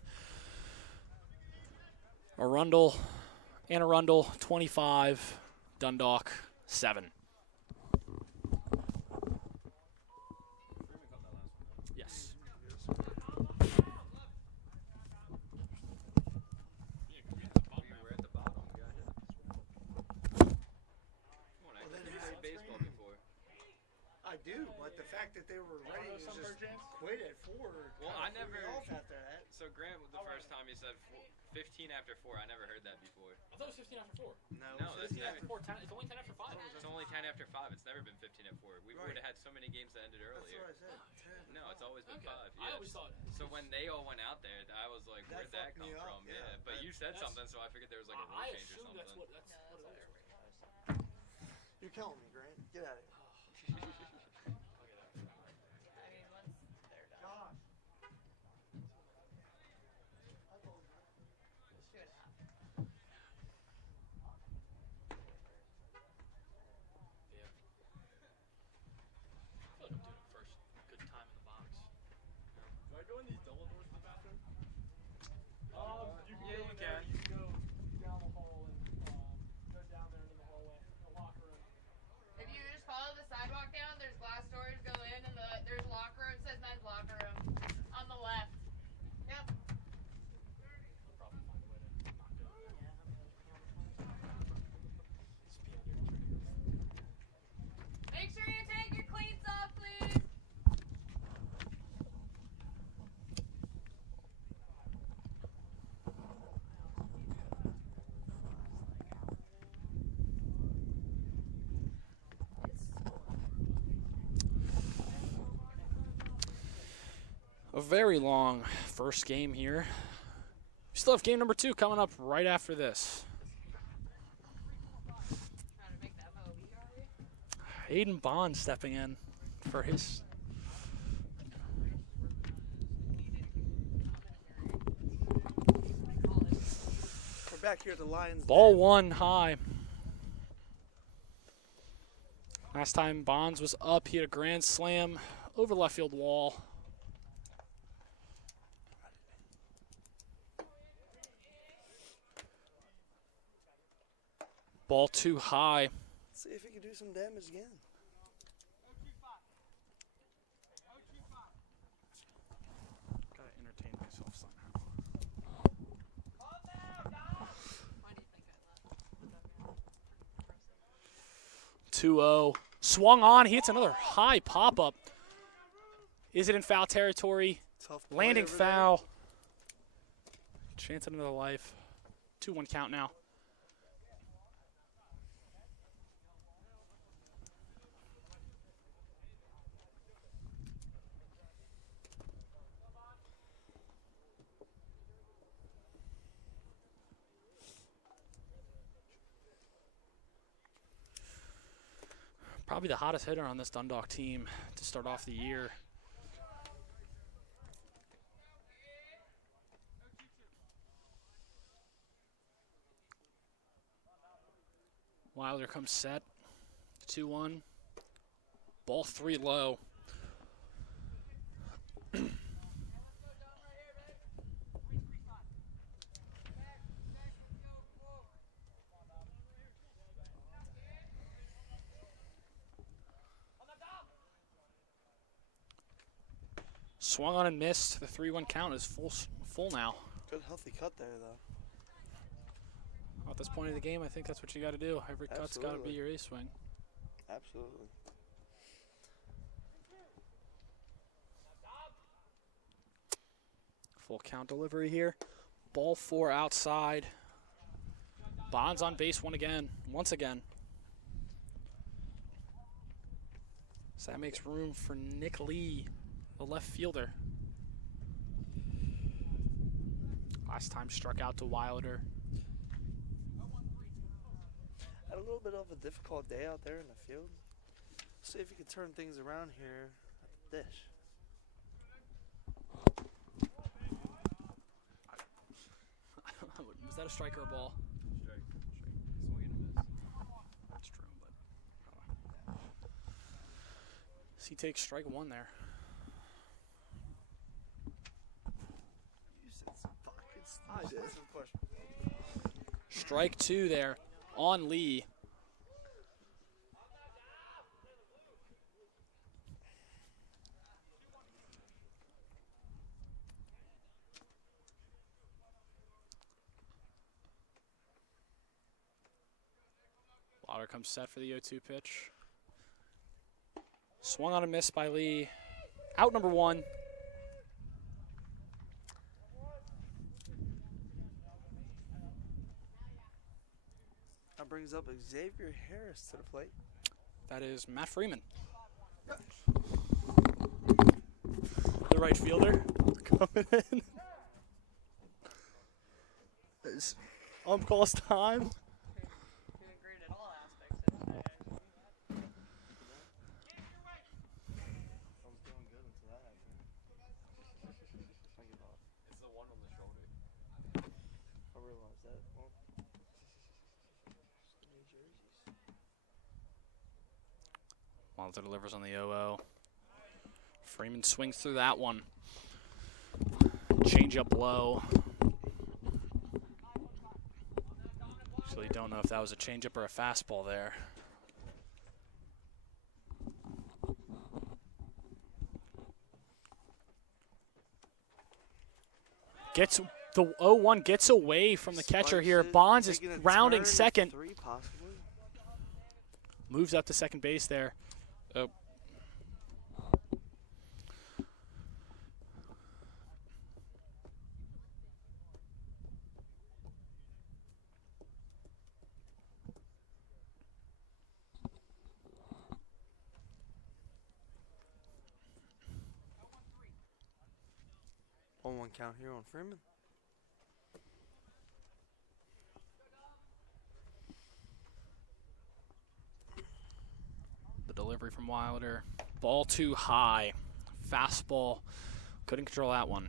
Arundel, 25. Dundalk, 7. Yes. I do, but the fact that they were ready to just quit at 4. Well, I never. Off after that. So Grant, the first time he said 15 after 4, I never heard that before. I thought it was 15 after 4. No, that's 15 after never. 4. It's only 10 after 5. It's only 10 after 5. It's never been 15 at 4. We would have had so many games that ended That's earlier. what I said. 10. No, it's always been 5. I always thought. So when they all went out there, I was like, That where'd that fucked come me up, from? yeah. Yeah, but you said That's- something, so I figured there was like a rule I change or assume something. that's what it is. You're killing me, Grant. Get out of here. Josh. I feel like I'm doing it first good time in the box. Do I go in these double doors in the bathroom? You can Yeah, go you in there. can. You can go down the hall and go down there into the hallway, the locker room. If you just follow the sidewalk down, there's glass doors go in, and there's a locker room. It says men's locker room on the left. Yep. I'll probably find a way to not go in there. Make sure you take your cleats off, please. A very long first game here. We still have game number 2 coming up right after this. Trying to make that Moby, are we? Hayden Bond stepping in for his. We're back here at the Lions. Ball Den. 1 high. Last time Bonds was up, he had a grand slam over the left field wall. Ball 2 high. See if he can do some damage again. Gotta entertain myself somehow. Why do you think I left? 2-0. Swung on. He hits another high pop-up. Is it in foul territory? Tough play Landing over there. foul. Chance at another life. 2-1 count now. Probably the hottest hitter on this Dundalk team to start off the year. Wilder comes set. 2-1. Ball 3 low. Swung on and missed. The 3-1 count is full now. Good healthy cut there though. At this point of the game, I think that's what you got to do. Every cut's got to be Absolutely. your ace swing. Absolutely. Full count delivery here. Ball 4 outside. Bonds on base once again. So that makes room for Nick Lee, the left fielder. Last time struck out to Wilder. Had a little bit of a difficult day out there in the field. See if you can turn things around here at the dish. Was that a strike or a ball? he takes strike one there. You said some fucking stuff. I did. Some push. Strike two there on Lee. Lauder comes set for the 0-2 pitch. Swung on a miss by Lee. Out number one. That brings up Xavier Harris to the plate. That is Matt Freeman. The right fielder coming in. It's calls time. Doing great at all aspects of it. I was doing good until that happened. I give up. It's the one on the shoulder. I realized that. Well, New jerseys. Wilder delivers on the 0-0. Freeman swings through that one. Change up low. Actually, don't know if that was a changeup or a fastball there. Gets the 0-1 gets away from the catcher Spikes here. it, Bonds is taking a rounding turn, second. 3 possibly. Moves up to second base there. Oh. 1-1 count here on Freeman. The delivery from Wilder. Ball too high. Fastball. Couldn't control that one.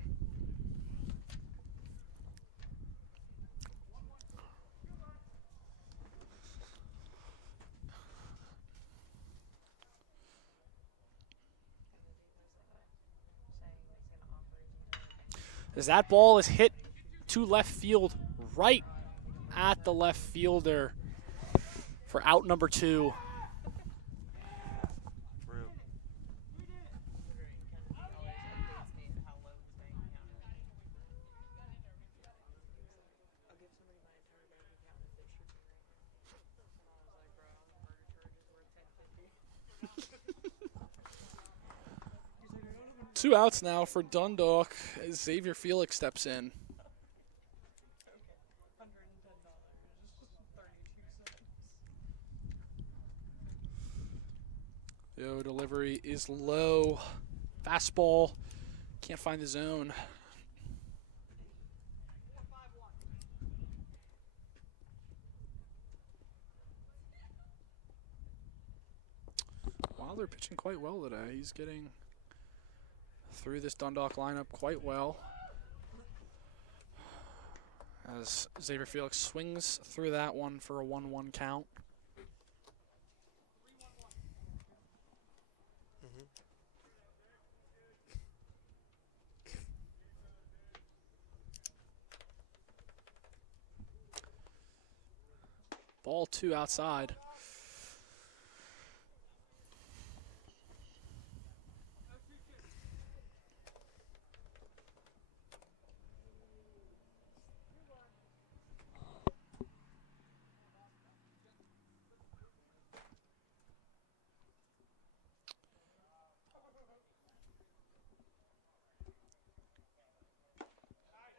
As that ball is hit to left field, right at the left fielder for out number 2. Two outs now for Dundalk as Xavier Felix steps in. Yo, delivery is low. Fastball. Can't find the zone. Wilder pitching quite well today. He's getting through this Dundalk lineup quite well. As Xavier Felix swings through that one for a 1-1 count. Ball 2 outside.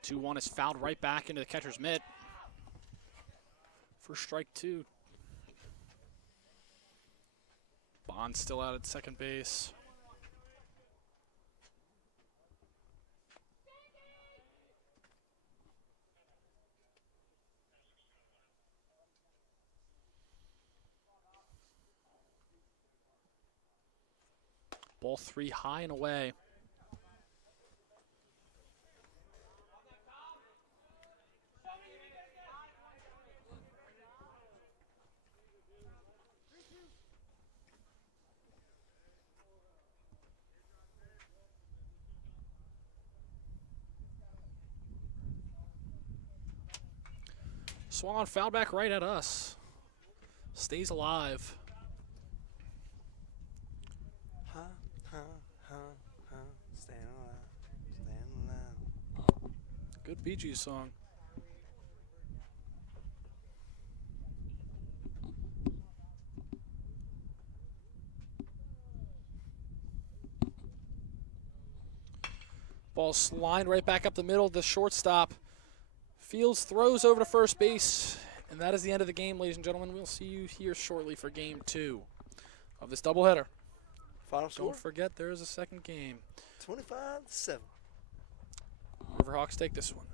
Two one is fouled right back into the catcher's mitt for strike 2. Bond still out at second base. Ball 3 high and away. swung on, foul back right at us. Stays alive. Huh, huh, huh, huh. Staying alive, staying alive. Good Bee Gees song. Ball's lined right back up the middle. The shortstop. Fields throws over to first base. And that is the end of the game, ladies and gentlemen. We'll see you here shortly for game 2 of this doubleheader. Final score? Don't forget there is a second game. 25-7. Riverhawks take this one.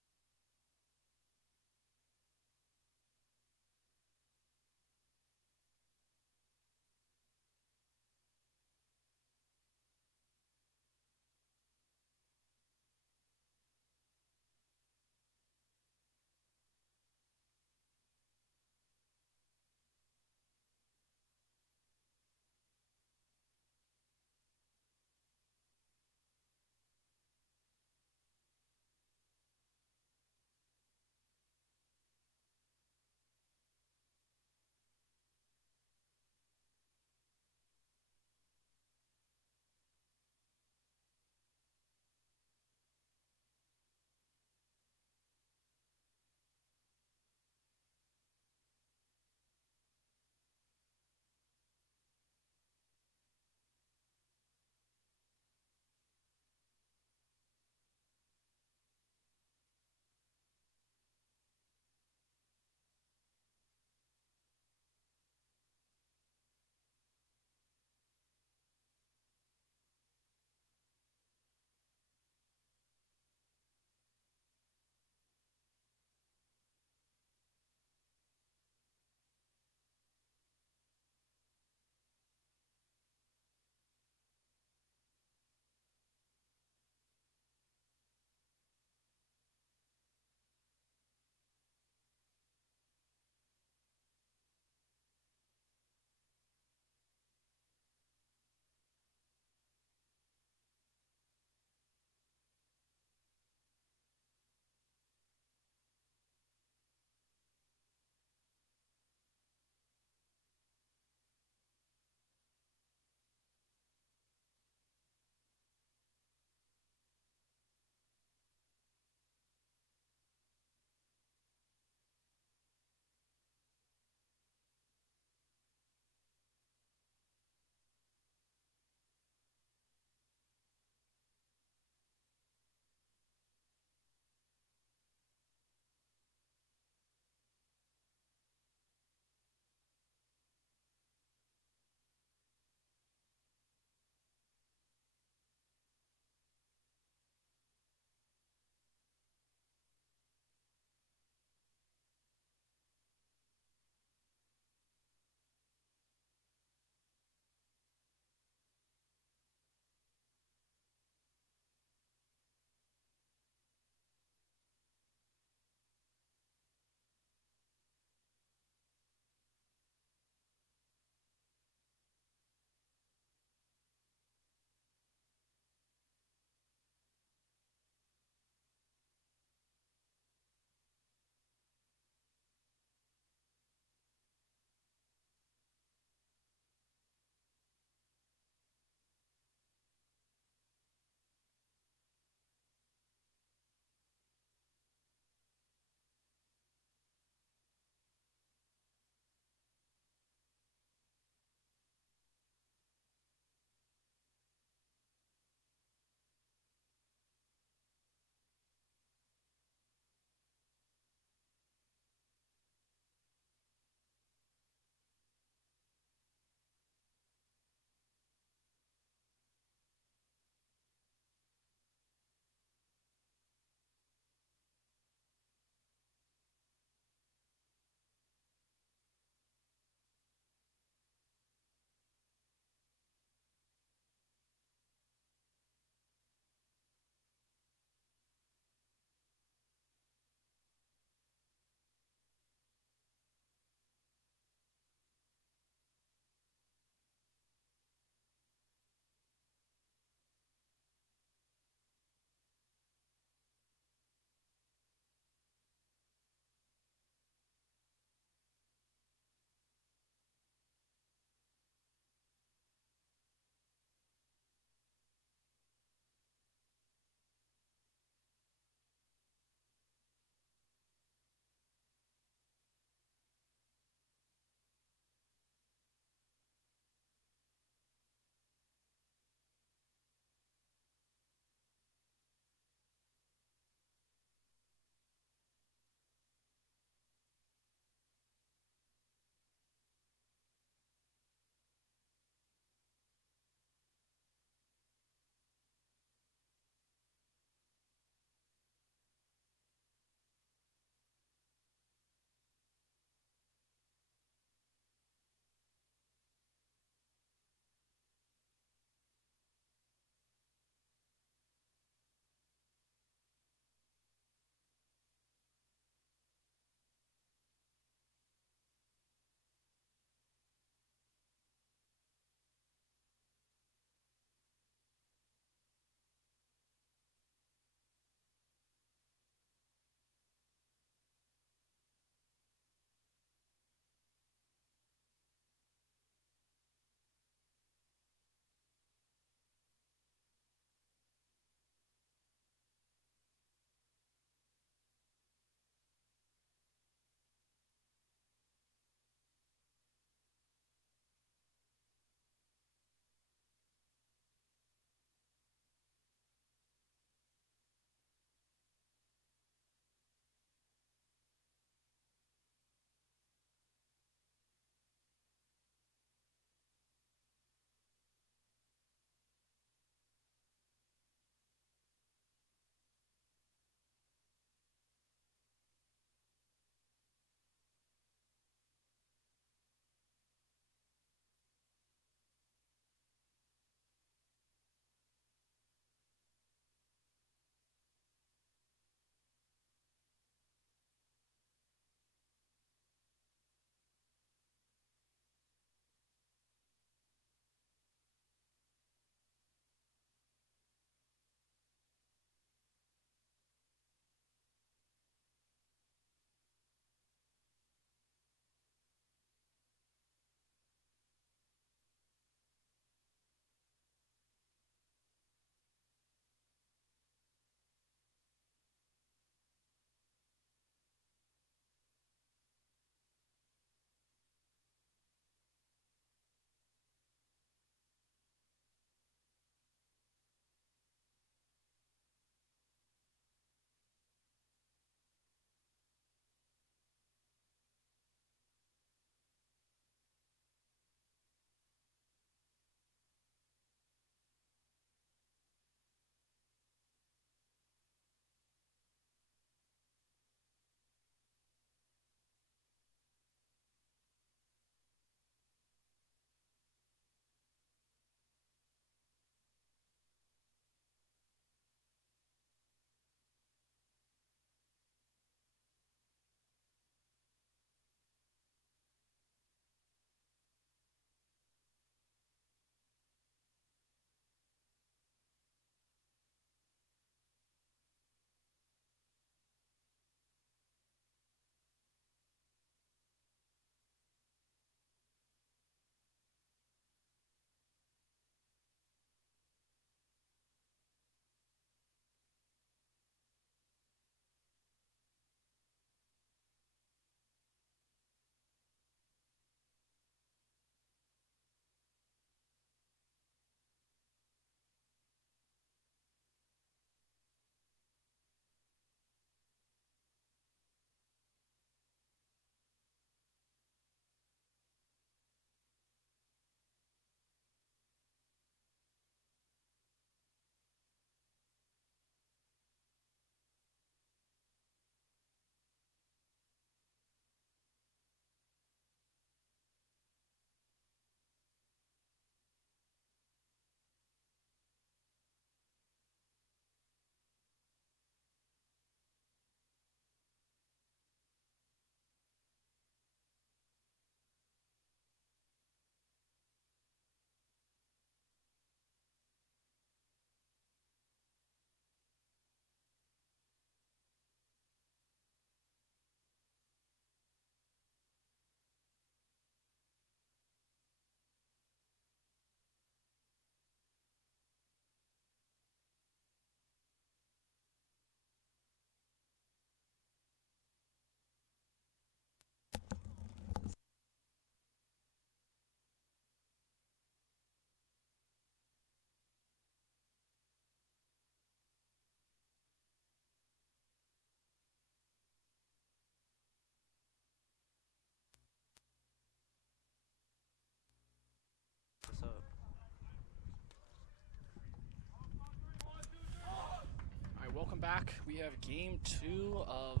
back. We have game 2 of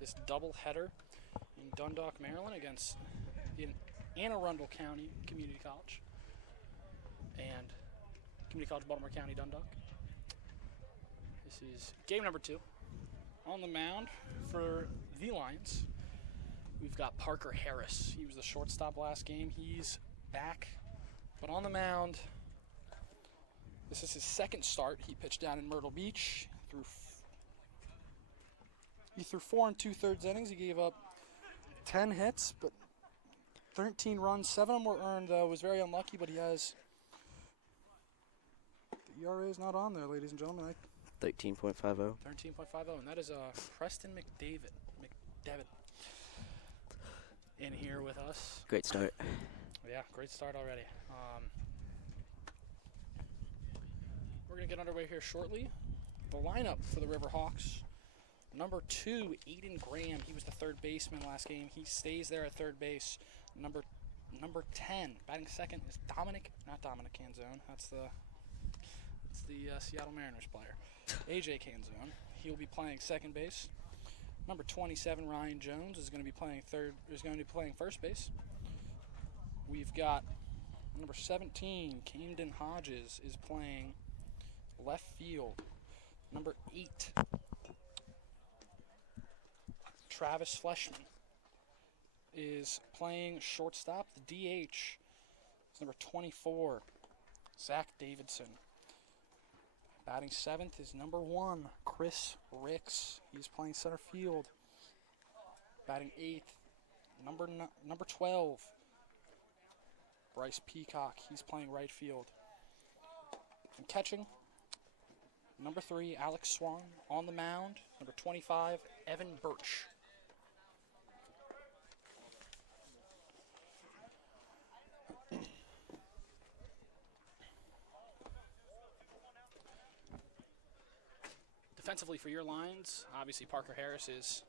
this doubleheader in Dundalk, Maryland against Arundel County Community College and Community College Baltimore County Dundalk. This is game number 2. On the mound for the Lions, we've got Parker Harris. He was the shortstop last game. He's back, but on the mound, this is his second start. He pitched down in Myrtle Beach. He threw 4 2/3 innings. He gave up 10 hits, but 13 runs. 7 of them were earned, though. Was very unlucky, but he has... The ERA is not on there, ladies and gentlemen. 13.50. 13.50, and that is Preston McDavid in here with us. Great start. Yeah, great start already. We're going to get underway here shortly. The lineup for the Riverhawks. Number 2, Aiden Graham. He was the third baseman last game. He stays there at third base. Number 10, batting second, is not Dominic Canzone. That's the Seattle Mariners player. AJ Canzone. He'll be playing second base. Number 27, Ryan Jones, is going to be playing first base. We've got number 17, Camden Hodges, is playing left field. Number 8, Travis Fleshman, is playing shortstop. The DH is number 24, Zach Davidson. Batting 7th is number 1, Chris Ricks. He's playing center field. Batting 8th, number 12, Bryce Peacock. He's playing right field. And catching, number 3, Alex Swan. On the mound, number 25, Evan Birch. Defensively for your Lions, obviously Parker Harris is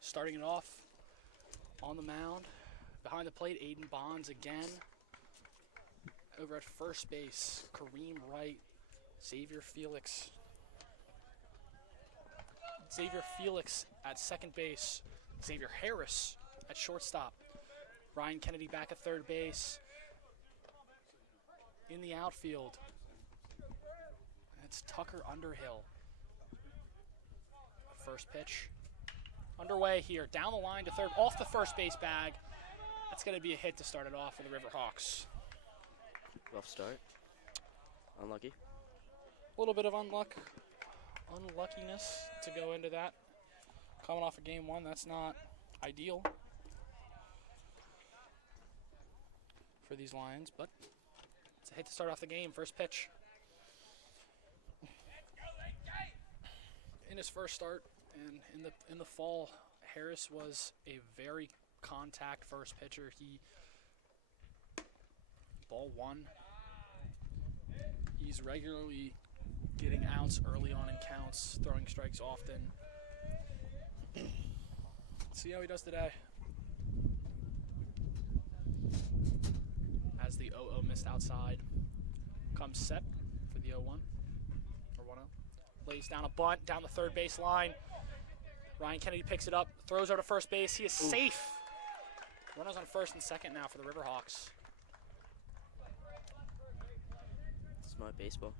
starting it off on the mound. Behind the plate, Aiden Bonds again. Over at first base, Kareem Wright, Xavier Felix at second base, Xavier Harris at shortstop, Ryan Kennedy back at third base. In the outfield, it's Tucker Underhill. First pitch underway here, down the line to third, off the first base bag. That's going to be a hit to start it off for the Riverhawks. Rough start. Unlucky. A little bit of unluckiness to go into that. Coming off of game 1, that's not ideal for these Lions, but it's a hit to start off the game. First pitch. In his first start and in the fall, Harris was a very contact first pitcher. Ball 1. He's regularly getting outs early on in counts, throwing strikes often. Let's see how he does today. As the 0-0 missed outside, comes set for the 0-1 or 1-0. Lays down a bunt down the third base line. Ryan Kennedy picks it up, throws over to first base. He is safe. Runners on first and second now for the Riverhawks. Smart baseball.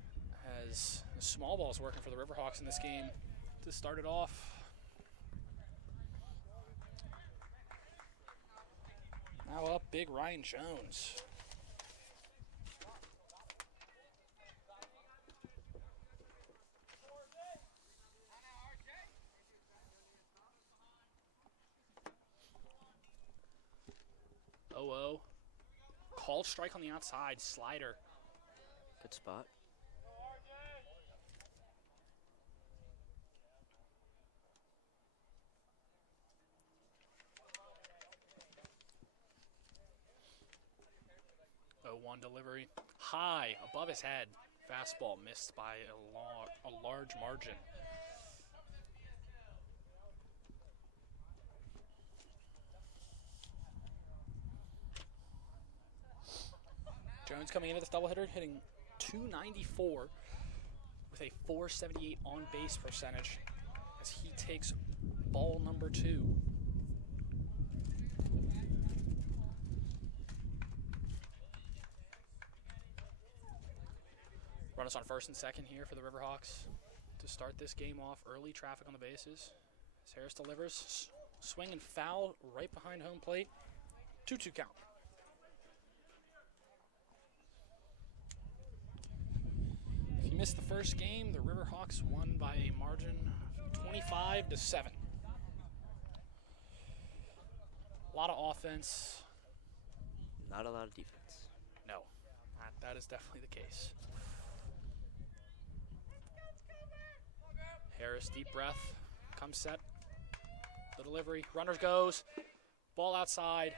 As the small ball is working for the Riverhawks in this game to start it off. Now up big Ryan Jones. Called strike on the outside, slider. Good spot. One delivery, high above his head. Fastball missed by a large margin. Jones coming into this doubleheader, hitting .294 with a .478 on base percentage as he takes ball number 2. Runners on first and second here for the Riverhawks to start this game off. Early traffic on the bases. As Harris delivers, swing and foul right behind home plate. 2-2 count. If you missed the first game, the Riverhawks won by a margin of 25-7. A lot of offense. Not a lot of defense. No, that is definitely the case. Harris, deep breath, comes set. The delivery, runners goes, ball outside,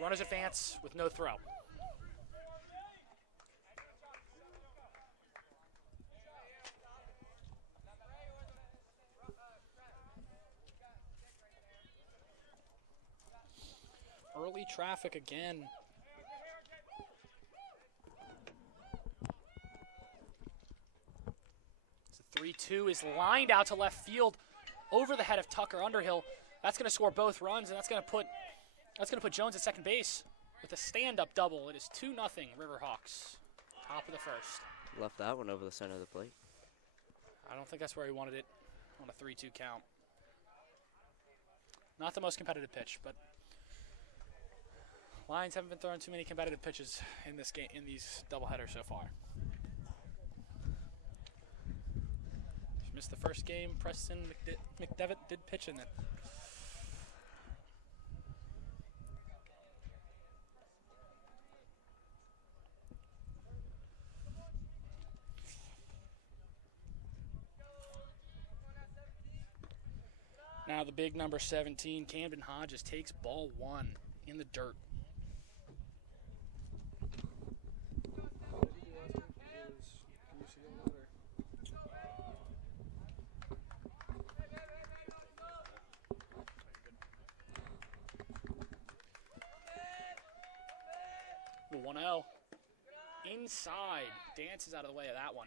runners advance with no throw. Early traffic again. So 3-2 is lined out to left field over the head of Tucker Underhill. That's going to score both runs, and that's going to put Jones at second base with a stand-up double. It is 2-0 Riverhawks. Top of the first. Left that one over the center of the plate. I don't think that's where he wanted it on a 3-2 count. Not the most competitive pitch, but Lions haven't been throwing too many competitive pitches in this game, in these doubleheaders so far. If you missed the first game, Preston McDevitt did pitch in it. Now the big number 17, Camden Hodges, takes ball 1 in the dirt. The 1-0. Inside. Dances out of the way of that one.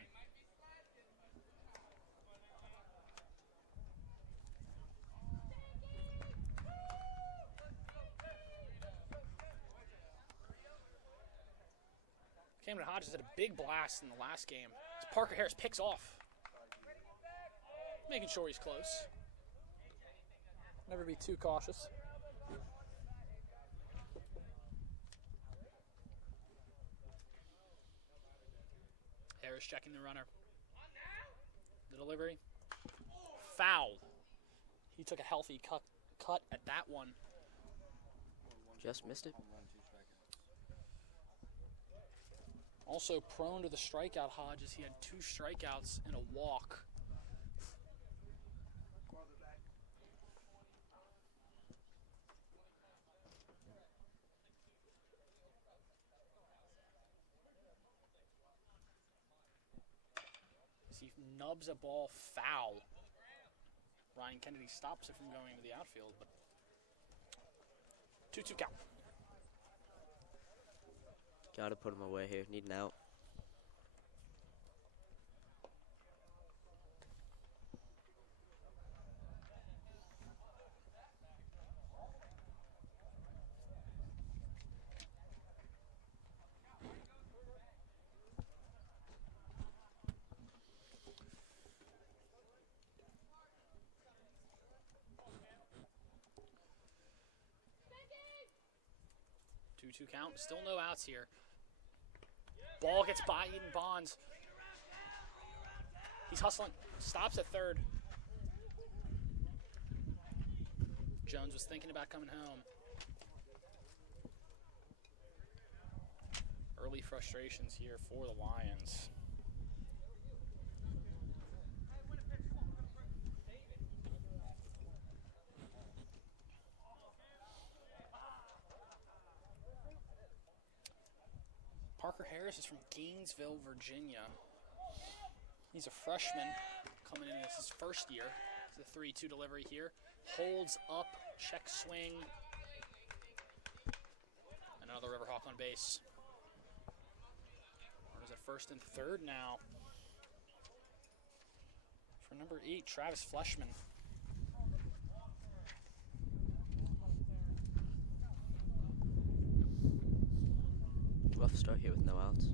Camden Hodges had a big blast in the last game. As Parker Harris picks off. Making sure he's close. Never be too cautious. Harris checking the runner. The delivery. Foul. He took a healthy cut at that one. Just missed it. Also prone to the strikeout, Hodges. He had 2 strikeouts and a walk. As he nubs a ball foul. Ryan Kennedy stops it from going into the outfield, but 2-2 count. Gotta put him away here. Need an out. Two count. Still no outs here. Ball gets by Eden Bonds. He's hustling. Stops at third. Jones was thinking about coming home. Early frustrations here for the Lions. Parker Harris is from Gainesville, Virginia. He's a freshman coming in as his first year. It's a 3-2 delivery here. Holds up, check swing. And another Riverhawk on base. Runners at first and third now. for number 8, Travis Fleshman. Rough start here with no outs.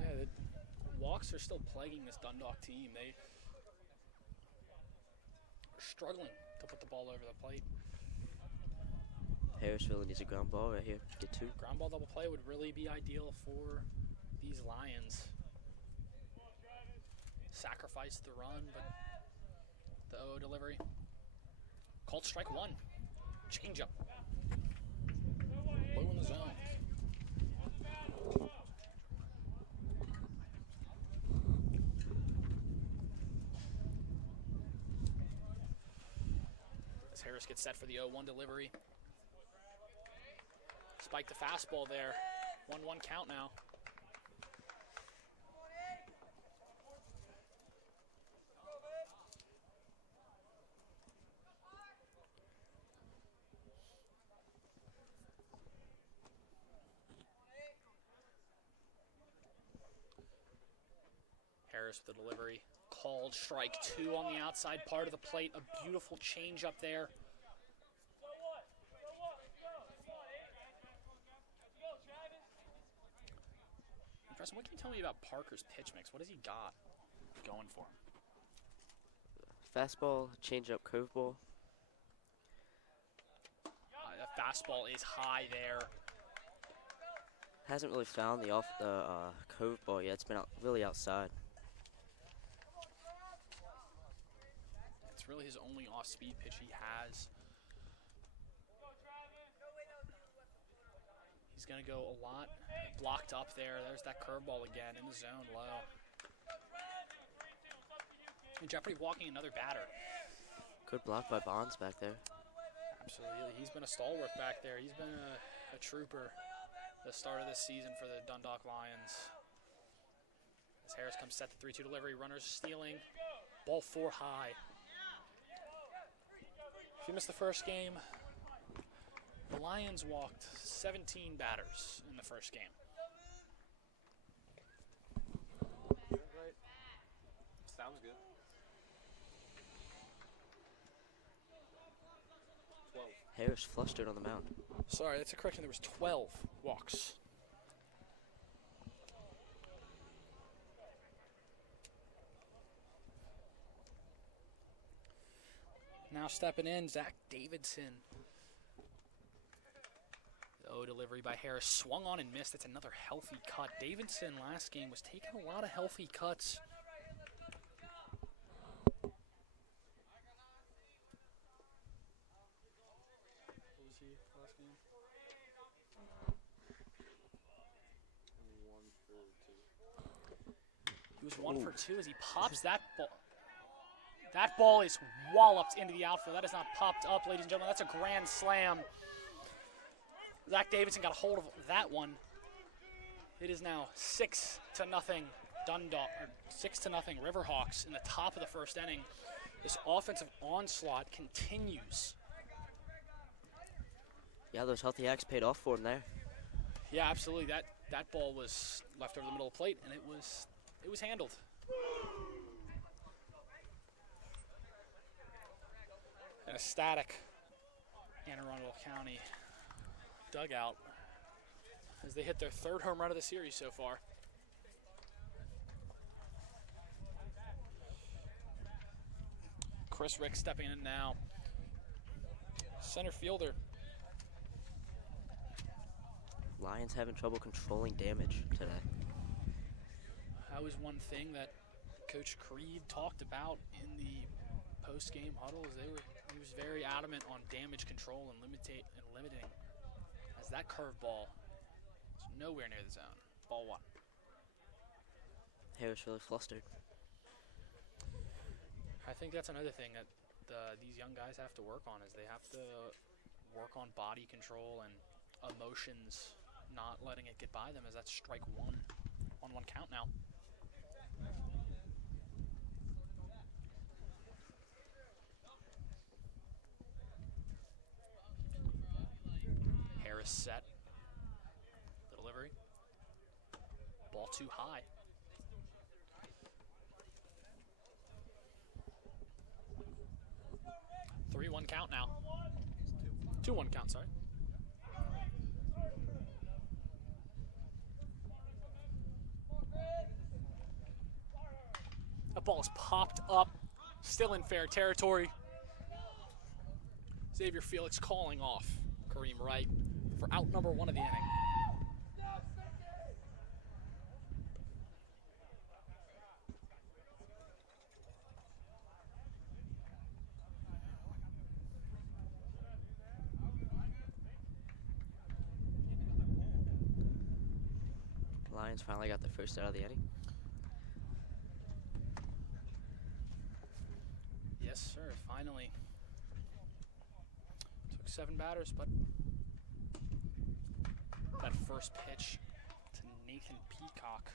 Yeah, the walks are still plaguing this Dundalk team. They are struggling to put the ball over the plate. Harris really needs a ground ball right here. Get 2. Ground ball double play would really be ideal for these Lions. Sacrifice the run, but the 0 delivery. Called strike 1. Changeup. Low in the zone. As Harris gets set for the 0-1 delivery. Spike the fastball there. 1-1 count now. Harris with the delivery. Called strike 2 on the outside part of the plate. A beautiful change up there. Preston, what can you tell me about Parker's pitch mix? What has he got going for him? Fastball, changeup, curveball. The fastball is high there. Hasn't really found the curveball yet. It's been really outside. It's really his only off-speed pitch he has. He's going to go a lot blocked up there. There's that curveball again in the zone low. And Jeopardy walking another batter. Good block by Bonds back there. Absolutely. He's been a stalwart back there. He's been a trooper the start of this season for the Dundalk Lions. As Harris comes set the 3-2 delivery. Runners stealing. Ball 4 high. If you missed the first game, the Lions walked 17 batters in the first game. Sounds good. 12. Harris flustered on the mound. Sorry, that's a correction. There was 12 walks. Now stepping in, Zach Davidson. The delivery by Harris, swung on and missed. That's another healthy cut. Davidson last game was taking a lot of healthy cuts. What was he last game? 1 for 2. He was 1 for 2 as he pops that ball. That ball is walloped into the outfield. That is not popped up, ladies and gentlemen. That's a grand slam. Zach Davidson got a hold of that one. It is now 6-0 Dundalk, or 6-0 Riverhawks in the top of the first inning. This offensive onslaught continues. Yeah, those healthy acts paid off for him there. Yeah, absolutely. That ball was left over the middle of the plate, and it was handled. An ecstatic Anne Arundel County dugout as they hit their 3rd home run of the series so far. Chris Rick stepping in now. Center fielder. Lions having trouble controlling damage today. That was one thing that Coach Creed talked about in the post-game huddle. He was very adamant on damage control and limiting. As that curveball is nowhere near the zone. Ball 1. Harris really flustered. I think that's another thing that these young guys have to work on, is they have to work on body control and emotions, not letting it get by them, as that's strike 1 on 1 count now. Harris set. The delivery. Ball 2 high. 2-1 count now. 2-1 count, sorry. That ball is popped up, still in fair territory. Xavier Felix calling off Kareem Wright for out number 1 of the inning. Lions finally got the first out of the inning. Yes, sir, finally. Took 7 batters, but that first pitch to Nathan Peacock,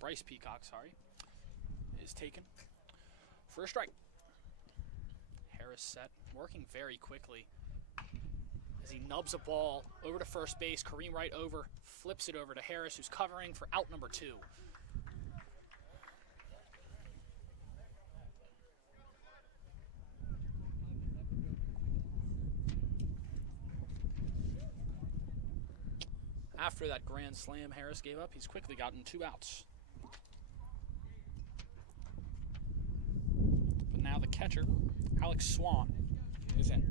Bryce Peacock, sorry, is taken for a strike. Harris set, working very quickly as he nubs a ball over to first base. Kareem Wright over, flips it over to Harris, who's covering for out number 2. After that grand slam Harris gave up, he's quickly gotten 2 outs. But now the catcher, Alex Swan, is in.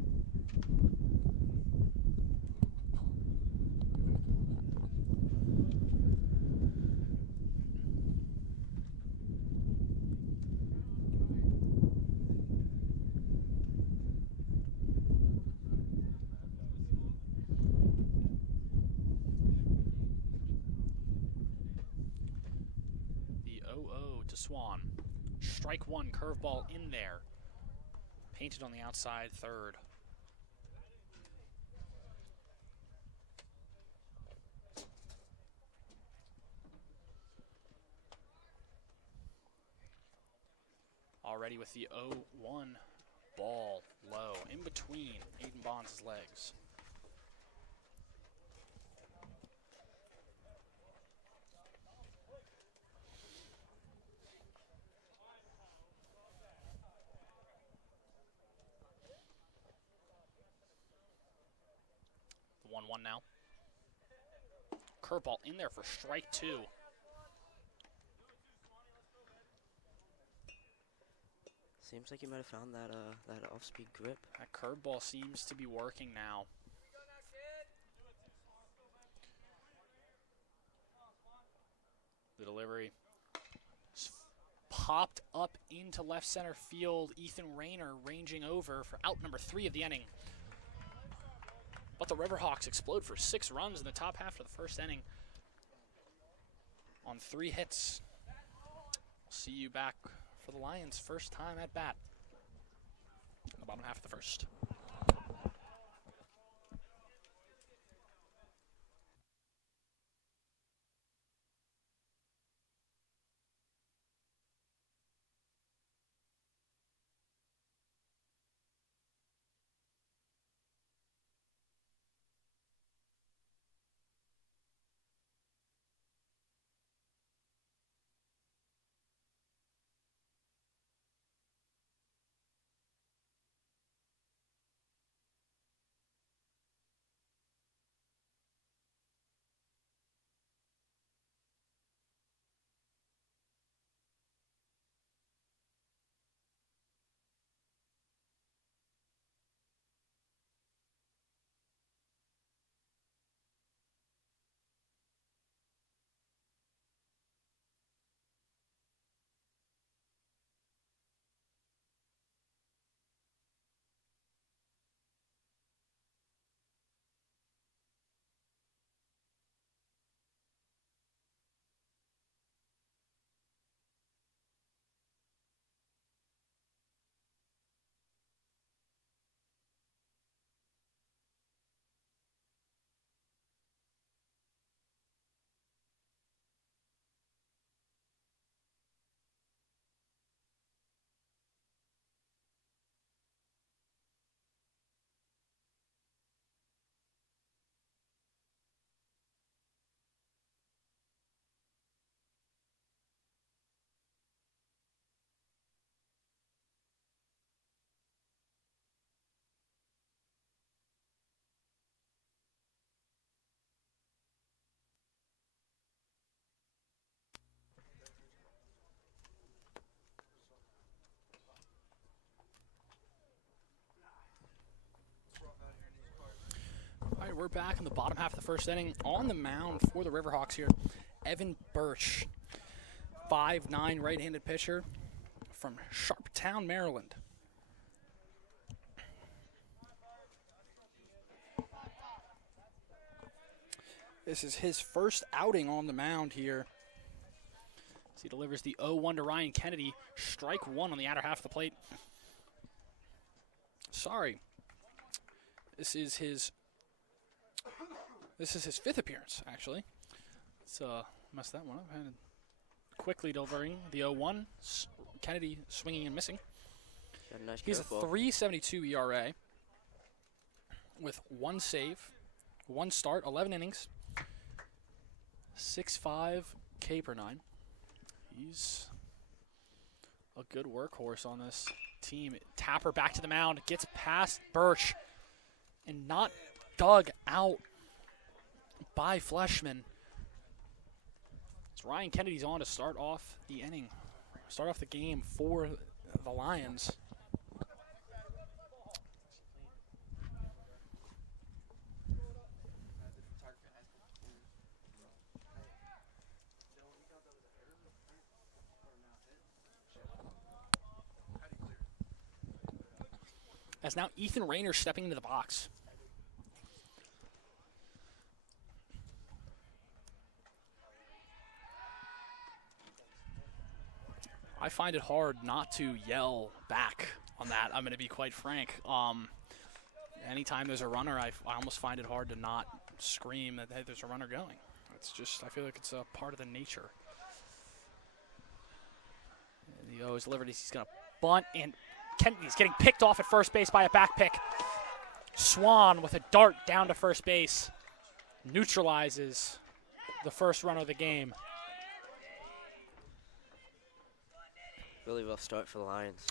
To Swan. Strike 1, curveball in there. Painted on the outside third. Already with the 0-1 ball low, in between Aiden Bonds' legs. The 1-1 now. Curveball in there for strike 2. Seems like you might have found that that off-speed grip. That curveball seems to be working now. The delivery popped up into left center field. Ethan Rayner ranging over for out number 3 of the inning. But the Riverhawks explode for 6 runs in the top half of the first inning on 3 hits. We'll see you back for the Lions' first time at bat in the bottom half of the first. we're back in the bottom half of the first inning. On the mound for the Riverhawks here, Evan Birch, 5'9" right-handed pitcher from Sharptown, Maryland. This is his first outing on the mound here. As he delivers the 0-1 to Ryan Kennedy. Strike one on the outer half of the plate. Sorry. This is his fifth appearance, actually. Let's mess that one up. And quickly delivering the 0-1. Kennedy swinging and missing. Got a nice He's a curveball. 3.72 ERA with one save, one start, 11 innings, 6.5 K per nine. He's a good workhorse on this team. Tapper back to the mound, gets past Birch, and not dug out by Fleshman. It's Ryan Kennedy's on to start off the inning, start off the game for the Lions. As now Ethan Rayner stepping into the box. I find it hard not to yell back on that. I'm going to be quite frank. Anytime there's a runner, I almost find it hard to not scream that, hey, there's a runner going. It's just, I feel like it's a part of the nature. And the O is delivered. He's going to bunt, and Kennedy's getting picked off at first base by a back pick. Swan with a dart down to first base neutralizes the first run of the game. Really rough start for the Lions.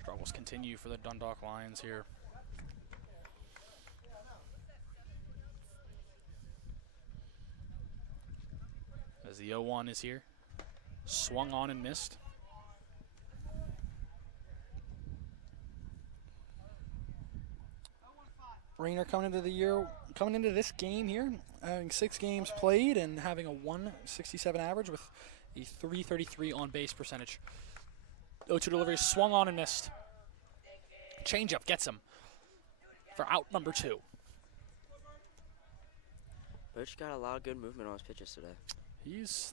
Struggles continue for the Dundalk Lions here. As the 0-1 is here. Swung on and missed. Rayner coming into this game here, having 6 games played and having a 167 average with a 333 on base percentage. 0-2 delivery, swung on and missed. Changeup gets him for out number 2. Birch got a lot of good movement on his pitches today. He's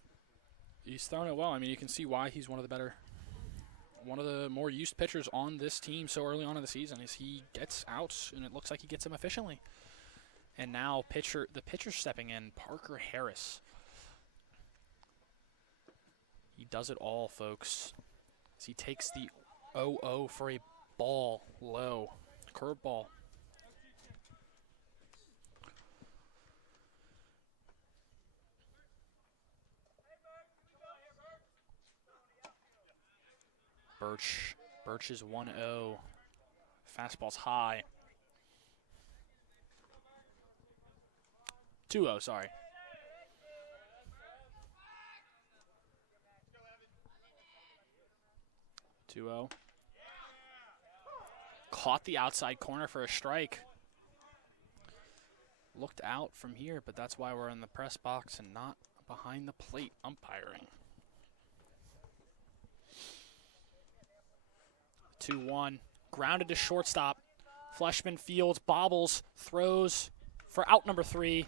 throwing it well. I mean, you can see why he's one of the more used pitchers on this team so early on in the season. Is he gets outs, and it looks like he gets them efficiently. And now the pitcher stepping in, Parker Harris. He does it all, folks. As he takes the 0-0 for a ball low. Curveball. Birch is 1-0. Fastball's high. 2-0, sorry. Caught the outside corner for a strike. Looked out from here, but that's why we're in the press box and not behind the plate umpiring. 2-1. Grounded to shortstop. Fleshman fields, bobbles, throws for out number 3.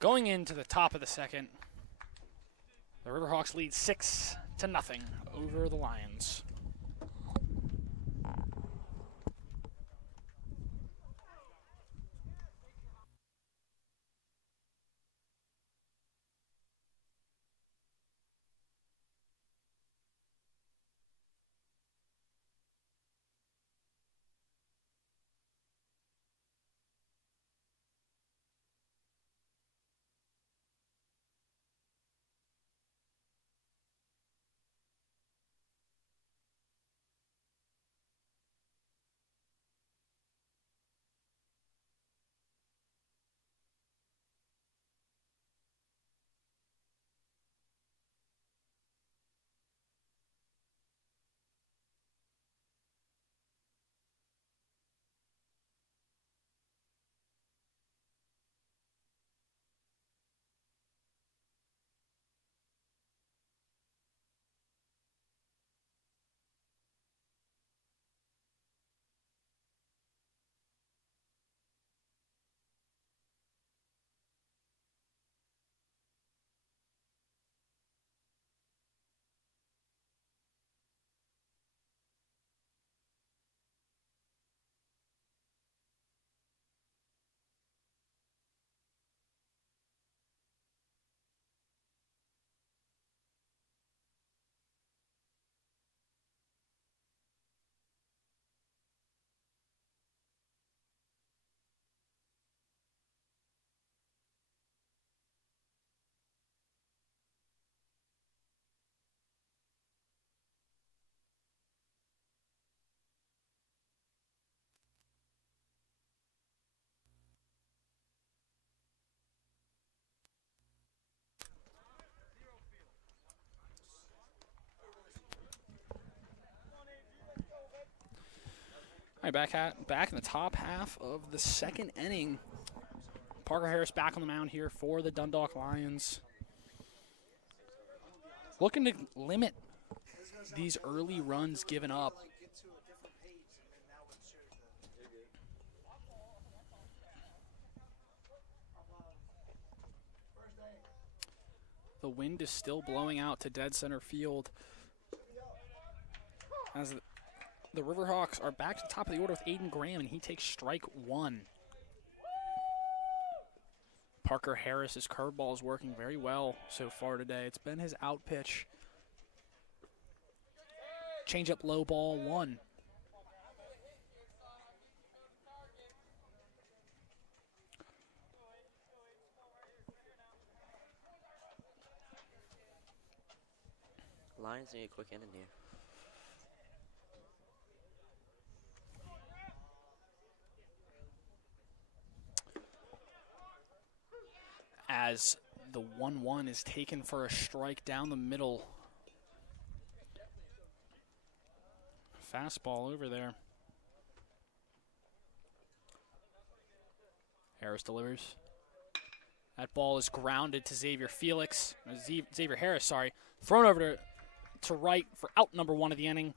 Going into the top of the second, the Riverhawks lead 6-0 over the Lions. right, back in the top half of the second inning. Parker Harris back on the mound here for the Dundalk Lions. Looking to limit these early runs given up. The wind is still blowing out to dead center field as the Riverhawks are back to the top of the order with Aiden Graham, and he takes strike one. Parker Harris's curveball is working very well so far today. It's been his out pitch. Change up low ball one. Lions need a quick inning here. As the 1-1 is taken for a strike down the middle. Fastball over there. Harris delivers. That ball is grounded to Xavier Harris, sorry. Thrown over to right for out number one of the inning.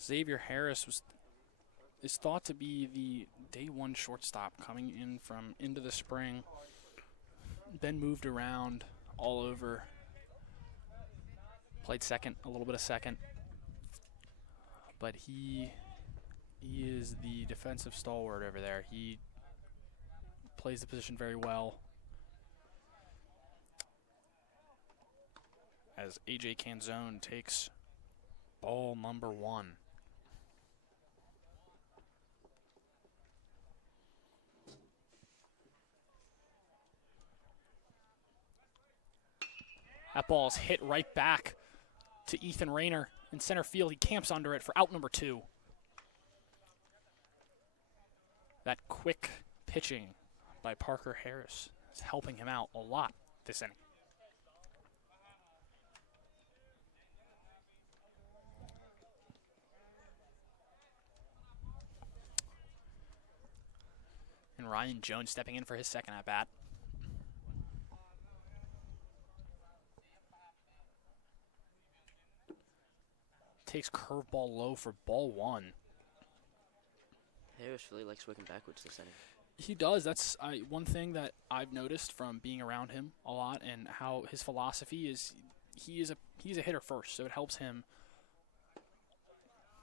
Xavier Harris is thought to be the day one shortstop coming in from into the spring. Been moved around all over. Played second, a little bit of second. But he is the defensive stalwart over there. He plays the position very well. As AJ Canzone takes ball number one. That ball is hit right back to Ethan Rayner in center field. He camps under it for out number two. That quick pitching by Parker Harris is helping him out a lot this inning. And Ryan Jones stepping in for his second at bat. Takes curveball low for ball one. Harris really likes working backwards this inning. He does. That's one thing that I've noticed from being around him a lot, and how his philosophy is. He's a hitter first, so it helps him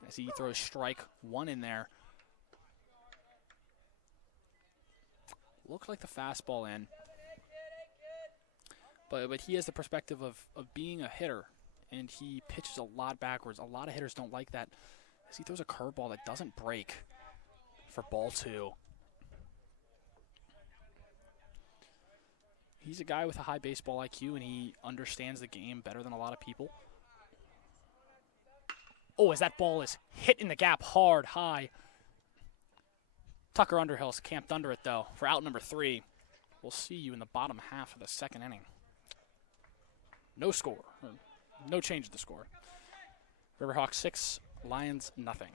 as he throws strike one in there. Looks like the fastball in, but he has the perspective of being a hitter. And he pitches a lot backwards. A lot of hitters don't like that, as he throws a curveball that doesn't break for ball two. He's a guy with a high baseball IQ, and he understands the game better than a lot of people. Oh, as that ball is hit in the gap hard, high. Tucker Underhill's camped under it, though, for out number three. We'll see you in the bottom half of the second inning. No score. No change in the score. Riverhawks 6, Lions nothing.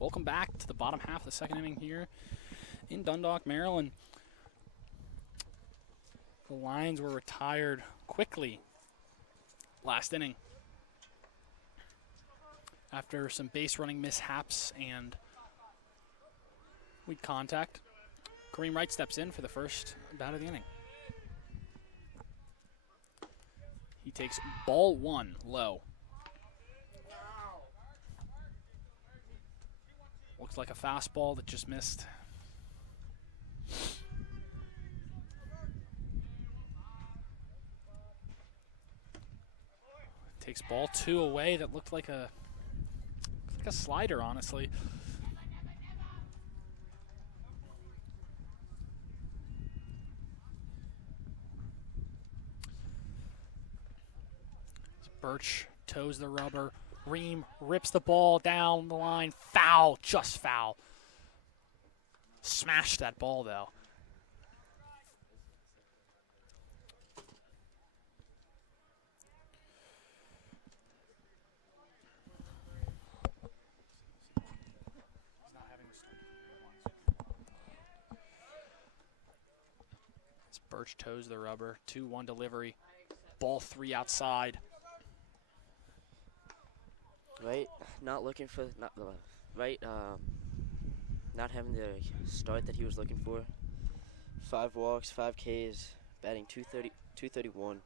Welcome back to the bottom half of the second inning here in Dundalk, Maryland. The Lions were retired quickly last inning after some base running mishaps and weak contact. Kareem Wright steps in for the first bat of the inning. He takes ball 1 low. Looks like a fastball that just missed. Takes ball 2 away. That looked like a slider, honestly. Birch toes the rubber. Ream rips the ball down the line. Foul, just foul. Smashed that ball, though. Birch toes the rubber. 2-1 delivery. Ball 3 outside. Right, not looking for not having the start that he was looking for. 5 walks, 5 Ks, batting 231.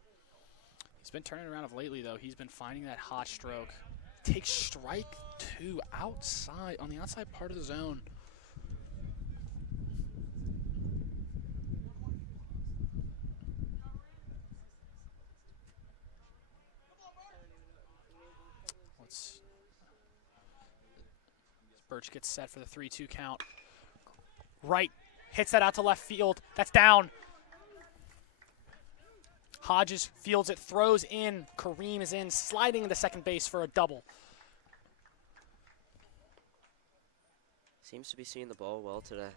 He's been turning around of lately, though. He's been finding that hot stroke. Takes strike 2 outside, on the outside part of the zone. Birch gets set for the 3-2 count. Right, hits that out to left field. That's down. Hodges fields it, throws in. Kareem is in, sliding into second base for a double. Seems to be seeing the ball well today.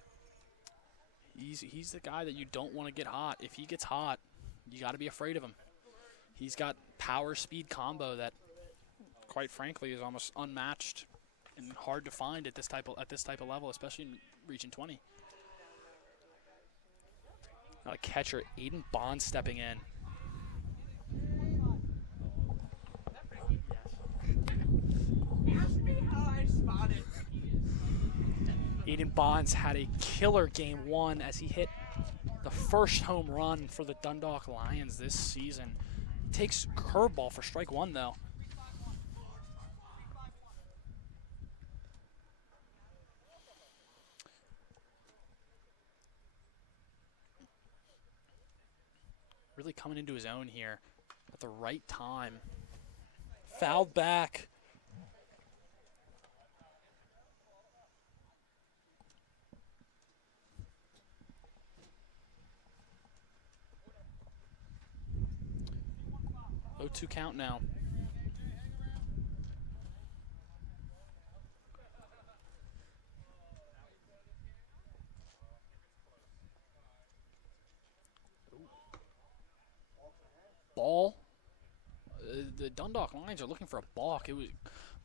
He's the guy that you don't want to get hot. If he gets hot, you got to be afraid of him. He's got power-speed combo that, quite frankly, is almost unmatched and hard to find at this type of level, especially in Region 20. A catcher, Aiden Bond, stepping in. Aiden Bonds had a killer game 1 as he hit the first home run for the Dundalk Lions this season. Takes curveball for strike 1, though. Really coming into his own here at the right time. Fouled back. Oh, 2 count now. Ball. The Dundalk Lions are looking for a balk. It was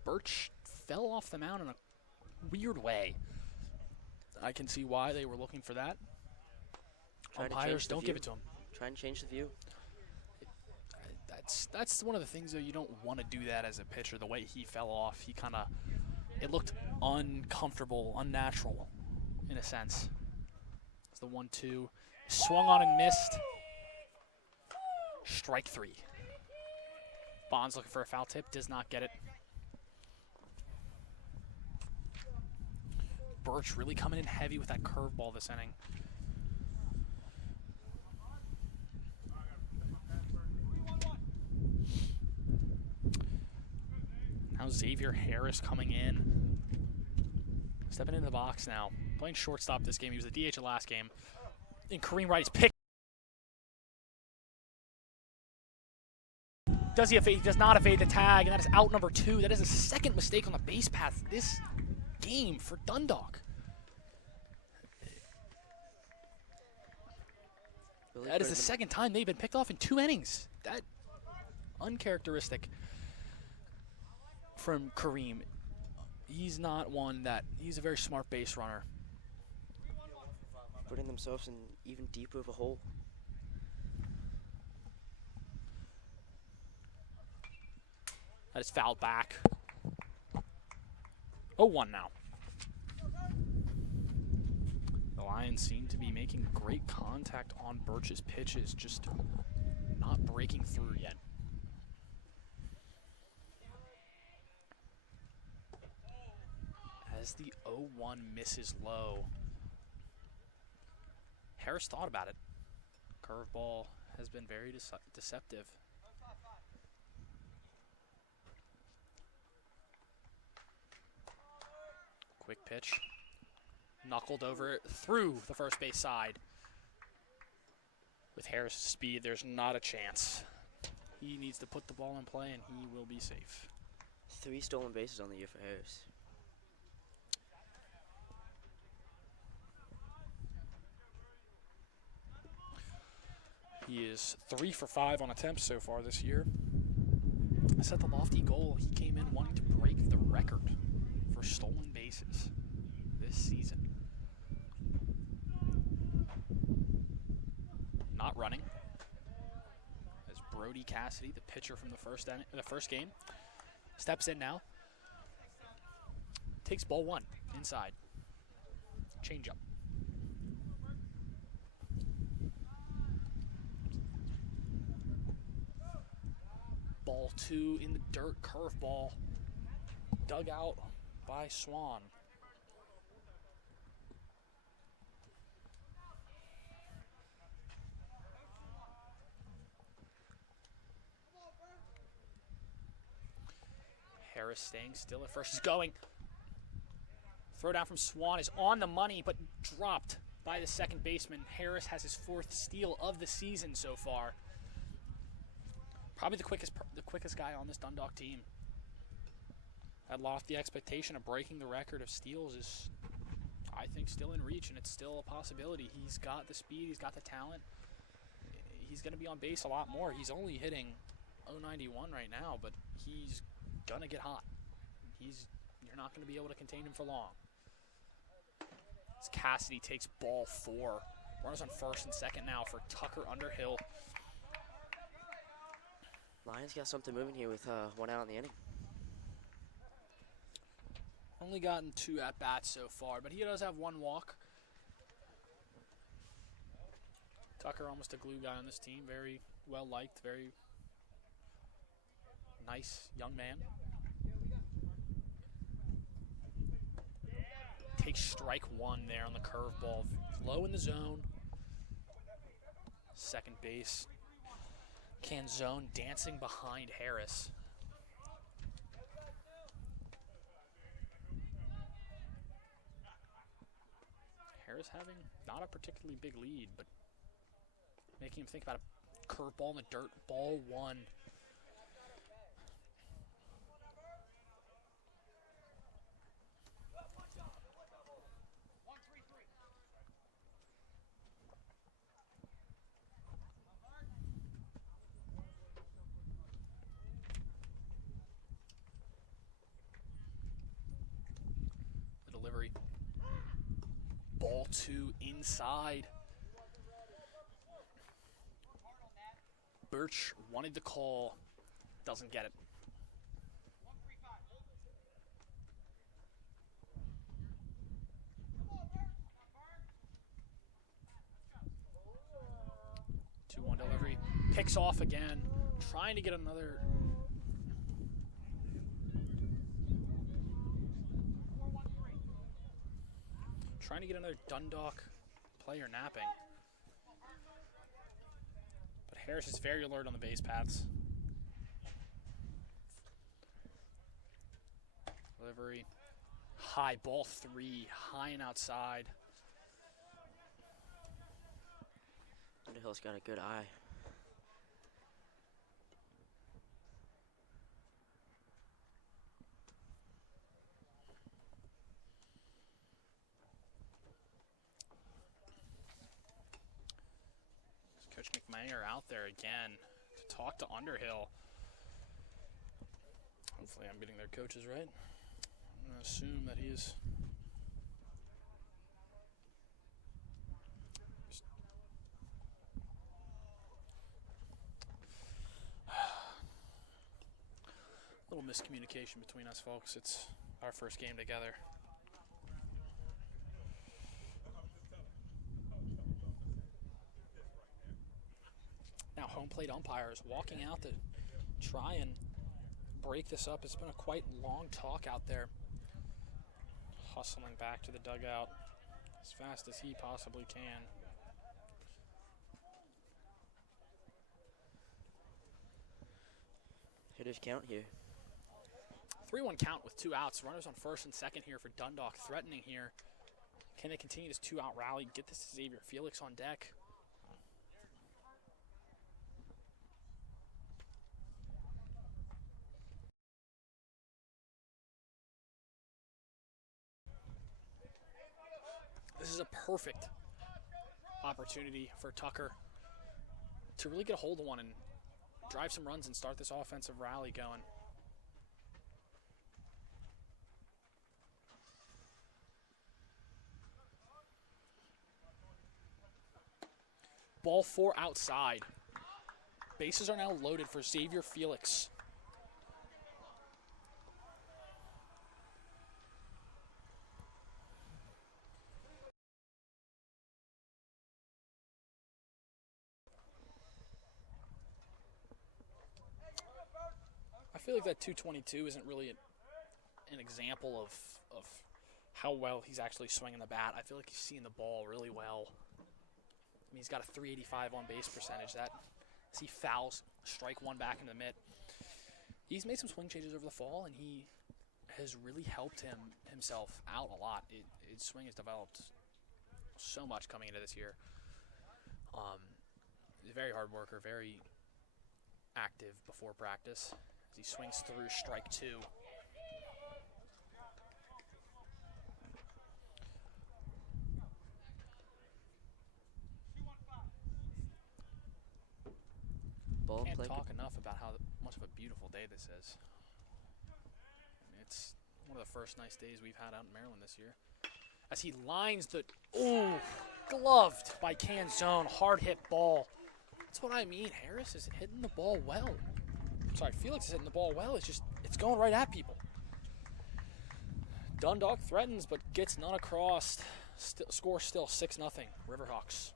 Birch fell off the mound in a weird way. I can see why they were looking for that. Umpires don't give it to him. Trying to change the view. That's one of the things, though. You don't want to do that as a pitcher. The way he fell off, it looked uncomfortable, unnatural, in a sense. It's the 1-2. Swung on and missed. Strike 3. Bond's looking for a foul tip, does not get it. Birch really coming in heavy with that curveball this inning. Now Xavier Harris coming in. Stepping into the box now. Playing shortstop this game. He was the DH of last game. And Kareem Wright is picked. Does he evade? He does not evade the tag, and that is out number 2. That is a second mistake on the base path this game for Dundalk. That is the second time they've been picked off in 2 innings. That uncharacteristic from Kareem. he's not one that he's a very smart base runner. Putting themselves in even deeper of a hole. That is fouled back. 0-1 now. The Lions seem to be making great contact on Birch's pitches, just not breaking through yet. As the 0-1 misses low, Harris thought about it. Curveball has been very deceptive. Quick pitch. Knuckled over through the first base side. With Harris' speed, there's not a chance. He needs to put the ball in play, and he will be safe. 3 stolen bases on the year for Harris. He is 3 for 5 on attempts so far this year. I set the lofty goal. He came in wanting to break the record for stolen bases this season. Not running. As Brody Cassidy, the pitcher from the first game, steps in now. Takes ball 1 inside. Changeup. Ball 2 in the dirt, curveball. Dug out by Swan. Harris staying still at first. He's going. Throw down from Swan is on the money, but dropped by the second baseman. Harris has his 4th steal of the season so far. Probably the quickest guy on this Dundalk team. That lofty expectation of breaking the record of steals is, I think, still in reach, and it's still a possibility. He's got the speed, he's got the talent. He's going to be on base a lot more. He's only hitting .091 right now, but he's going to get hot. You're not going to be able to contain him for long. As Cassidy takes ball 4. Runners on first and second now for Tucker Underhill. Lions got something moving here with 1 out in the inning. Only gotten 2 at-bats so far, but he does have 1 walk. Tucker, almost a glue guy on this team. Very well-liked, very nice young man. Takes strike 1 there on the curveball. Low in the zone. Second base. Canzone dancing behind Harris. Harris having not a particularly big lead, but making him think about a curveball in the dirt. Ball 1. Delivery. Ball 2 inside. Birch wanted the call, doesn't get it. Two-one delivery, picks off again, trying to get another. Trying to get another Dundalk player napping. But Harris is very alert on the base paths. Delivery. High, ball 3, high and outside. Underhill's got a good eye. Coach McMayer out there again to talk to Underhill. Hopefully I'm getting their coaches right. I'm going to assume that he is. A little miscommunication between us, folks. It's our first game together. Now home plate umpires walking out to try and break this up. It's been a quite long talk out there. Hustling back to the dugout as fast as he possibly can. Hitters count here. 3-1 count with 2 outs. Runners on first and second here for Dundalk, threatening here. Can they continue this 2-out rally? Get this to Xavier Felix on deck. This is a perfect opportunity for Tucker to really get a hold of one and drive some runs and start this offensive rally going. Ball 4 outside. Bases are now loaded for Xavier Felix. I feel like that 222 isn't really an example of how well he's actually swinging the bat. I feel like he's seeing the ball really well. I mean, he's got a 385 on base percentage. That as he fouls, strike one back into the mitt. He's made some swing changes over the fall, and he has really helped himself out a lot. His swing has developed so much coming into this year. He's a very hard worker, very active before practice as he swings through strike 2. Can't talk enough about how much of a beautiful day this is. It's one of the first nice days we've had out in Maryland this year. As he lines the, gloved by Canzone, hard hit ball. That's what I mean. Harris is hitting the ball well. Sorry, Felix is hitting the ball well. It's going right at people. Dundalk threatens but gets none across. Score still 6-0, Riverhawks.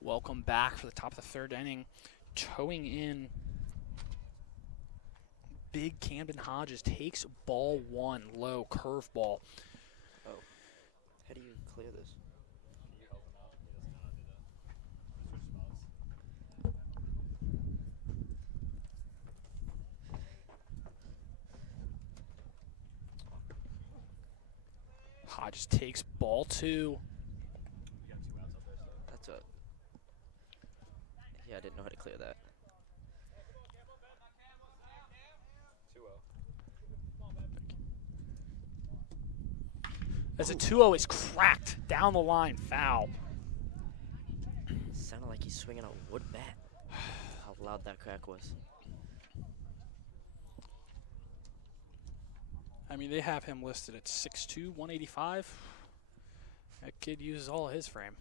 Welcome back for the top of the third inning. Towing in, big Camden Hodges takes ball one, low curveball. Oh. How do you clear this? Hodges takes ball two. That's a... Yeah, I didn't know how to clear that. 2-0. As a 2-0 is cracked down the line, foul. Sounded like he's swinging a wood bat. How loud that crack was. I mean, they have him listed at 6'2", 185. That kid uses all of his frame.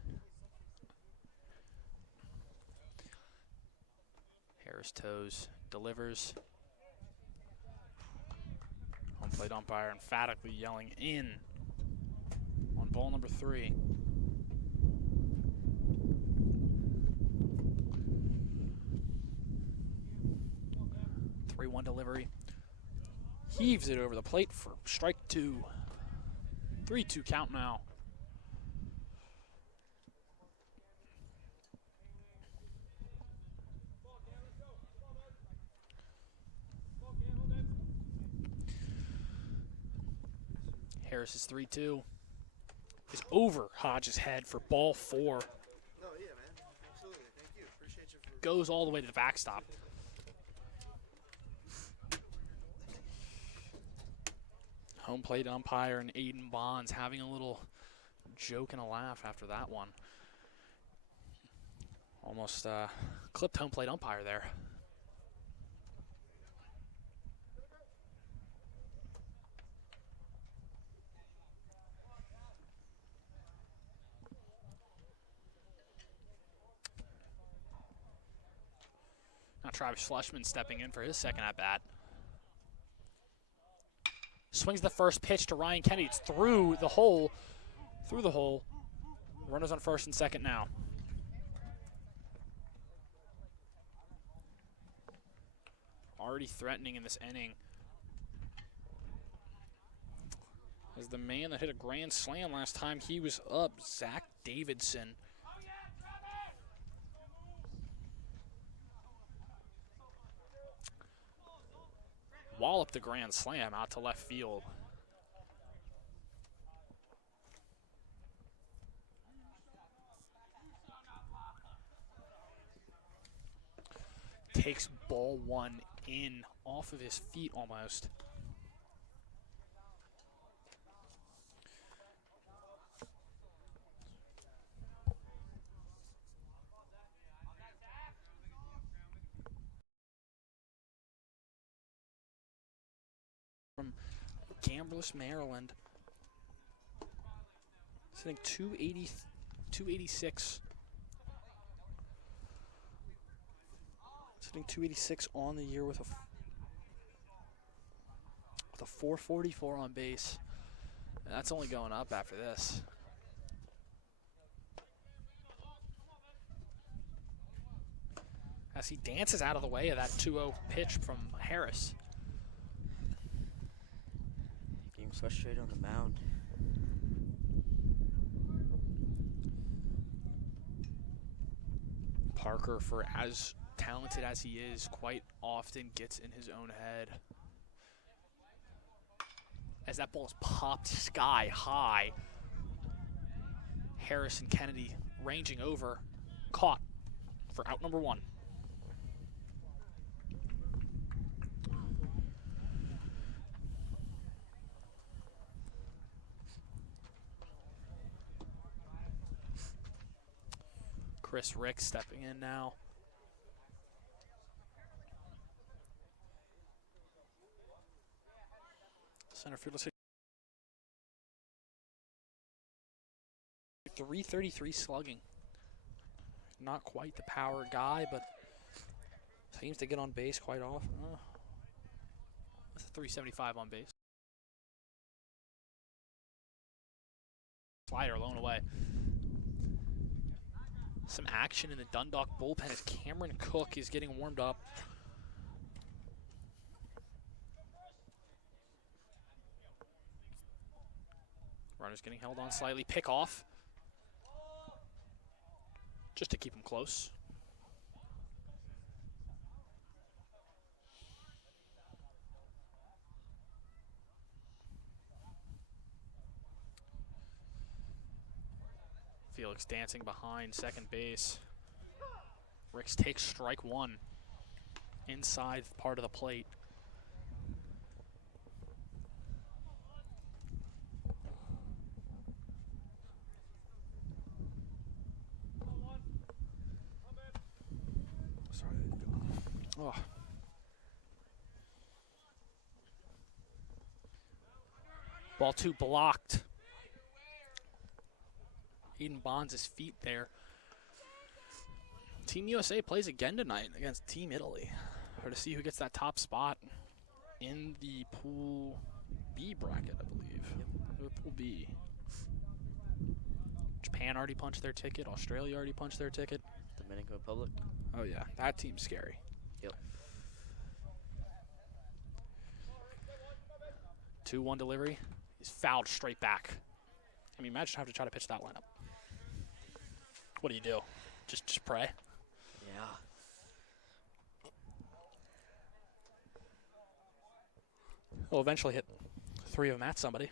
Harris toes, delivers. Home plate umpire emphatically yelling in on ball number 3. Three-one delivery. Heaves it over the plate for strike 2. 3-2 count now. Harris's 3-2 is over Hodges' head for ball 4. No, yeah, man. Absolutely. Thank you. Appreciate you for... Goes all the way to the backstop. Home plate umpire and Aiden Bonds having a little joke and a laugh after that one. Almost clipped home plate umpire there. Now Travis Fleshman stepping in for his second at-bat. Swings the first pitch to Ryan Kennedy. It's through the hole. Runners on first and second now. Already threatening in this inning. As the man that hit a grand slam last time he was up, Zach Davidson. Walloped the grand slam out to left field. Takes ball one in off of his feet almost. From Gambler's, Maryland. Sitting 280, 286. Sitting 286 on the year with a 444 on base. And that's only going up after this. As he dances out of the way of that 2-0 pitch from Harris. Getting frustrated on the mound. Parker, for as talented as he is, quite often gets in his own head. As that ball is popped sky high. Harris and Kennedy ranging over, caught for out number 1. Chris Rick stepping in now. Center field is 333 slugging. Not quite the power guy, but seems to get on base quite often. That's a 375 on base. Slider blown away. Some action in the Dundalk bullpen as Cameron Cook is getting warmed up. Runner's getting held on slightly. Pick off. Just to keep him close. Felix dancing behind second base. Ricks takes strike one inside part of the plate. Oh. Ball 2 blocked. Aiden Bonds' feet there. Team USA plays again tonight against Team Italy. Or to see who gets that top spot in the Pool B bracket, I believe. Or Pool B. Japan already punched their ticket. Australia already punched their ticket. Dominican Republic. Oh, yeah. That team's scary. Yep. 2-1 delivery. He's fouled straight back. I mean, imagine having to try to pitch that lineup. What do? Just pray? Yeah. He'll eventually hit 3 of them at somebody.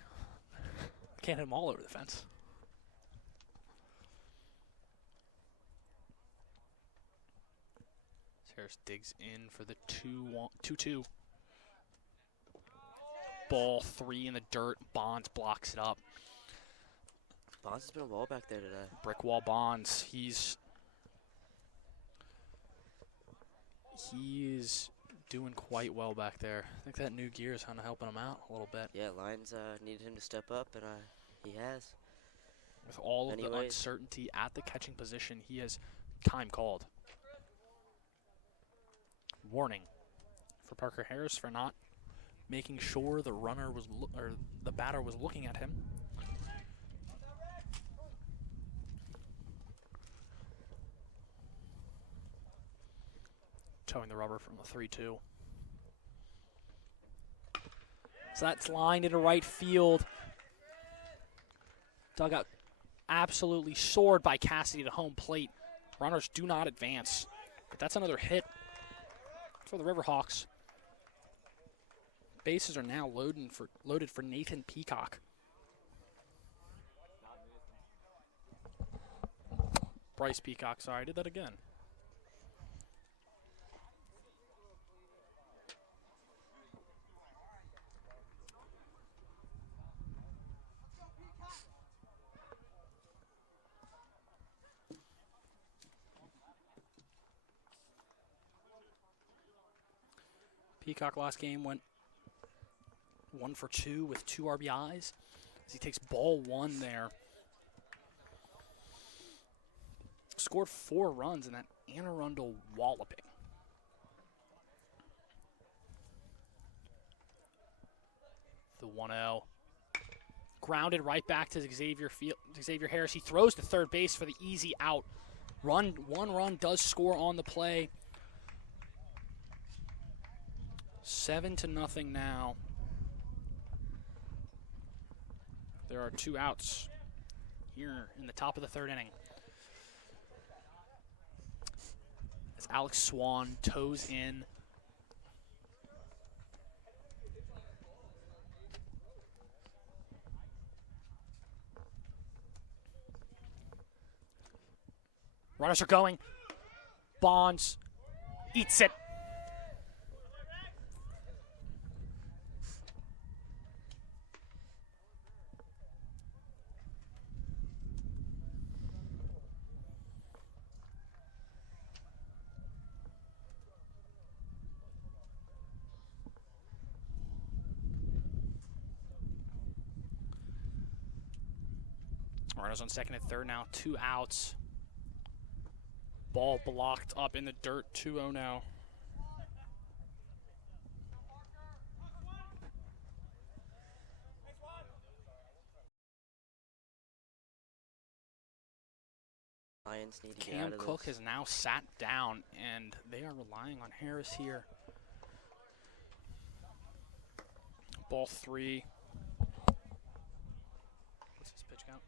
Can't hit them all over the fence. Harris digs in for the 2-2. Ball 3 in the dirt. Bonds blocks it up. Bonds has been a wall back there today. Brick wall Bonds. He's doing quite well back there. I think that new gear is kind of helping him out a little bit. Yeah, Lions needed him to step up, and he has. With all of the uncertainty at the catching position, he has time called. Warning for Parker Harris for not making sure the runner was the batter was looking at him. Towing the rubber from the 3-2. So that's lined into right field. Dugout absolutely soared by Cassidy to home plate. Runners do not advance. But that's another hit for the Riverhawks. Bases are now loaded for Nathan Peacock. Bryce Peacock, sorry, I did that again. Peacock last game went 1 for 2 with 2 RBIs as he takes ball 1 there. Scored 4 runs in that Arundel walloping. The 1-0. Grounded right back to Xavier Harris. He throws to third base for the easy out. One run does score on the play. 7-0 now. There are 2 outs here in the top of the 3rd inning. As Alex Swan toes in. Runners are going. Bonds eats it. Runners on second and third now, 2 outs. Ball blocked up in the dirt, 2-0 now. Lions need to get out Cam of Cook this. has now sat down, and they are relying on Harris here. Ball 3. What's his pitch count?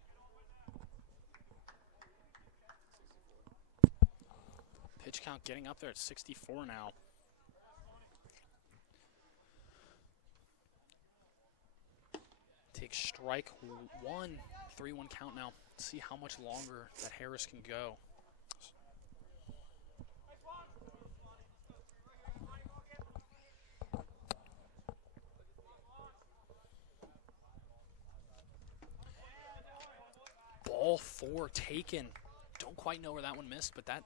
Pitch count getting up there at 64 now. Takes strike 1. 3-1 count now. Let's see how much longer that Harris can go. Ball 4 taken. Don't quite know where that one missed, but that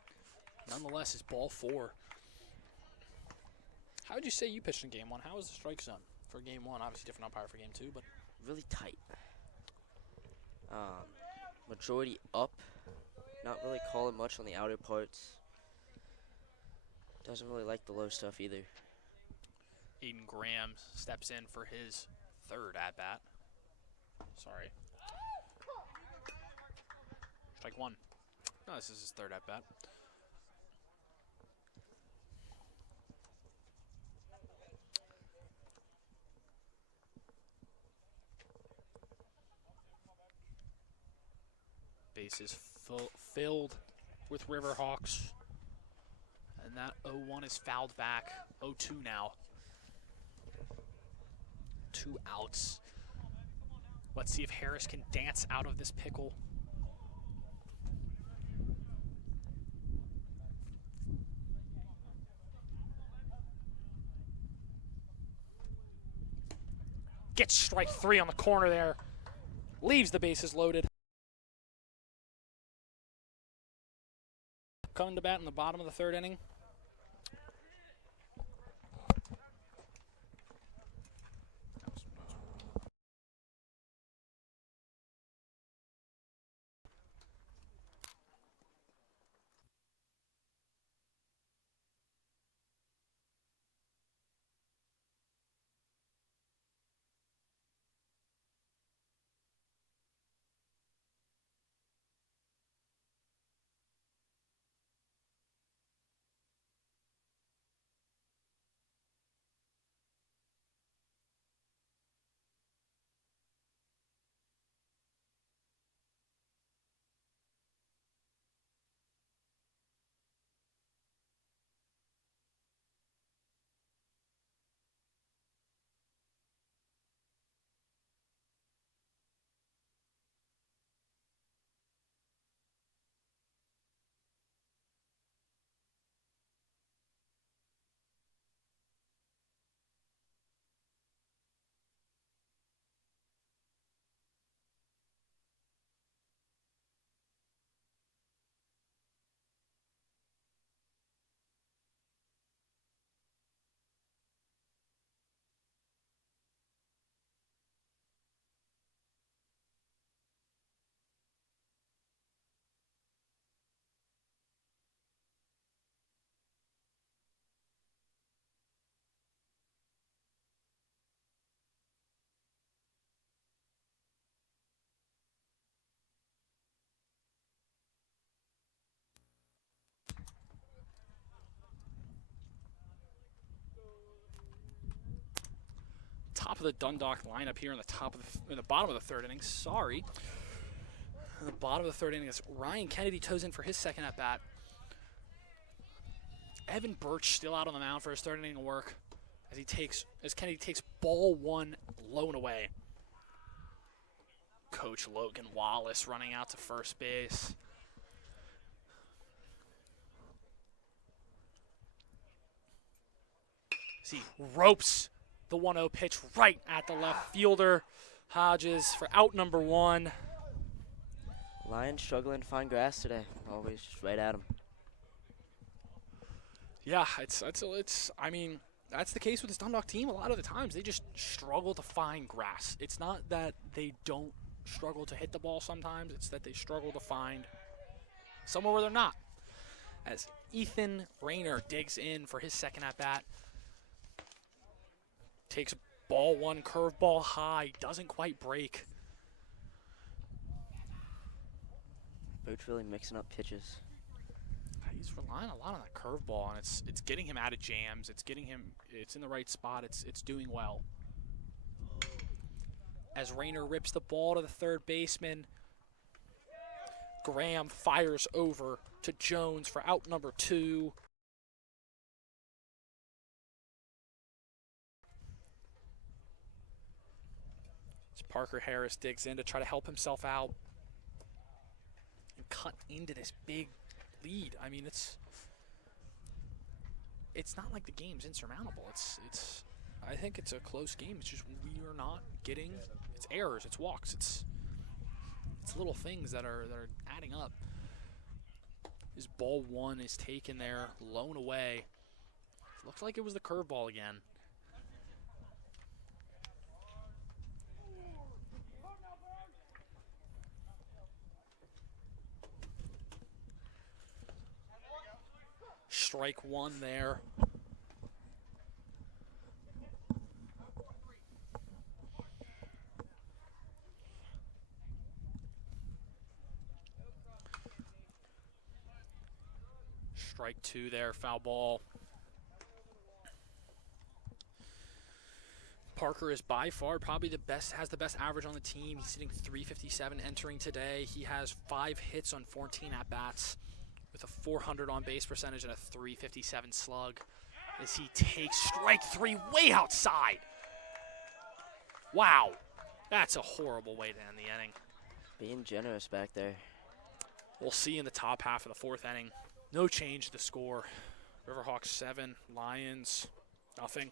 nonetheless is ball 4. How would you say you pitched in game 1? How was the strike zone for game 1? Obviously different umpire for game 2, but Really tight. Majority up. Not really calling much on the outer parts. Doesn't really like the low stuff either. Aiden Graham steps in for his 3rd at-bat. Sorry. Strike 1. No, this is his 3rd at-bat. Bases filled with Riverhawks. And that 0-1 is fouled back. 0-2 now. 2 outs. Let's see if Harris can dance out of this pickle. Gets strike 3 on the corner there. Leaves the bases loaded. Coming to bat in the bottom of the 3rd inning. Top of the Dundalk lineup here in the bottom of the 3rd inning. Sorry. In the bottom of the 3rd inning is Ryan Kennedy toes in for his 2nd at bat. Evan Birch still out on the mound for his 3rd inning of work as Kennedy takes ball 1 low and away. Coach Logan Wallace running out to first base. He ropes the 1-0 pitch right at the left fielder. Hodges for out number 1. Lions struggling to find grass today. Always just right at them. Yeah, I mean, that's the case with this Dundalk team. A lot of the times they just struggle to find grass. It's not that they don't struggle to hit the ball sometimes. It's that they struggle to find somewhere where they're not. As Ethan Rayner digs in for his 2nd at bat. Takes ball 1, curveball high, doesn't quite break. Both really mixing up pitches. He's relying a lot on that curveball, and it's getting him out of jams. It's in the right spot. It's doing well. As Rayner rips the ball to the third baseman, Graham fires over to Jones for out number 2. As Parker Harris digs in to try to help himself out and cut into this big lead. I mean, it's not like the game's insurmountable. I think it's a close game. It's just we are not getting. It's errors. It's walks. It's little things that are adding up. His ball 1 is taken there, blown away. Looks like it was the curveball again. Strike 1 there. Strike 2 there, foul ball. Parker is by far probably has the best average on the team. He's hitting .357 entering today. He has 5 hits on 14 at-bats with a .400 on-base percentage and a .357 slug as he takes strike 3 way outside. Wow, that's a horrible way to end the inning. Being generous back there. We'll see in the top half of the 4th inning. No change to the score. Riverhawks 7, Lions nothing.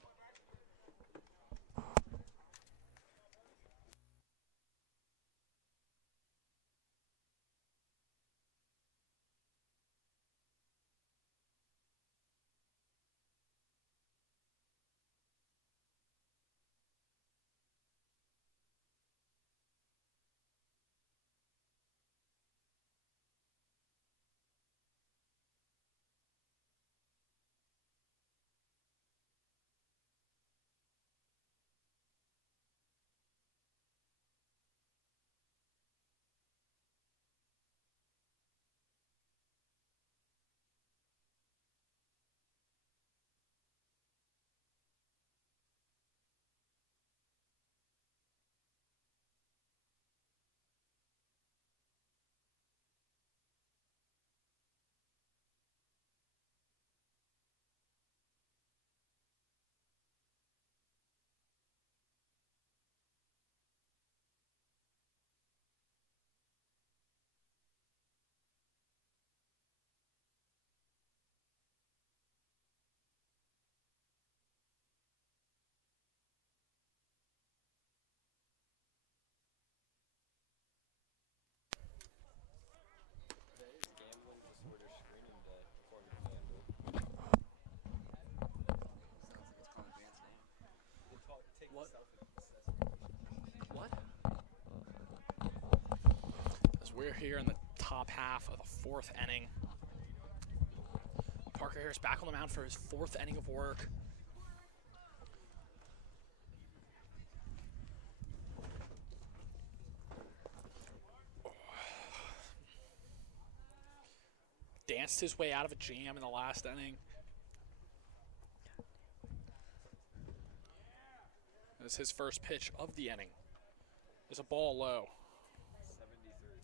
What? As we're here in the top half of the 4th inning. Parker Harris back on the mound for his 4th inning of work. Danced his way out of a jam in the last inning. This is his first pitch of the inning. There's a ball low. 73.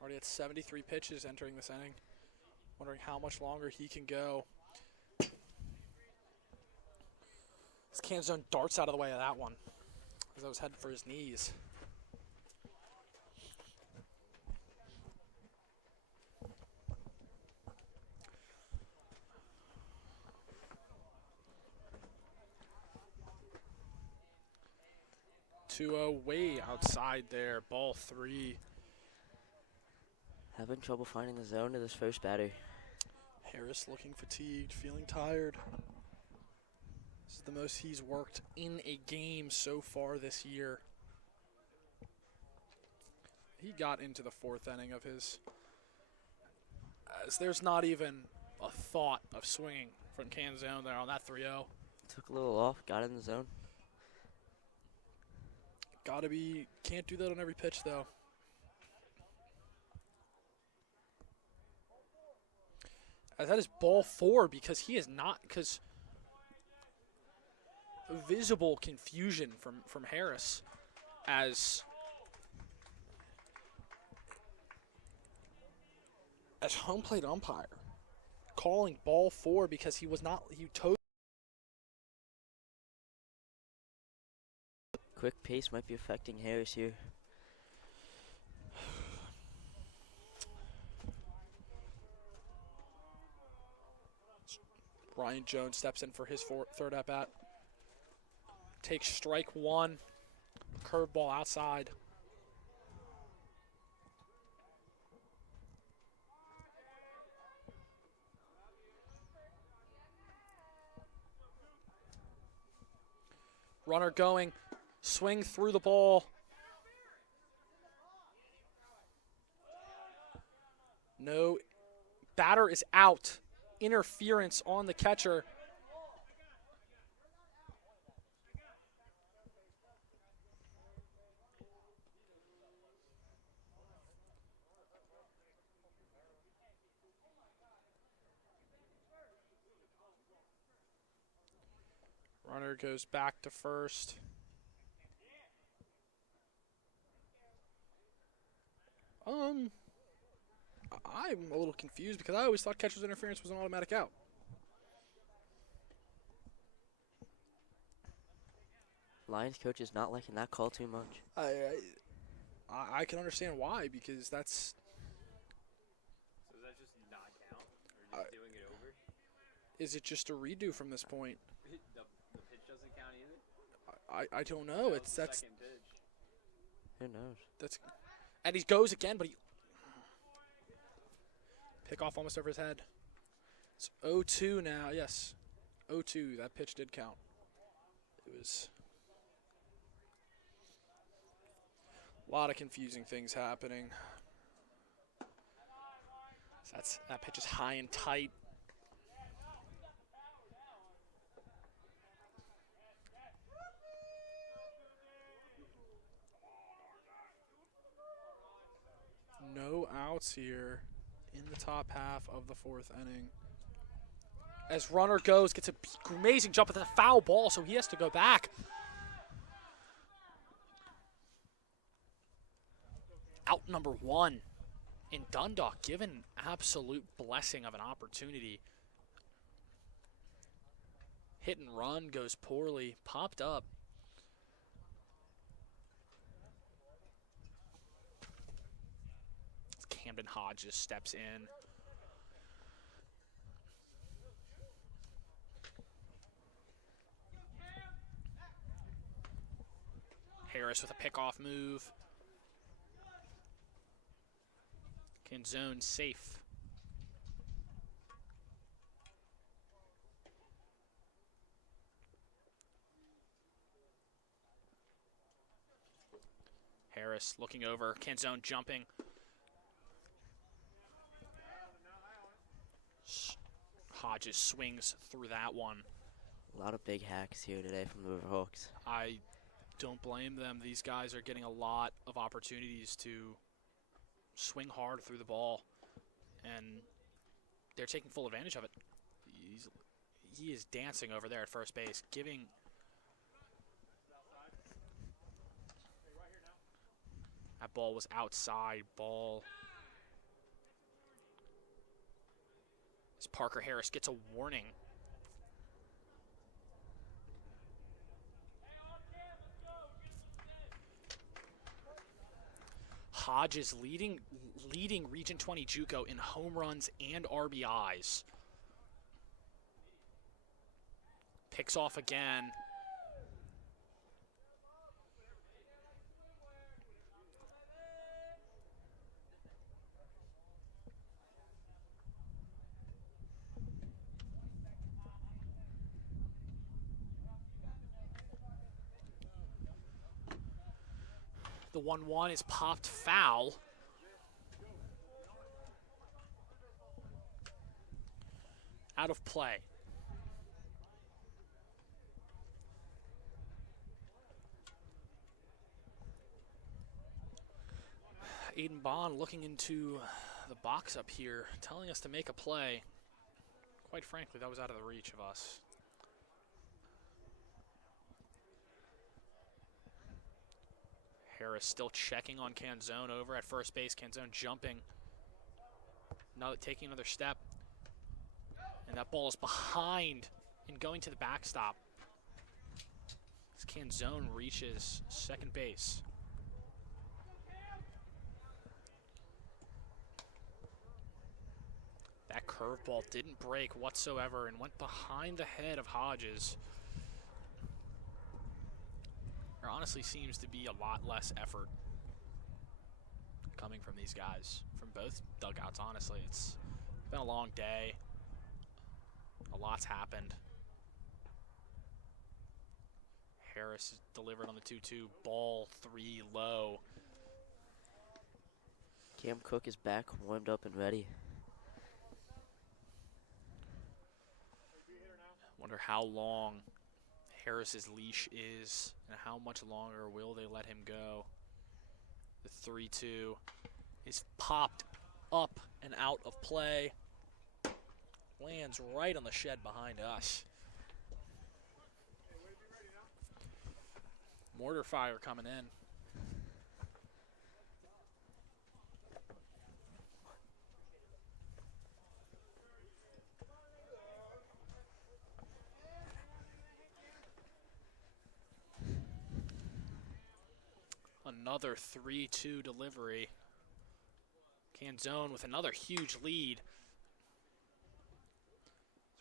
Already at 73 pitches entering this inning. Wondering how much longer he can go. This Canzone darts out of the way of that one as I was heading for his knees. Way outside there, ball 3. Having trouble finding the zone to this first batter. Harris looking fatigued, feeling tired. This is the most he's worked in a game so far this year. He got into the 4th inning of his, as there's not even a thought of swinging from Canzone there on that 3-0. Took a little off, got in the zone. Can't do that on every pitch, though. That is ball 4 because he is not, because visible confusion from Harris as home plate umpire calling ball 4 because he towed. Quick pace might be affecting Harris here. Ryan Jones steps in for his third at bat. Takes strike 1. Curveball outside. Runner going. Swing through the ball. No. Batter is out. Interference on the catcher. Runner goes back to first. I'm a little confused because I always thought catcher's interference was an automatic out. Lions coach is not liking that call too much. I can understand why, because that's. So does that just not count? Or just doing it over? Is it just a redo from this point? The pitch doesn't count either? I don't know. That was the second pitch. Who knows? And he goes again, but he. Pick off almost over his head. It's 0-2 now. Yes, 0-2. That pitch did count. It was a lot of confusing things happening. So that pitch is high and tight. No outs here in the top half of the 4th inning. As runner goes, gets an amazing jump with a foul ball, so he has to go back. Out number 1 in Dundalk, given absolute blessing of an opportunity. Hit and run goes poorly, popped up. Camden Hodges steps in. Harris with a pickoff move. Can zone safe. Harris looking over. Can zone jumping. Hodges swings through that one. A lot of big hacks here today from the Riverhawks. I don't blame them. These guys are getting a lot of opportunities to swing hard through the ball, and they're taking full advantage of it. He is dancing over there at first base, giving. That ball was outside ball. As Parker Harris gets a warning. Hodges leading Region 20 JUCO in home runs and RBIs. Picks off again. The 1-1 is popped foul. Out of play. Aiden Bond looking into the box up here, telling us to make a play. Quite frankly, that was out of the reach of us. Harris still checking on Canzone over at first base. Canzone jumping, taking another step. And that ball is behind and going to the backstop. As Canzone reaches second base. That curveball didn't break whatsoever and went behind the head of Hodges. There honestly seems to be a lot less effort coming from these guys, from both dugouts, honestly. It's been a long day. A lot's happened. Harris delivered on the 2-2, ball 3 low. Cam Cook is back, warmed up and ready. Wonder how long Harris's leash is and how much longer will they let him go. The 3-2 is popped up and out of play. Lands right on the shed behind us. Mortar fire coming in. Another 3-2 delivery. Canzone with another huge lead.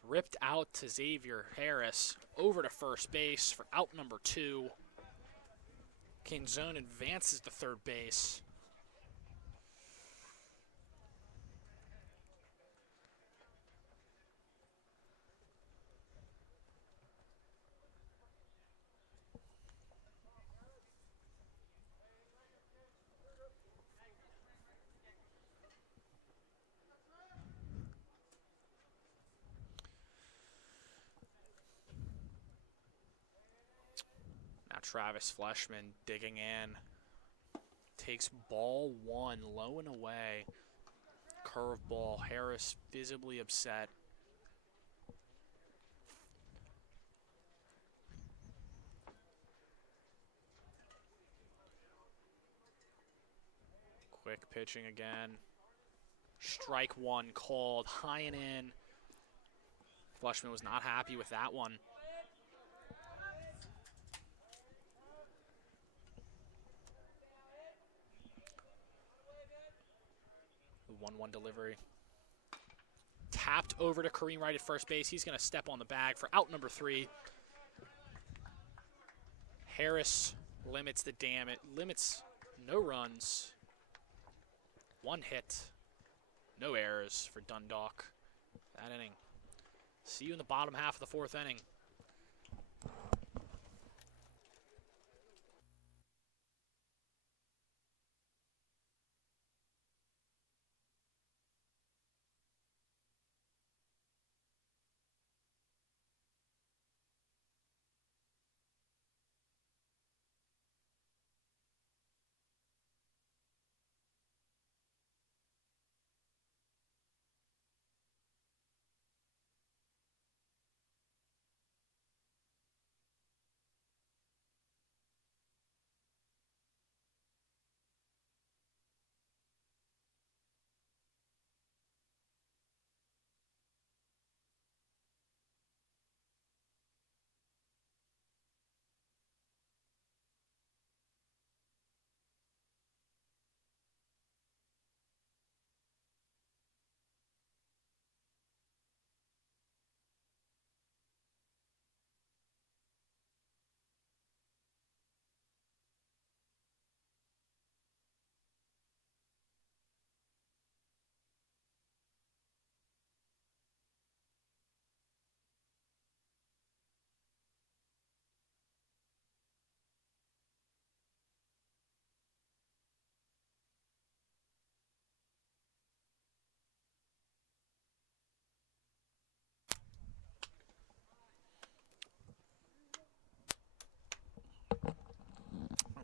Ripped out to Xavier Harris over to first base for out number 2. Canzone advances to third base. Travis Fleshman digging in. Takes ball 1 low and away. Curveball. Harris visibly upset. Quick pitching again. Strike 1 called. High and in. Fleshman was not happy with that one. The 1-1 delivery. Tapped over to Kareem Wright at first base. He's going to step on the bag for out number 3. Harris limits the damage. Limits no runs. 1 hit. No errors for Dundalk that inning. See you in the bottom half of the 4th inning.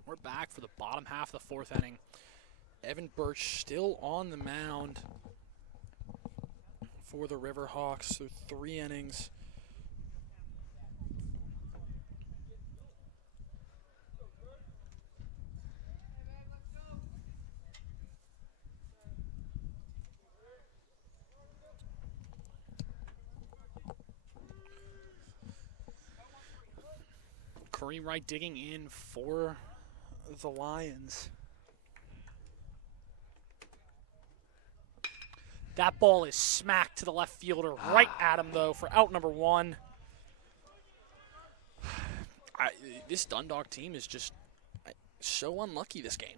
We're back for the bottom half of the 4th inning. Evan Birch still on the mound for the Riverhawks through 3 innings. Kareem Wright digging in for the Lions. That ball is smacked to the left fielder, right at him, though, for out number 1. This Dundalk team is just so unlucky this game.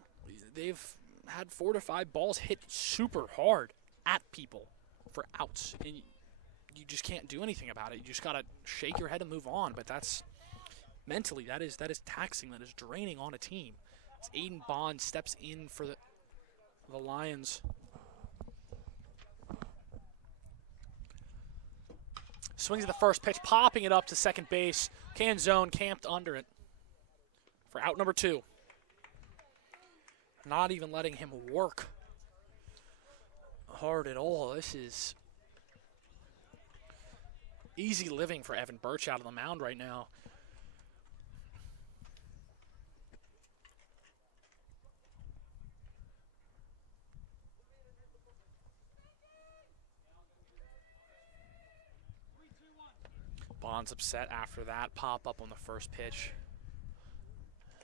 They've had 4 to 5 balls hit super hard at people for outs, and you just can't do anything about it. You just got to shake your head and move on, but that's mentally, that is taxing, that is draining on a team. As Aiden Bond steps in for the Lions. Swings at the first pitch, popping it up to second base. Canzone camped under it for out number 2. Not even letting him work hard at all. This is easy living for Evan Birch out on the mound right now. Bond's upset after that pop up on the first pitch.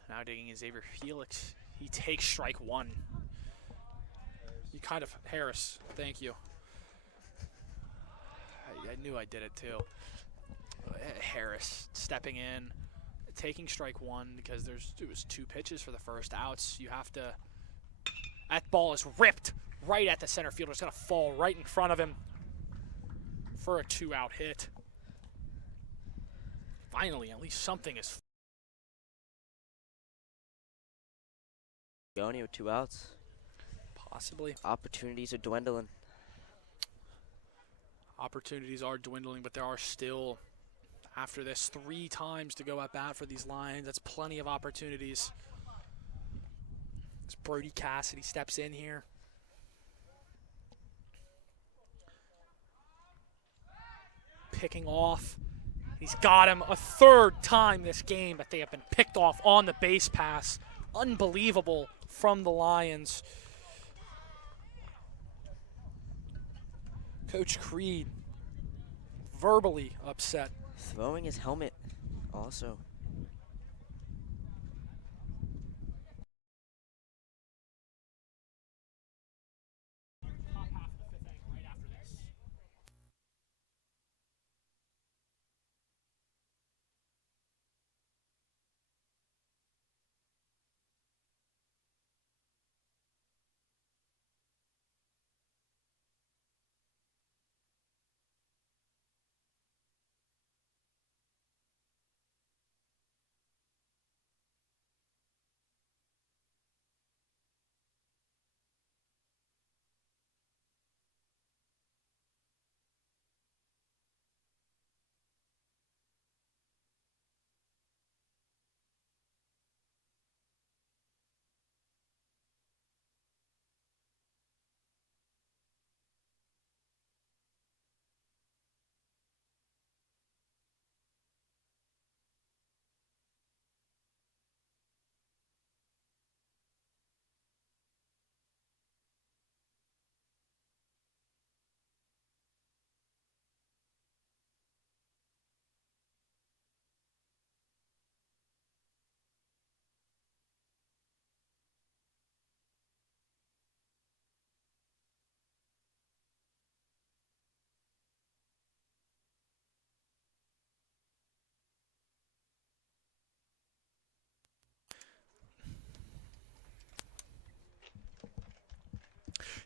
Now digging in Xavier Felix. He takes strike 1. You kind of, Harris, thank you. I knew I did it too. Harris stepping in, taking strike 1 because it was 2 pitches for the first outs. You have to, that ball is ripped right at the center fielder. It's going to fall right in front of him for a 2-out hit. Finally, at least something is. Going with 2 outs. Possibly. Opportunities are dwindling. Opportunities are dwindling, but there are still, after this, 3 times to go at bat for these Lions. That's plenty of opportunities. As Brody Cassidy steps in here. Picking off. He's got him a 3rd time this game that they have been picked off on the base pass. Unbelievable from the Lions. Coach Creed verbally upset. Throwing his helmet also.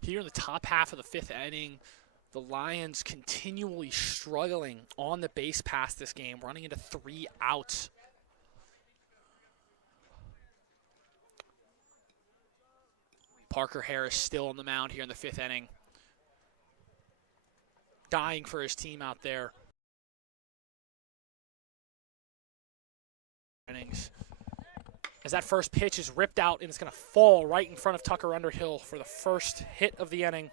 Here in the top half of the 5th inning, the Lions continually struggling on the base pass this game, running into 3 outs. Parker Harris still on the mound here in the 5th inning. Dying for his team out there. Innings. as that first pitch is ripped out and it's going to fall right in front of Tucker Underhill for the first hit of the inning.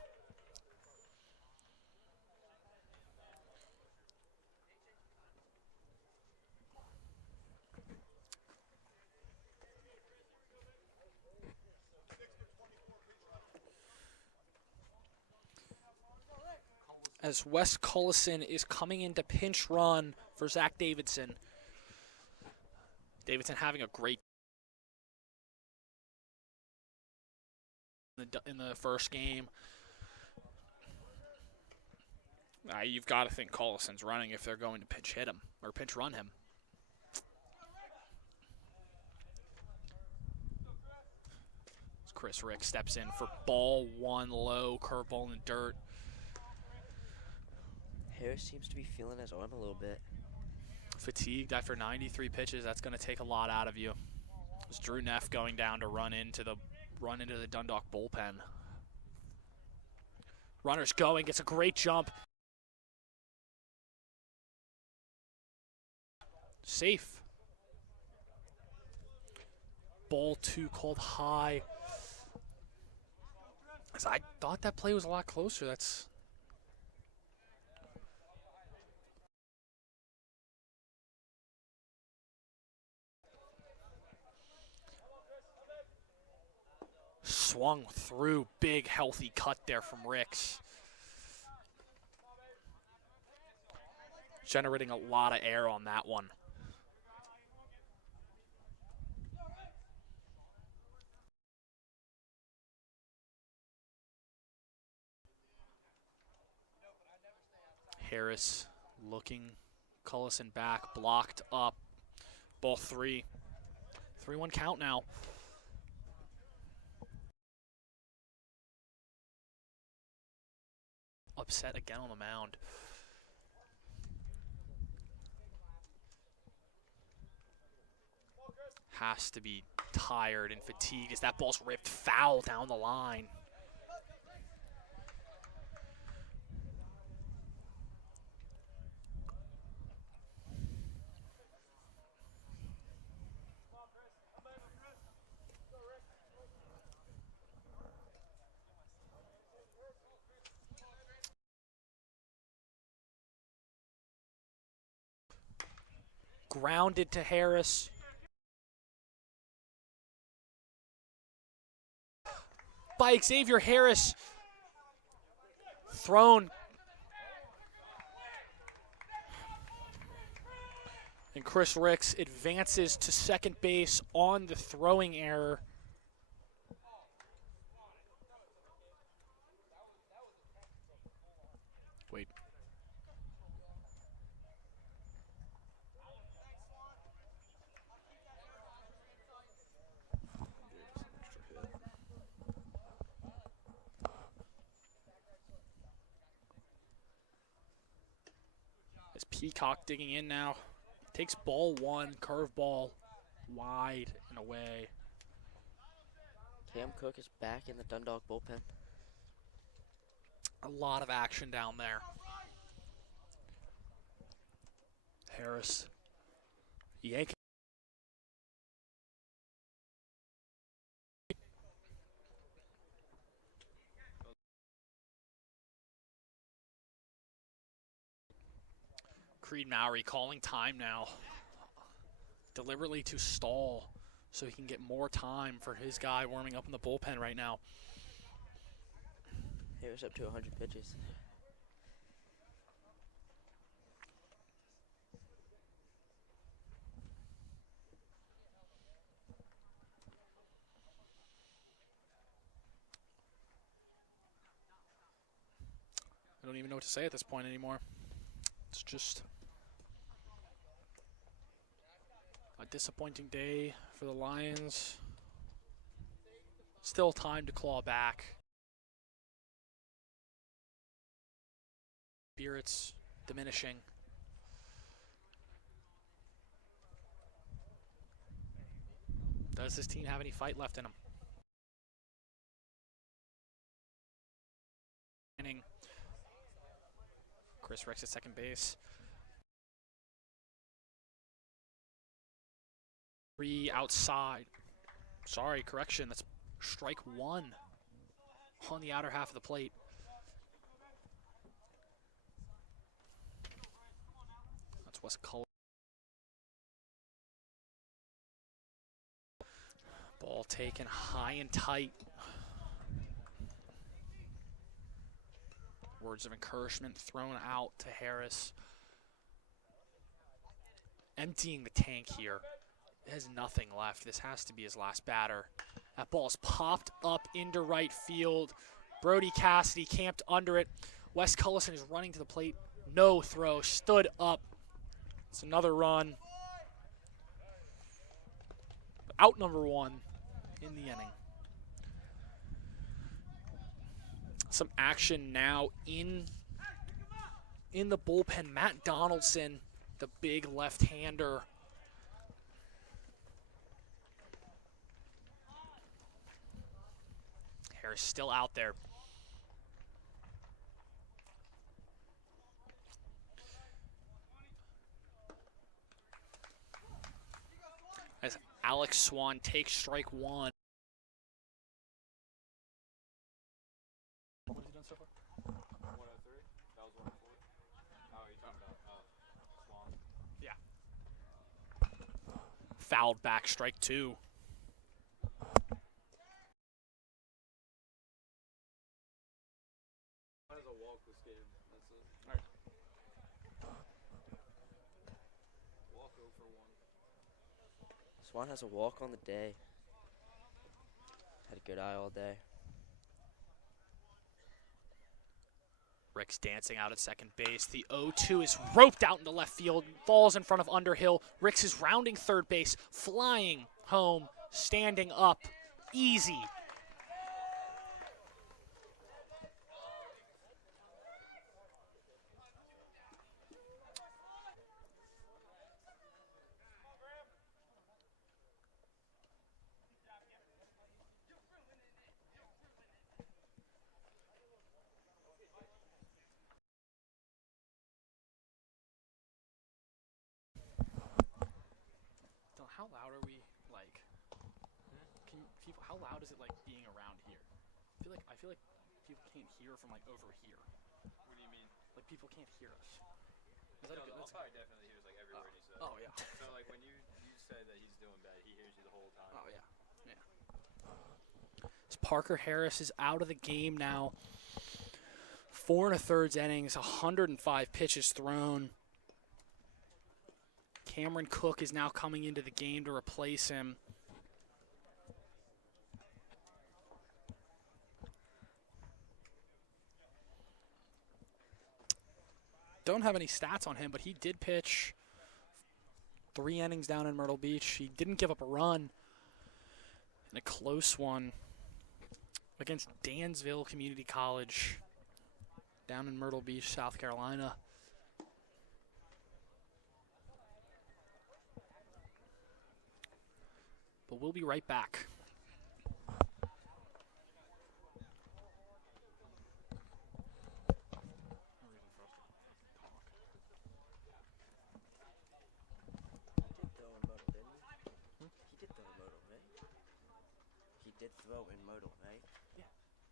As Wes Cullison is coming in to pinch run for Zach Davidson. Davidson having a great in the first game. You've got to think Collison's running if they're going to pinch hit him or pinch run him. As Chris Rick steps in for ball one low, curveball in the dirt. Harris seems to be feeling his arm a little bit. Fatigued after 93 pitches, that's going to take a lot out of you. It's Drew Neff going down to run into the Dundalk bullpen. Runner's going, gets a great jump. Safe. Ball two called high. As I thought that play was a lot closer. That's swung through, big healthy cut there from Ricks. Generating a lot of air on that one. Harris looking, Cullison back, blocked up, ball three. 3-1 count now. Upset again on the mound. Has to be tired and fatigued as that ball's ripped foul down the line. Grounded to Harris. By Xavier Harris. Thrown. And Chris Ricks advances to second base on the throwing error. Wait. As Peacock digging in now. Takes ball one, curveball, wide and away. Cam Cook is back in the Dundalk bullpen. A lot of action down there. Harris. Yank. Creed Mowry calling time now. Deliberately to stall so he can get more time for his guy warming up in the bullpen right now. Harris up to 100 pitches. I don't even know what to say at this point anymore. It's just a disappointing day for the Lions. Still time to claw back. Spirits diminishing. Does this team have any fight left in them? Chris Ricks at second base. 3 outside. sorry, correction. That's strike one on the outer half of the plate. That's West Color. Ball taken high and tight. Words of encouragement thrown out to Harris. Emptying the tank here. It has nothing left. This has to be his last batter. That ball's popped up into right field. Brody Cassidy camped under it. Wes Cullison is running to the plate. No throw. Stood up. It's another run. Out number one in the inning. Some action now in the bullpen. Matt Donaldson, the big left-hander. Harris still out there. As Alex Swan takes strike one. What has he done so far? 103. That was 104. Oh, are you talking about Swan? Yeah. Fouled back, strike two. That is a walk this game. That's it. All right. Walk 0 for 1. Swan has a walk on the day. Had a good eye all day. Rick's dancing out at second base. The 0-2 is roped out into left field. Falls in front of Underhill. Ricks is rounding third base. Flying home. Standing up. Easy. How loud are we, like, how loud is it, like, being around here? I feel like people can't hear from, like, over here. What do you mean? Like, people can't hear us. Is that No, a good, I'll probably definitely hears like every word he says. oh, yeah. So like when you say that he's doing bad, he hears you the whole time. Oh, yeah. As Parker Harris is out of the game now. 4 1/3 innings, 105 pitches thrown. Cameron Cook is now coming into the game to replace him. Don't have any stats on him, but he did pitch 3 innings down in Myrtle Beach. He didn't give up a run in a close one against Dansville Community College down in Myrtle Beach, South Carolina. But we'll be right back. He did throw in Modal, right?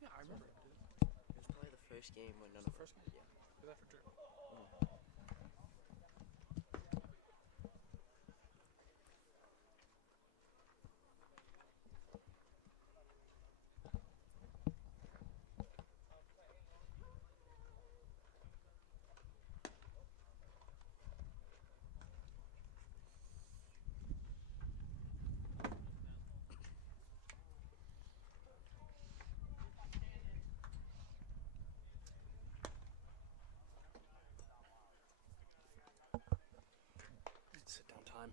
Yeah, I remember. It was probably the first game when none of First game? Yeah. Is that for true? Sit down time.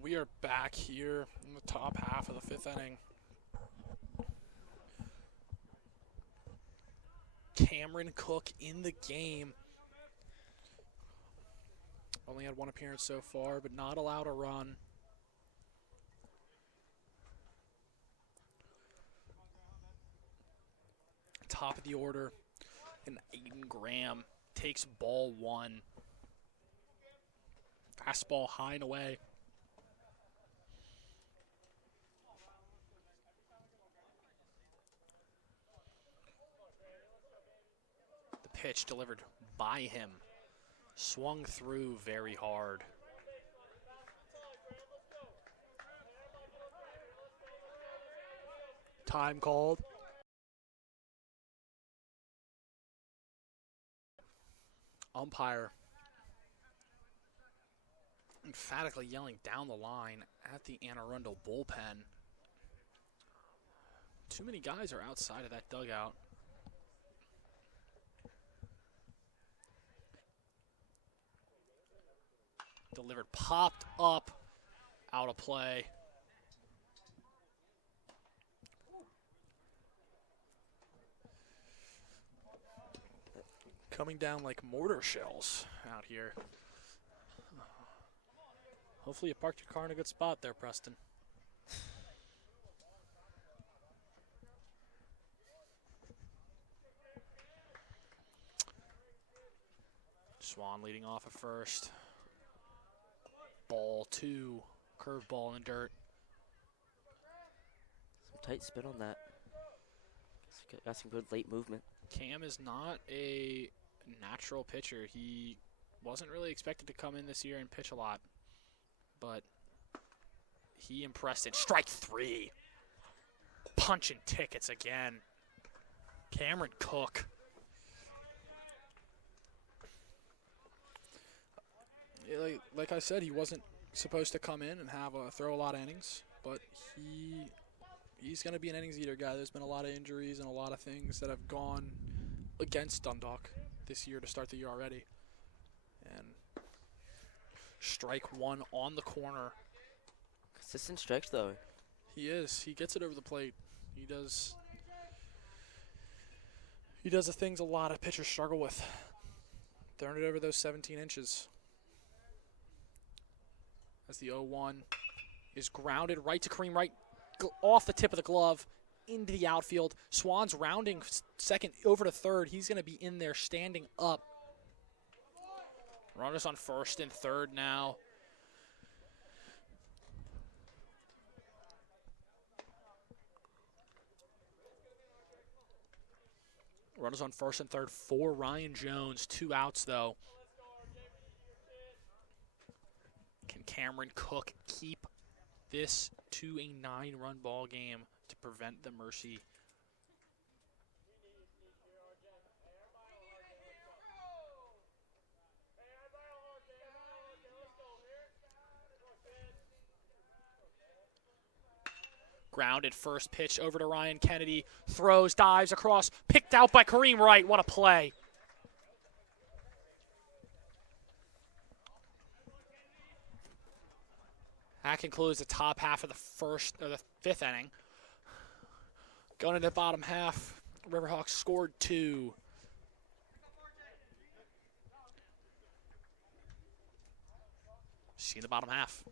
We are back here in the top half of the 5th inning. Cameron Cook in the game. Only had one appearance so far, but not allowed a run. Top of the order, and Aiden Graham takes ball one. Fastball high and away. The pitch delivered by him. Swung through very hard. Time called. Umpire emphatically yelling down the line at the Arundel bullpen. Too many guys are outside of that dugout. Delivered, popped up, out of play. Coming down like mortar shells out here. Hopefully you parked your car in a good spot there, Preston. Swan leading off at first. Ball two, curveball in the dirt. Some tight spin on that. Got some good late movement. Cam is not a natural pitcher. He wasn't really expected to come in this year and pitch a lot, but he impressed in strike three. Punching tickets again. Cameron Cook. Like I said, he wasn't supposed to come in and throw a lot of innings, but he's going to be an innings eater guy. There's been a lot of injuries and a lot of things that have gone against Dundalk this year to start the year already. And strike one on the corner. Consistent stretch though. He is. He gets it over the plate. He does the things a lot of pitchers struggle with. Throwing it over those 17 inches. As the 0-1 is grounded right to Kareem, right off the tip of the glove into the outfield. Swan's rounding second over to third. He's going to be in there standing up. Runners on first and third now. Runners on first and third for Ryan Jones. 2 outs, though. Can Cameron Cook keep this to a 9-run ball game to prevent the mercy? Grounded first pitch over to Ryan Kennedy. Throws, dives across, picked out by Kareem Wright. What a play. That concludes the top half of the fifth inning. Going into the bottom half, Riverhawks scored 2. See the bottom half.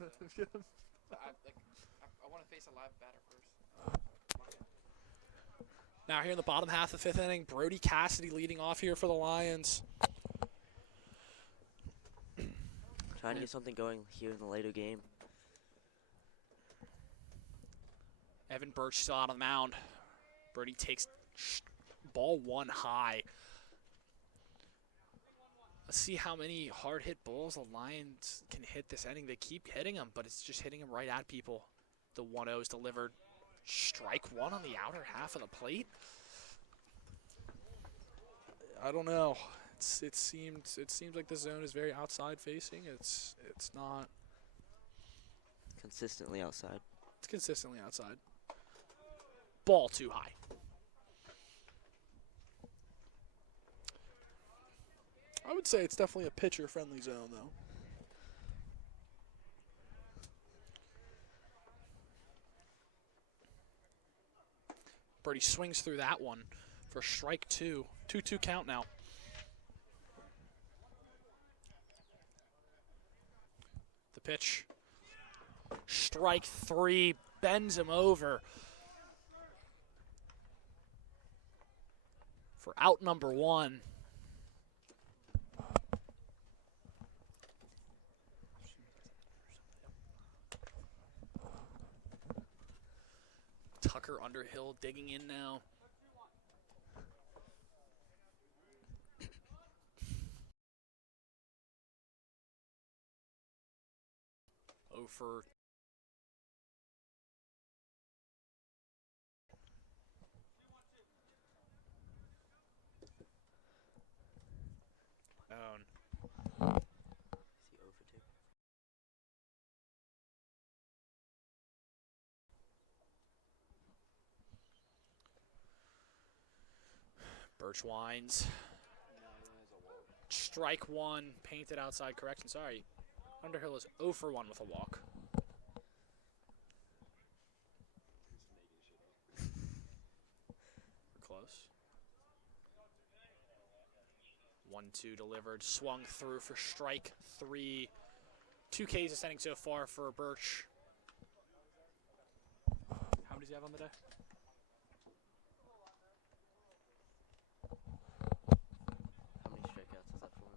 I want to face a live batter first. Now here in the bottom half of the 5th inning, Brody Cassidy leading off here for the Lions. Trying to get something going here in the later game. Evan Birch still out on the mound. Brody takes ball 1 high. Let's see how many hard hit balls the Lions can hit this inning. They keep hitting them, but it's just hitting them right at people. The 1-0 is delivered. Strike 1 on the outer half of the plate. I don't know. It seems like the zone is very outside facing. It's not. Consistently outside. It's consistently outside. Ball too high. I would say it's definitely a pitcher-friendly zone, though. Brody swings through that one for strike 2. 2-2 count now. The pitch. Strike 3. Bends him over. For out number 1. Tucker Underhill digging in now. For own. Birch winds. Strike 1, painted outside correction. Sorry. Underhill is 0 for 1 with a walk. We're close. 1-2 delivered. Swung through for strike 3. 2 Ks ascending so far for Birch. How many does he have on the day? How many strikeouts is that for him?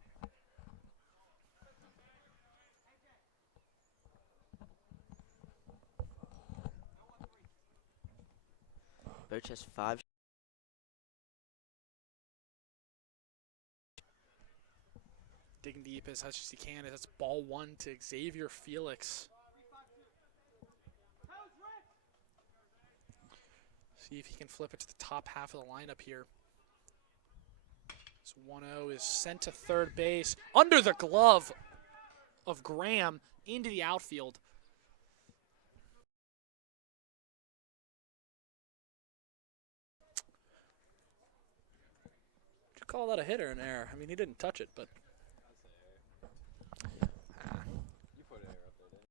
Birch has 5. Digging deep as much as he can. That's ball 1 to Xavier Felix. See if he can flip it to the top half of the lineup here. This 1-0 is sent to third base. Under the glove of Graham into the outfield. Would you call that a hit or an error? I mean, he didn't touch it, but. You put air up there, didn't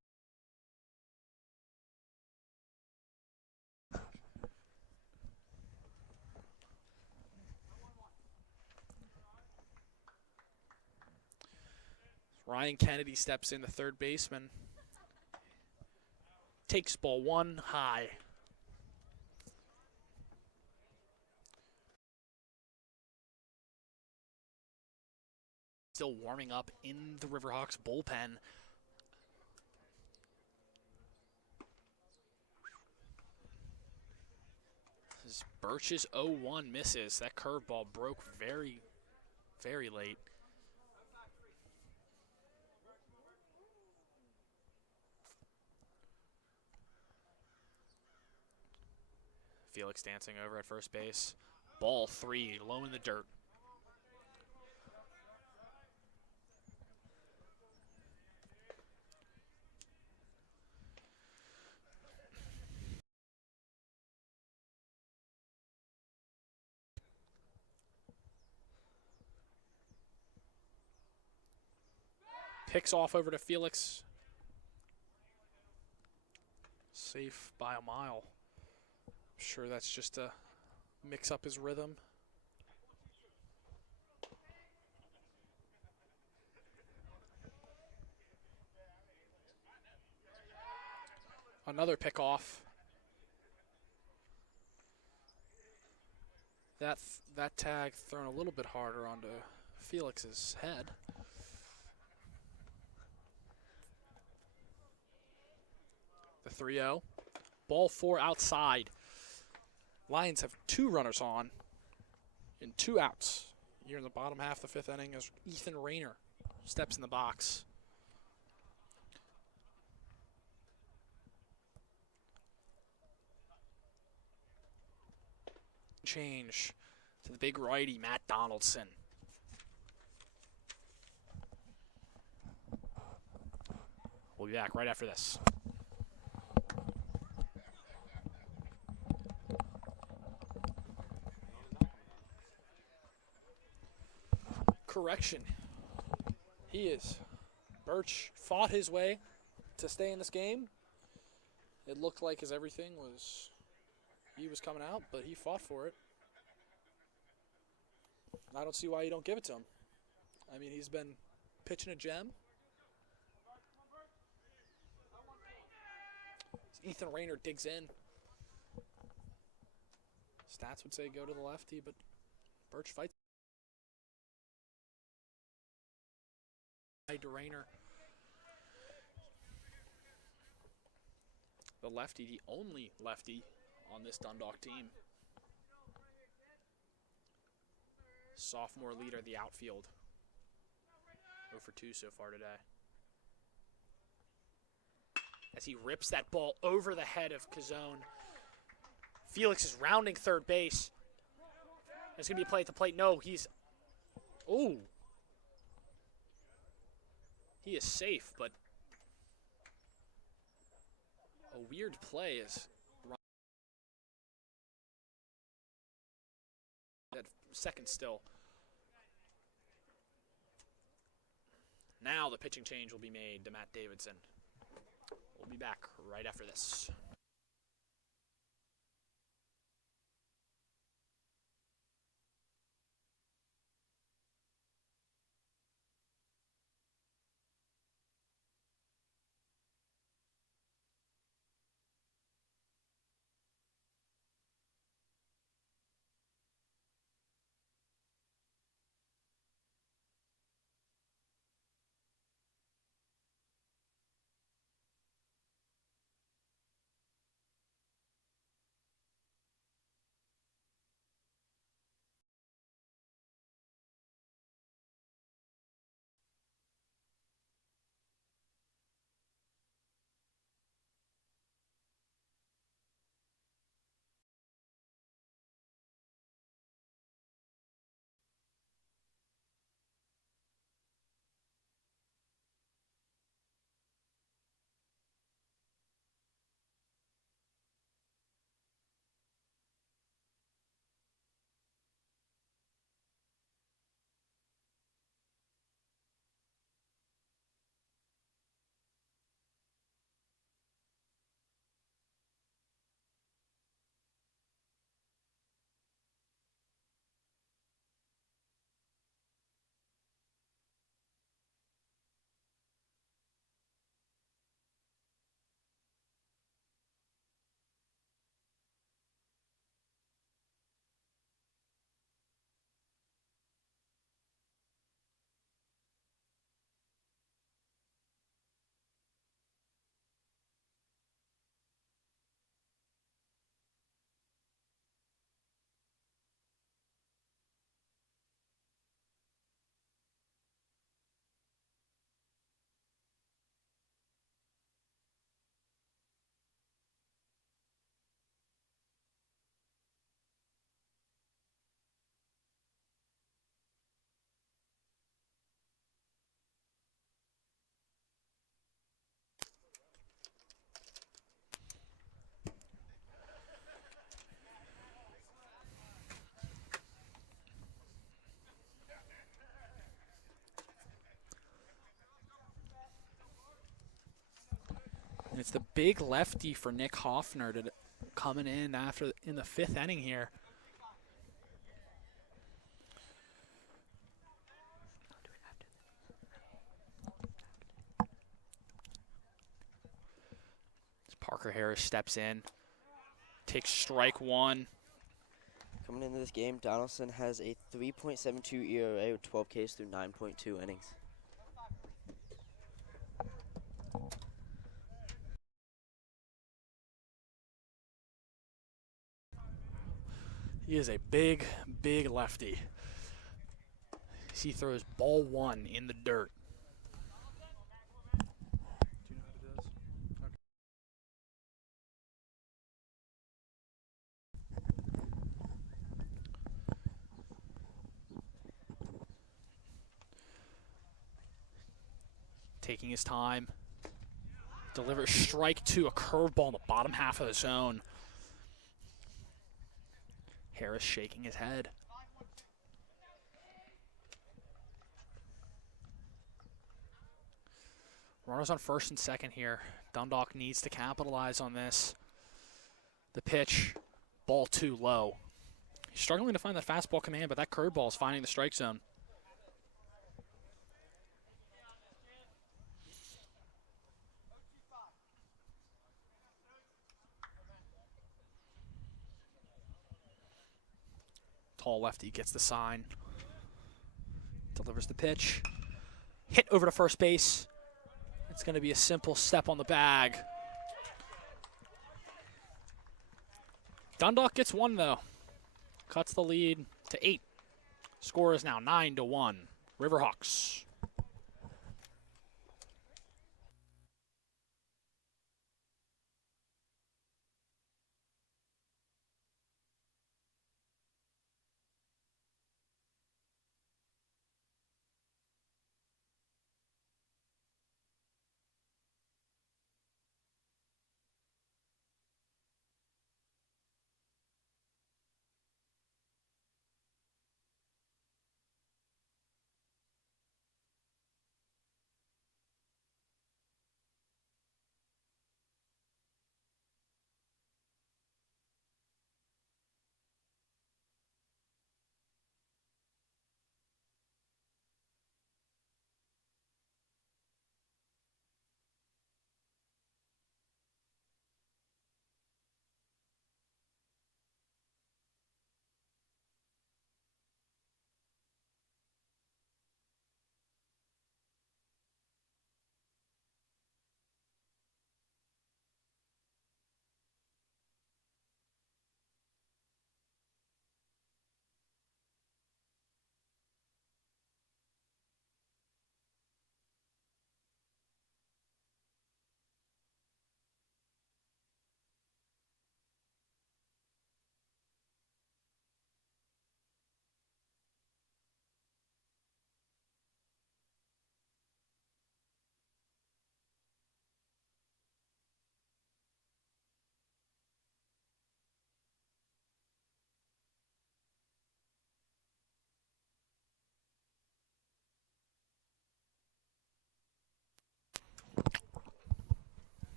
Ryan Kennedy steps in, the third baseman. Takes ball 1 high. Still warming up in the Riverhawks bullpen. This Birch's 0-1 misses. That curveball broke very, very late. Felix dancing over at first base. Ball 3, low in the dirt. Picks off over to Felix. Safe by a mile. I'm sure that's just to mix up his rhythm. Another pick off. That tag thrown a little bit harder onto Felix's head. The 3-0. Ball 4 outside. Lions have 2 runners on and 2 outs. Here in the bottom half of the 5th inning as Ethan Rayner steps in the box. Change to the big righty, Matt Donaldson. We'll be back right after this. Correction. He is. Birch fought his way to stay in this game. It looked like as everything was, he was coming out, but he fought for it. I don't see why you don't give it to him. I mean, he's been pitching a gem. Ethan Rayner digs in. Stats would say go to the lefty, but Birch fights. To Rayner. The lefty, the only lefty on this Dundalk team. Sophomore leader of the outfield. 0 for 2 so far today. As he rips that ball over the head of Cazone. Felix is rounding third base. There's going to be a play at the plate. No, he's... Oh. He is safe, but a weird play is at second still. Now the pitching change will be made to Matt Davidson. We'll be back right after this. And it's the big lefty for Nick Hoffner to coming in in the 5th inning here. Parker Harris steps in, takes strike one. Coming into this game, Donaldson has a 3.72 ERA with 12 Ks through 9.2 innings. He is a big, big lefty. He throws ball one in the dirt. Taking his time. Delivers strike two, a curveball in the bottom half of the zone. Harris shaking his head. Runners on first and second here. Dundalk needs to capitalize on this. The pitch, ball too low. He's struggling to find that fastball command, but that curveball is finding the strike zone. Tall lefty gets the sign. Delivers the pitch. Hit over to first base. It's going to be a simple step on the bag. Dundalk gets one, though. Cuts the lead to 8. Score is now 9-1. Riverhawks.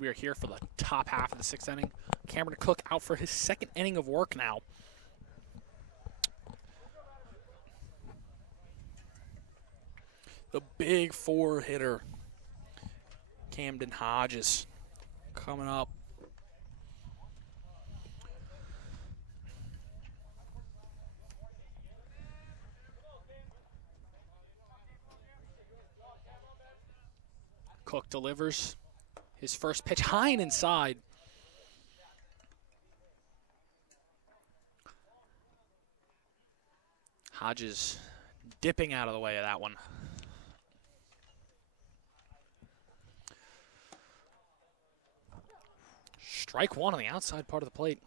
We are here for the top half of the 6th inning. Cameron Cook out for his 2nd inning of work now. The big 4-hitter, Camden Hodges, coming up. Cook delivers. His first pitch high and inside. Hodges dipping out of the way of that one. Strike one on the outside part of the plate.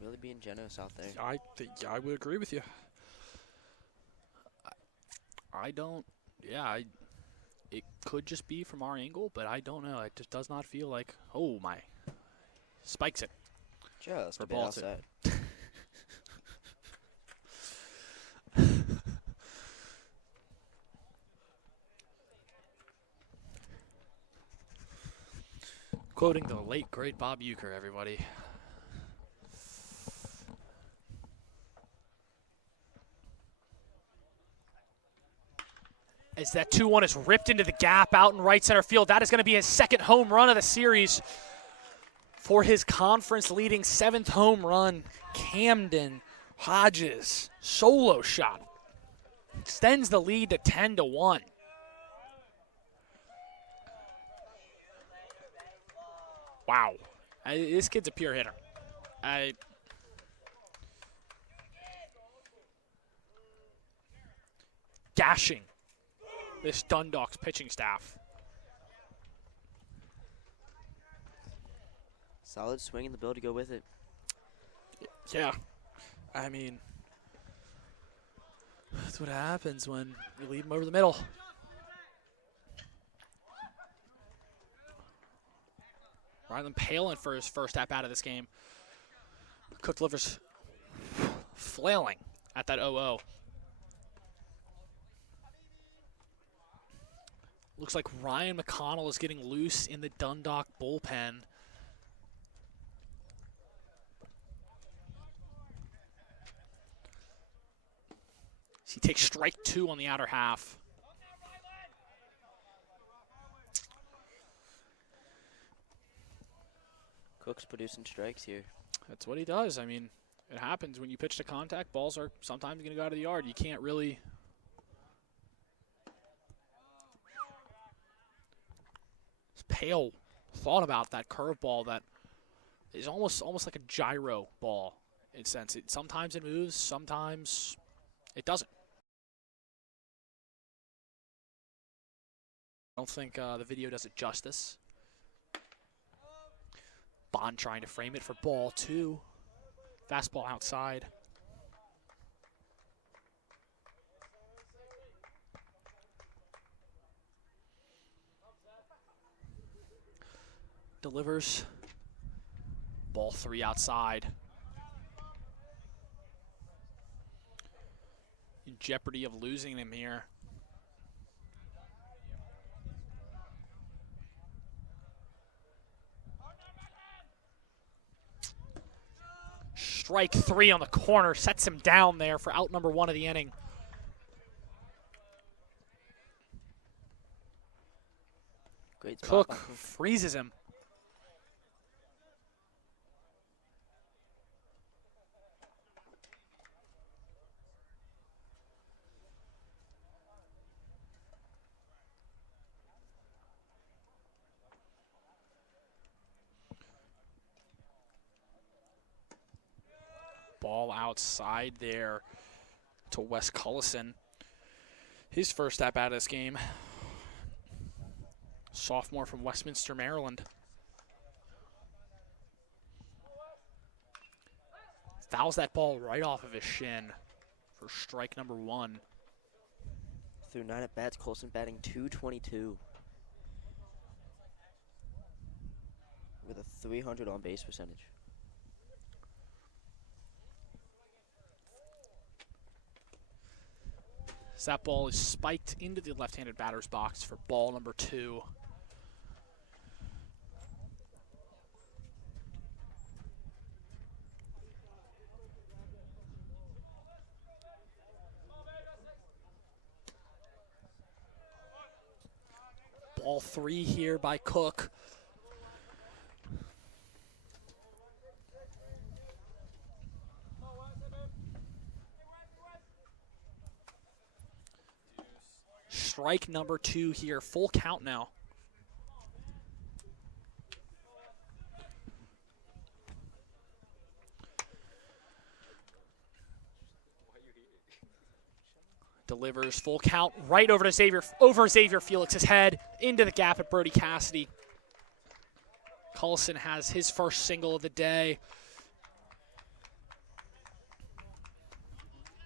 Really being generous out there. I would agree with you. I don't. Yeah, it could just be from our angle, but I don't know. It just does not feel like, oh my, spikes it. Just For a bit ball outside. Quoting the late, great Bob Uecker, everybody. As that 2-1 is ripped into the gap out in right center field. That is going to be his second home run of the series for his conference-leading 7th home run. Camden Hodges solo shot extends the lead to 10-1. Wow, this kid's a pure hitter. Gashing this Dundalk's pitching staff. Solid swing in the bill to go with it. Yeah, I mean, that's what happens when you leave him over the middle. Rylan Palin for his first at-bat of this game. Cook delivers flailing at that 0-0. Looks like Ryan McConnell is getting loose in the Dundalk bullpen. He takes strike 2 on the outer half. Cook's producing strikes here. That's what he does. I mean, it happens when you pitch to contact. Balls are sometimes going to go out of the yard. You can't really. Pale thought about that curveball that is almost like a gyro ball in a sense. Sometimes it moves, sometimes it doesn't. I don't think the video does it justice. Bond trying to frame it for ball 2. Fastball outside. Delivers. Ball 3 outside. In jeopardy of losing him here. Strike 3 on the corner, sets him down there for out number 1 of the inning. Great spot Cook by Cook. freezes him. Ball outside there to Wes Cullison. His first at bat of this game. Sophomore from Westminster, Maryland. Fouls that ball right off of his shin for strike number 1. Through 9 at bats, Colson batting .222 with a .300 on base percentage. As that ball is spiked into the left-handed batter's box for ball number 2. Ball 3 here by Cook. Strike number 2 here. Full count now. Delivers full count right over to Xavier Felix's head into the gap at Brody Cassidy. Cullison has his first single of the day.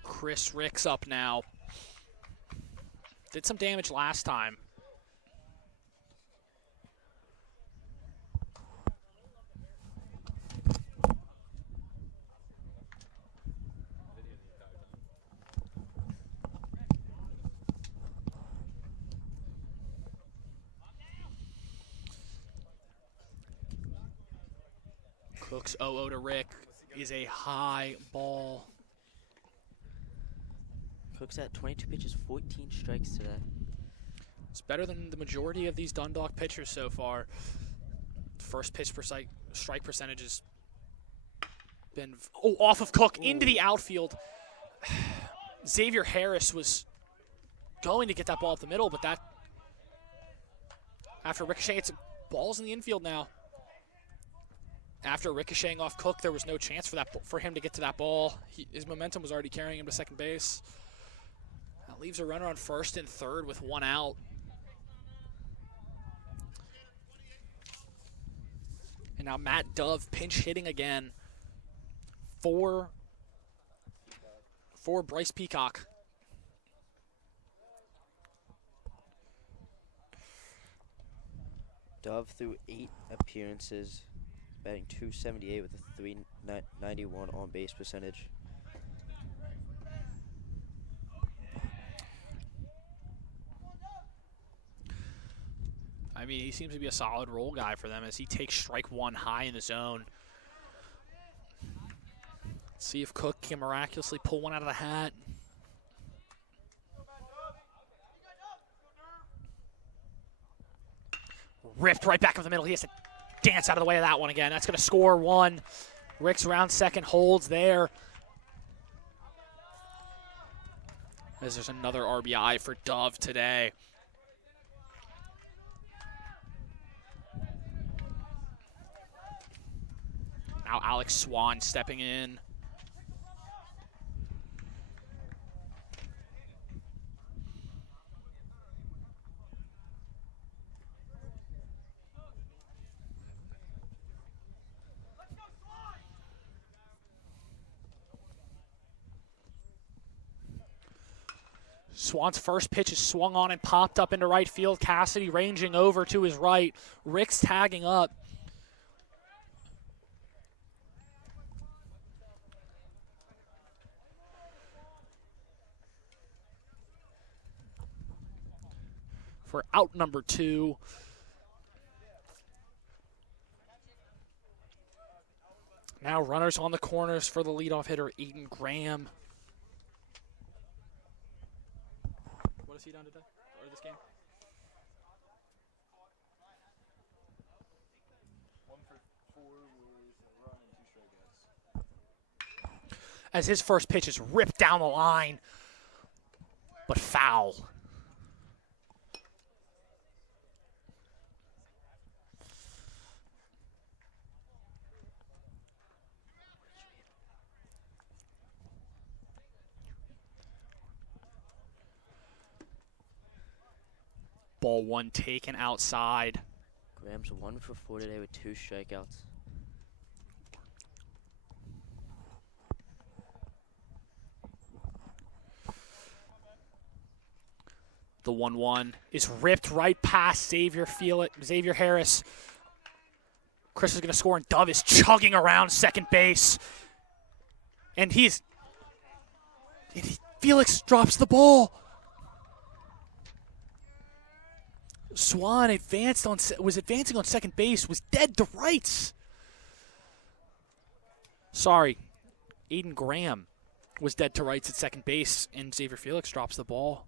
Chris Ricks up now. Did some damage last time. Cook's 0-0 to Rick is a high ball. Cook's at 22 pitches, 14 strikes today. It's better than the majority of these Dundalk pitchers so far. First pitch strike percentage has been off of Cook into the outfield. Xavier Harris was going to get that ball up the middle, but that after ricocheting, it's balls in the infield now. After ricocheting off Cook, there was no chance for him to get to that ball. His momentum was already carrying him to second base. That leaves a runner on first and third with one out. And now Matt Dove pinch hitting again for Bryce Peacock. Dove through 8 appearances, batting .278 with a .391 on base percentage. I mean, he seems to be a solid role guy for them as he takes strike one high in the zone. Let's see if Cook can miraculously pull one out of the hat. Ripped right back up the middle. He has to dance out of the way of that one again. That's going to score one. Ricks around second, holds there. As there's another RBI for Dove today. Now Alex Swan stepping in. Swan's first pitch is swung on and popped up into right field. Cassidy ranging over to his right. Ricks tagging up. For out number 2. Now runners on the corners for the leadoff hitter, Aiden Graham. What has he done today, or this game? 1 for 4 with a run and 2 strikeouts. As his first pitch is ripped down the line, but foul. Ball 1 taken outside. Graham's 1 for 4 today with 2 strikeouts. The 1-1 is ripped right past Xavier Harris. Chris is going to score, and Dove is chugging around second base. And Felix drops the ball. Swan was advancing on second base, was dead to rights. Sorry, Aiden Graham was dead to rights at second base, and Xavier Felix drops the ball.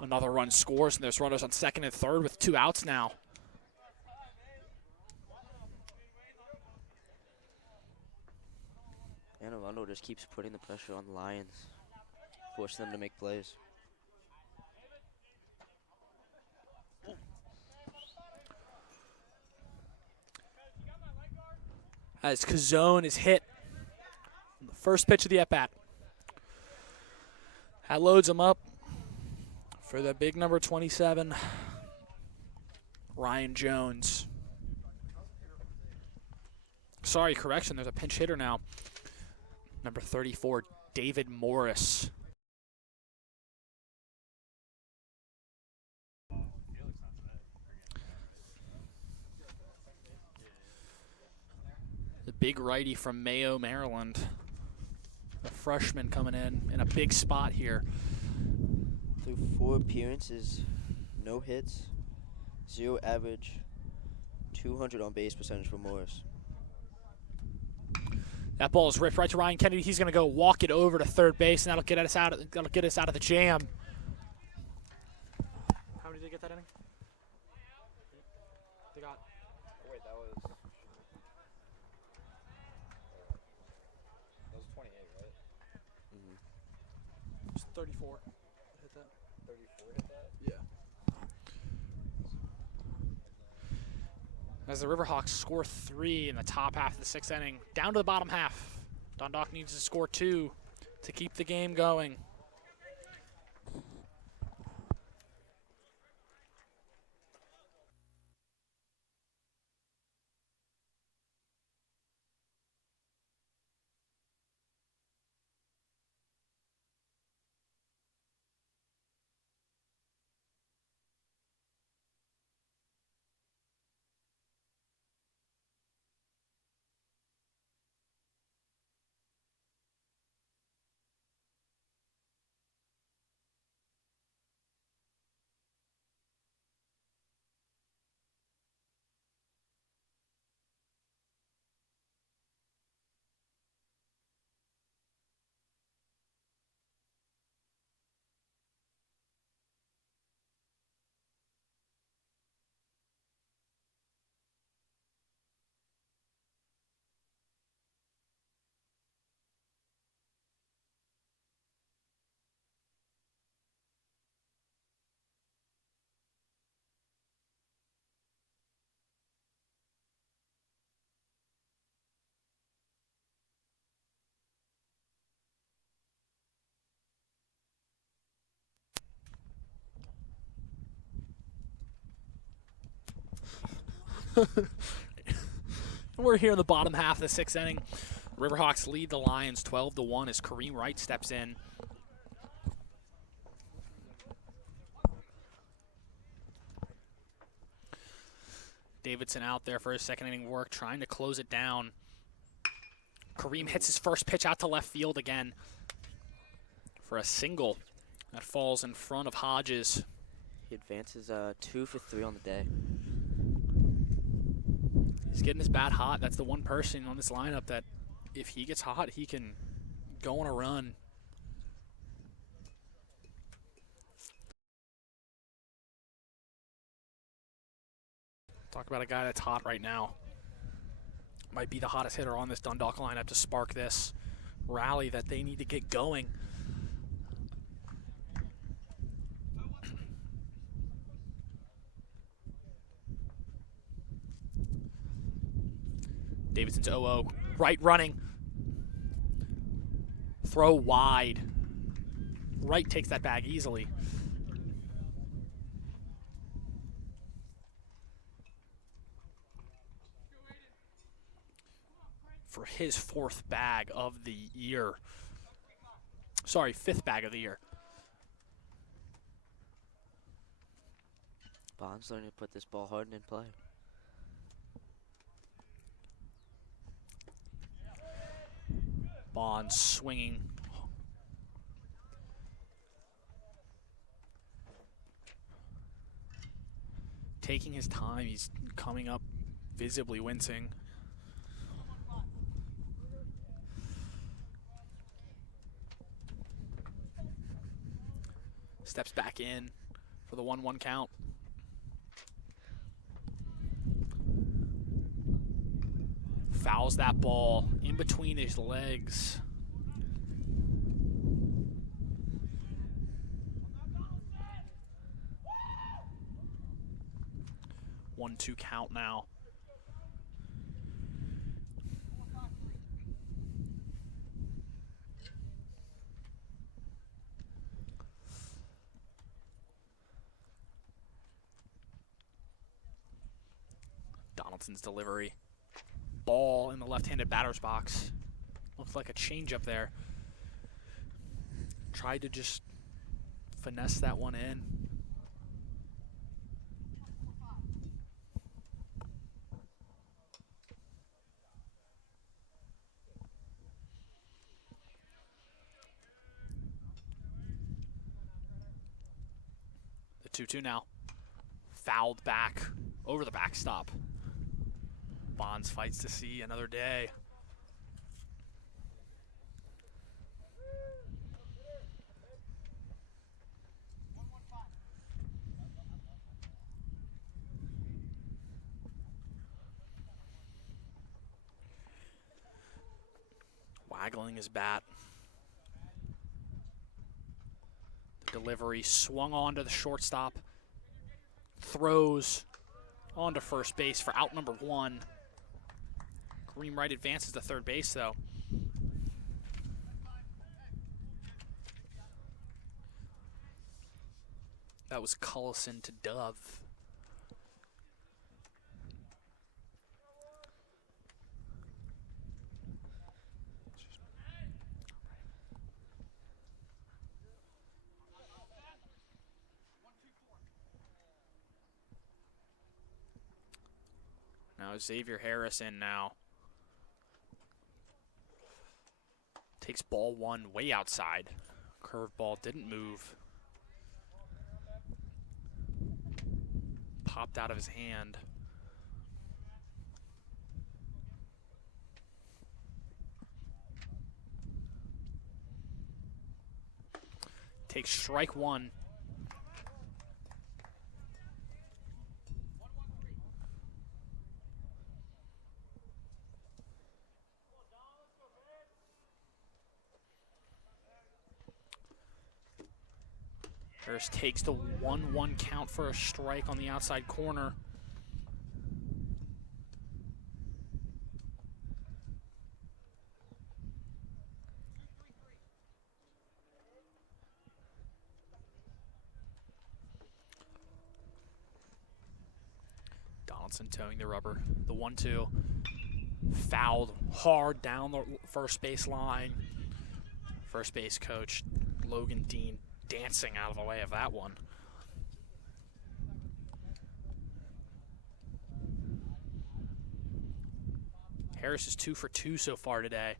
Another run scores, and there's runners on second and third with 2 outs now. And Arundel just keeps putting the pressure on the Lions, forcing them to make plays. As Cazone is hit on the first pitch of the at-bat. That loads him up for the big number 27, Ryan Jones. Sorry, correction, there's a pinch hitter now. Number 34, David Morris. The big righty from Mayo, Maryland. A freshman coming in a big spot here. Through 4 appearances, no hits, 0 average, 200 on base percentage for Morris. That ball is ripped right to Ryan Kennedy. He's going to go walk it over to third base, and that'll get us out of the jam. get that inning? They got Oh, wait, that was 28, right? it's 34. Hit that. 34 hit that? Yeah. As the Riverhawks score 3 in the top half of the 6th inning, down to the bottom half. Dundalk needs to score 2 to keep the game going. We're here in the bottom half of the 6th inning. Riverhawks lead the Lions 12-1 as Kareem Wright steps in. Davidson out there for his 2nd inning work, trying to close it down. Kareem hits his first pitch out to left field again for a single that falls in front of Hodges. He advances 2 for 3 on the day. He's getting his bat hot. That's the one person on this lineup that if he gets hot, he can go on a run. Talk about a guy that's hot right now. Might be the hottest hitter on this Dundalk lineup to spark this rally that they need to get going. Davidson's 0-0. Right running. Throw wide. Wright takes that bag easily. For his 4th bag of the year. Sorry, 5th bag of the year. Bond's learning to put this ball hard and in play. Bond swinging. Taking his time, he's coming up visibly wincing. Steps back in for the 1-1 count. Fouls that ball in between his legs. One-two count now. Donaldson's delivery. Ball in the left-handed batter's box. Looked like a changeup there. Tried to just finesse that one in. The 2-2 now. Fouled back over the backstop. Bonds fights to see another day. waggling his bat. The delivery swung onto the shortstop. Throws onto first base for out number 1. Green right advances to third base, though. That was Cullison to Dove. Now Xavier Harris in now. Takes ball 1 way outside. Curveball didn't move. Popped out of his hand. Takes strike 1. Harris takes the 1-1 count for a strike on the outside corner. Donaldson towing the rubber. The 1-2. Fouled hard down the first base line. First base coach Logan Dean dancing out of the way of that one. Harris is 2 for 2 so far today.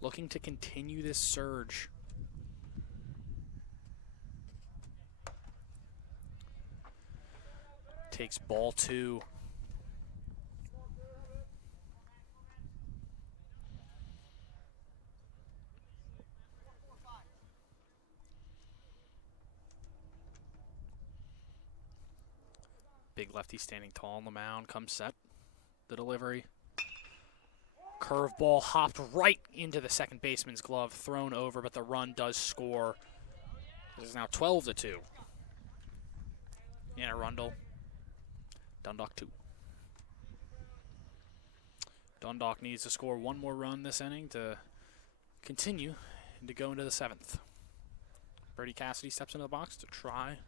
Looking to continue this surge. Takes ball 2. Big lefty standing tall on the mound, comes set. The delivery. Curveball hopped right into the second baseman's glove, thrown over, but the run does score. This is now 12-2. And Arundel. Dundalk 2. Dundalk needs to score 1 more run this inning to continue and to go into the 7th. Brady Cassidy steps into the box to try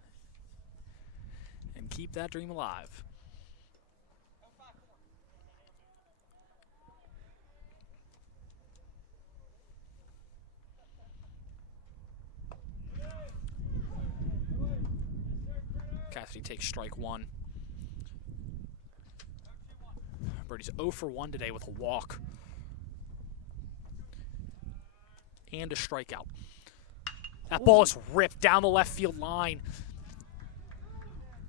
and keep that dream alive. Cassidy takes strike 1. Brady's 0 for 1 today with a walk and a strikeout. That ball is ripped down the left field line.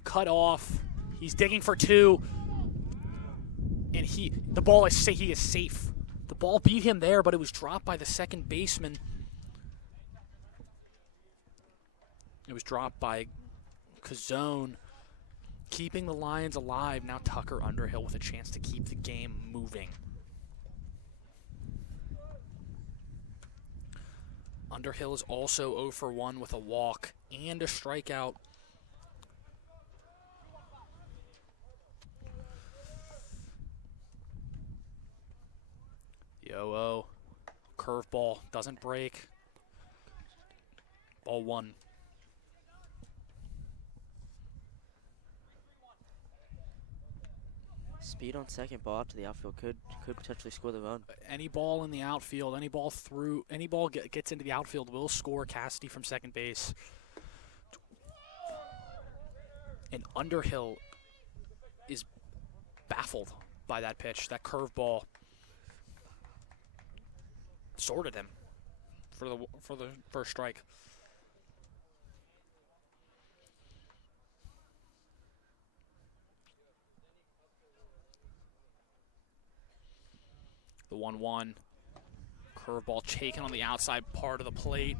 Cut off. He's digging for 2. And he is safe. The ball beat him there, but it was dropped by the second baseman. It was dropped by Cazone, keeping the Lions alive. Now Tucker Underhill with a chance to keep the game moving. Underhill is also 0 for 1 with a walk and a strikeout. Yo-oh. Curveball doesn't break. Ball 1. Speed on second ball up to the outfield could potentially score the run. Any ball in the outfield, any ball gets into the outfield will score. Cassidy from second base. And Underhill is baffled by that pitch. That curveball sorted him for the first strike. The 1-1. Curveball taken on the outside part of the plate.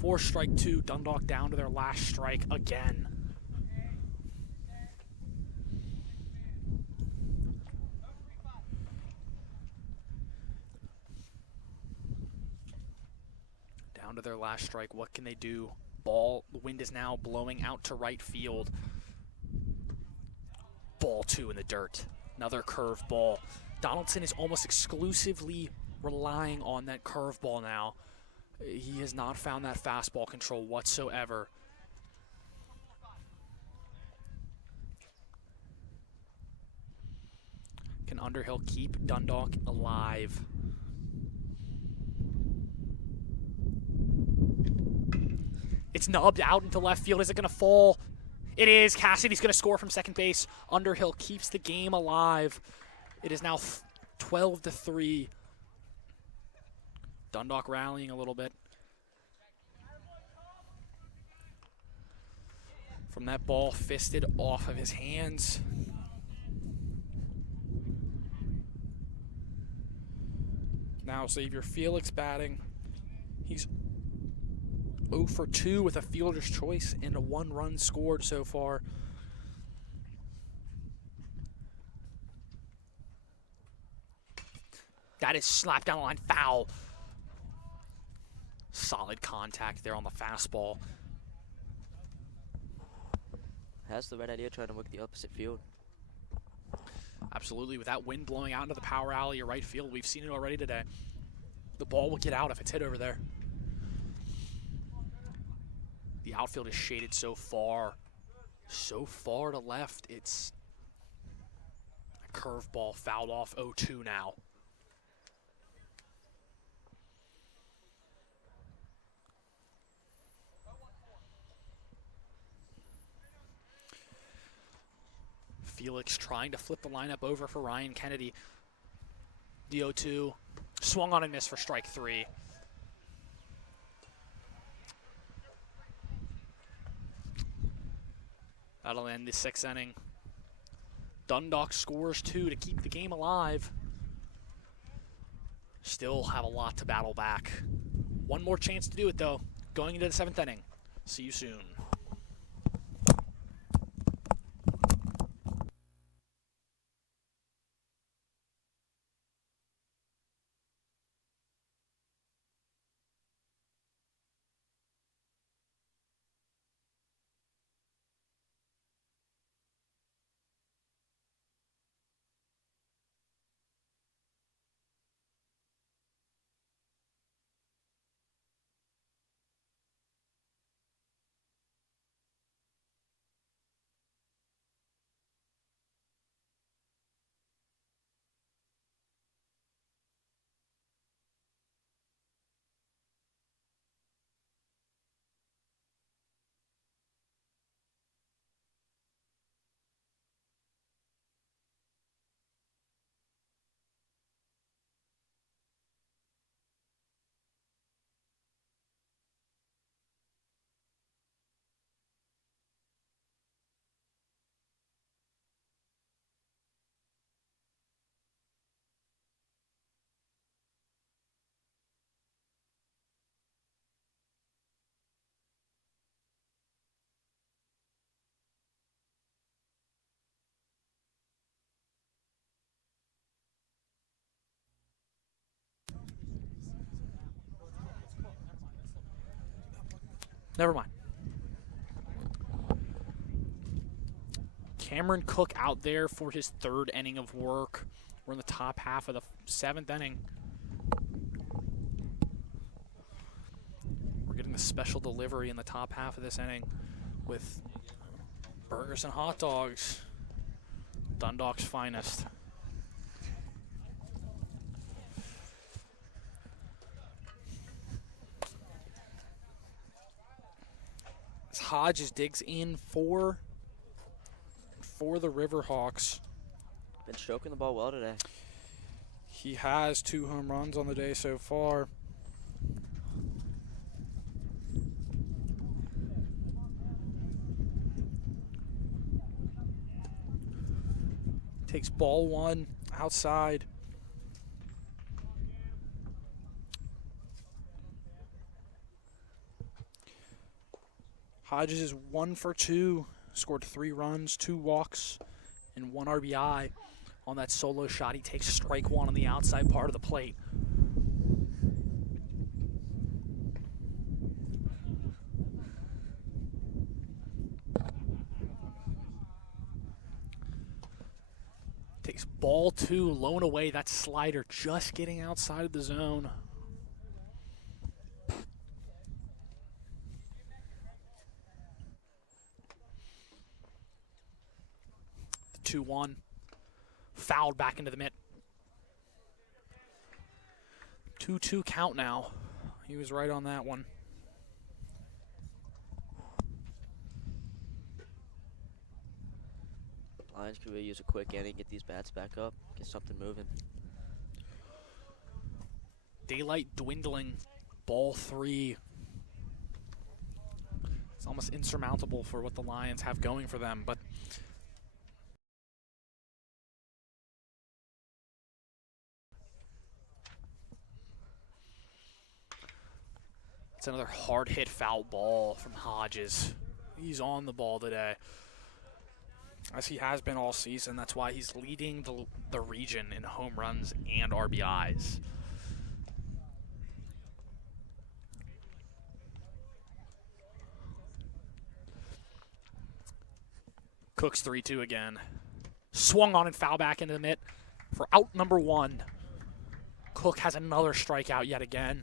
4 strike 2. Dundalk down to their last strike again. to their last strike. What can they do? Ball, the wind is now blowing out to right field. Ball 2 in the dirt. Another curve ball. Donaldson is almost exclusively relying on that curve ball now. He has not found that fastball control whatsoever. Can Underhill keep Dundalk alive? It's nubbed out into left field. Is it going to fall? It is. Cassidy's going to score from second base. Underhill keeps the game alive. It is now 12-3. Dundalk rallying a little bit. From that ball fisted off of his hands. Now Xavier Felix batting. He's 0 for 2 with a fielder's choice and a 1 run scored so far. That is slapped down the line, foul. Solid contact there on the fastball. Has the right idea trying to look the opposite field. Absolutely, with that wind blowing out into the power alley or right field, we've seen it already today. The ball will get out if it's hit over there. The outfield is shaded so far to left. It's a curveball fouled off 0-2 now. Felix trying to flip the lineup over for Ryan Kennedy. The 0-2 swung on and missed for strike 3. That'll end the 6th inning. Dundalk scores 2 to keep the game alive. Still have a lot to battle back. One more chance to do it, though, going into the 7th inning. See you soon. Never mind. Cameron Cook out there for his 3rd inning of work. We're in the top half of the 7th inning. We're getting a special delivery in the top half of this inning with burgers and hot dogs. Dundalk's finest. Hodges digs in for the Riverhawks. Been stroking the ball well today. He has 2 home runs on the day so far. Takes ball 1 outside. Hodges is 1 for 2, scored 3 runs, 2 walks, and 1 RBI on that solo shot. He takes strike 1 on the outside part of the plate. Ball 2, lone away. That slider just getting outside of the zone. The 2-1. Fouled back into the mitt. 2-2 count now. He was right on that one. Lions could really use a quick inning, get these bats back up, get something moving. Daylight dwindling. Ball 3. It's almost insurmountable for what the Lions have going for them, but it's another hard hit foul ball from Hodges. He's on the ball today, as he has been all season. That's why he's leading the region in home runs and RBIs. Cook's 3-2 again. Swung on and foul back into the mitt for out number 1. Cook has another strikeout yet again.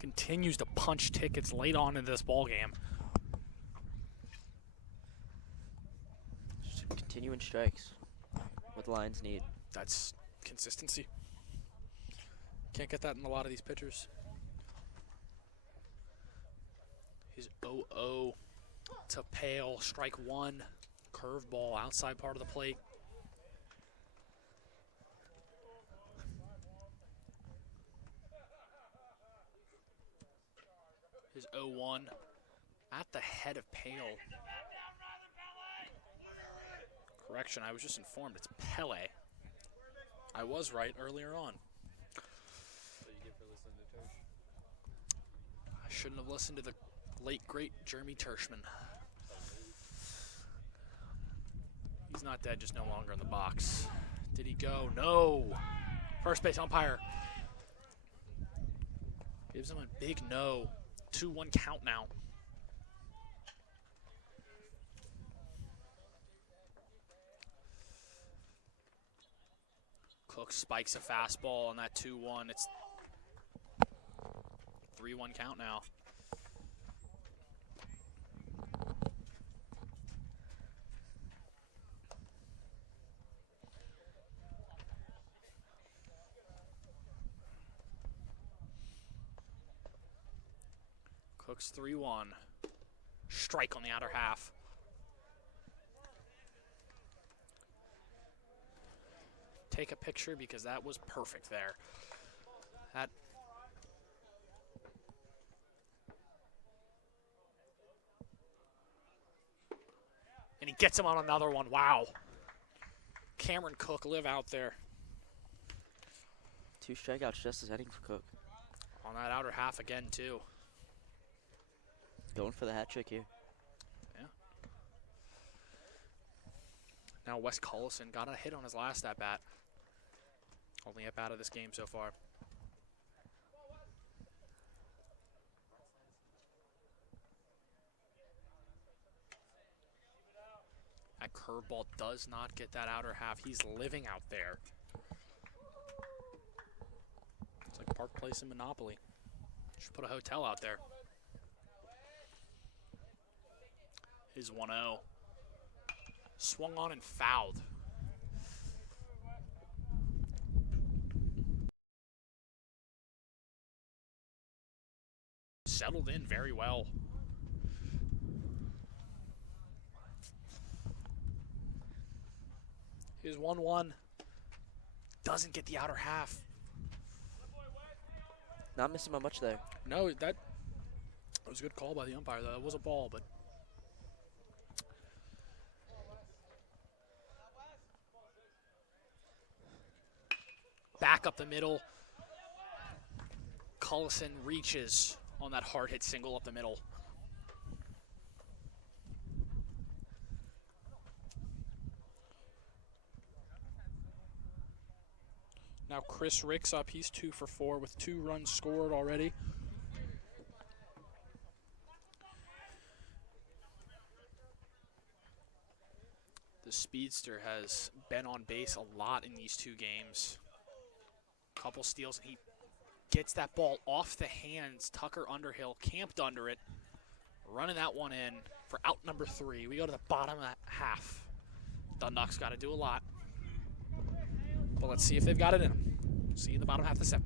Continues to punch tickets late on in this ball game. Just continuing strikes. What the Lions need. That's consistency. Can't get that in a lot of these pitchers. His 0-0 to Pale. Strike 1. Curveball outside part of the plate. His 0-1 at the head of Pale. Correction, I was just informed it's Pele. I was right earlier on. I shouldn't have listened to the late, great Jeremy Tershman. He's not dead, just no longer in the box. Did he go? No. First base umpire gives him a big no. 2-1 count now. Cook spikes a fastball on that 2-1. It's 3-1 count now. Cook's 3-1. Strike on the outer half. Take a picture because that was perfect there. That and he gets him on another one. Wow. Cameron Cook live out there. 2 strikeouts just as heading for Cook. On that outer half again too. Going for the hat trick here. Yeah. Now Wes Cullison got a hit on his last at-bat. Only at-bat of this game so far. That curveball does not get that outer half. He's living out there. It's like Park Place in Monopoly. Should put a hotel out there. His 1-0. Swung on and fouled. Settled in very well. His 1-1 doesn't get the outer half. Not missing by much there. No, that was a good call by the umpire, though. It was a ball, but back up the middle. Cullison reaches on that hard hit single up the middle. Now Chris Ricks up. He's 2 for 4 with 2 runs scored already. speedster has been on base a lot in these 2 games. Couple steals, and he gets that ball off the hands. Tucker Underhill camped under it, running that one in for out number 3. We go to the bottom of that half. Dundalk's got to do a lot, but let's see if they've got it in them. See you in the bottom half of the 7th.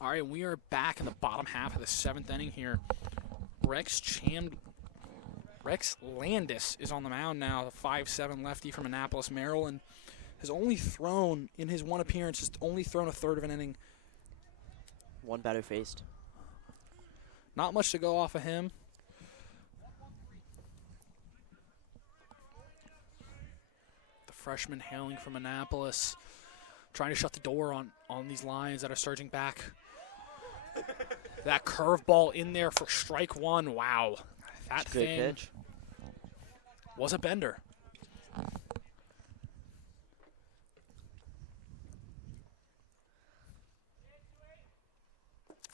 All right, we are back in the bottom half of the 7th inning here. Rex Landis is on the mound now, the 5'7" lefty from Annapolis, Maryland. Has only thrown, in his 1 appearance, has only thrown a third of an inning. 1 batter faced. Not much to go off of him. The freshman hailing from Annapolis, trying to shut the door on these Lions that are surging back. That curveball in there for strike 1. Wow. That thing pitch. Was a bender.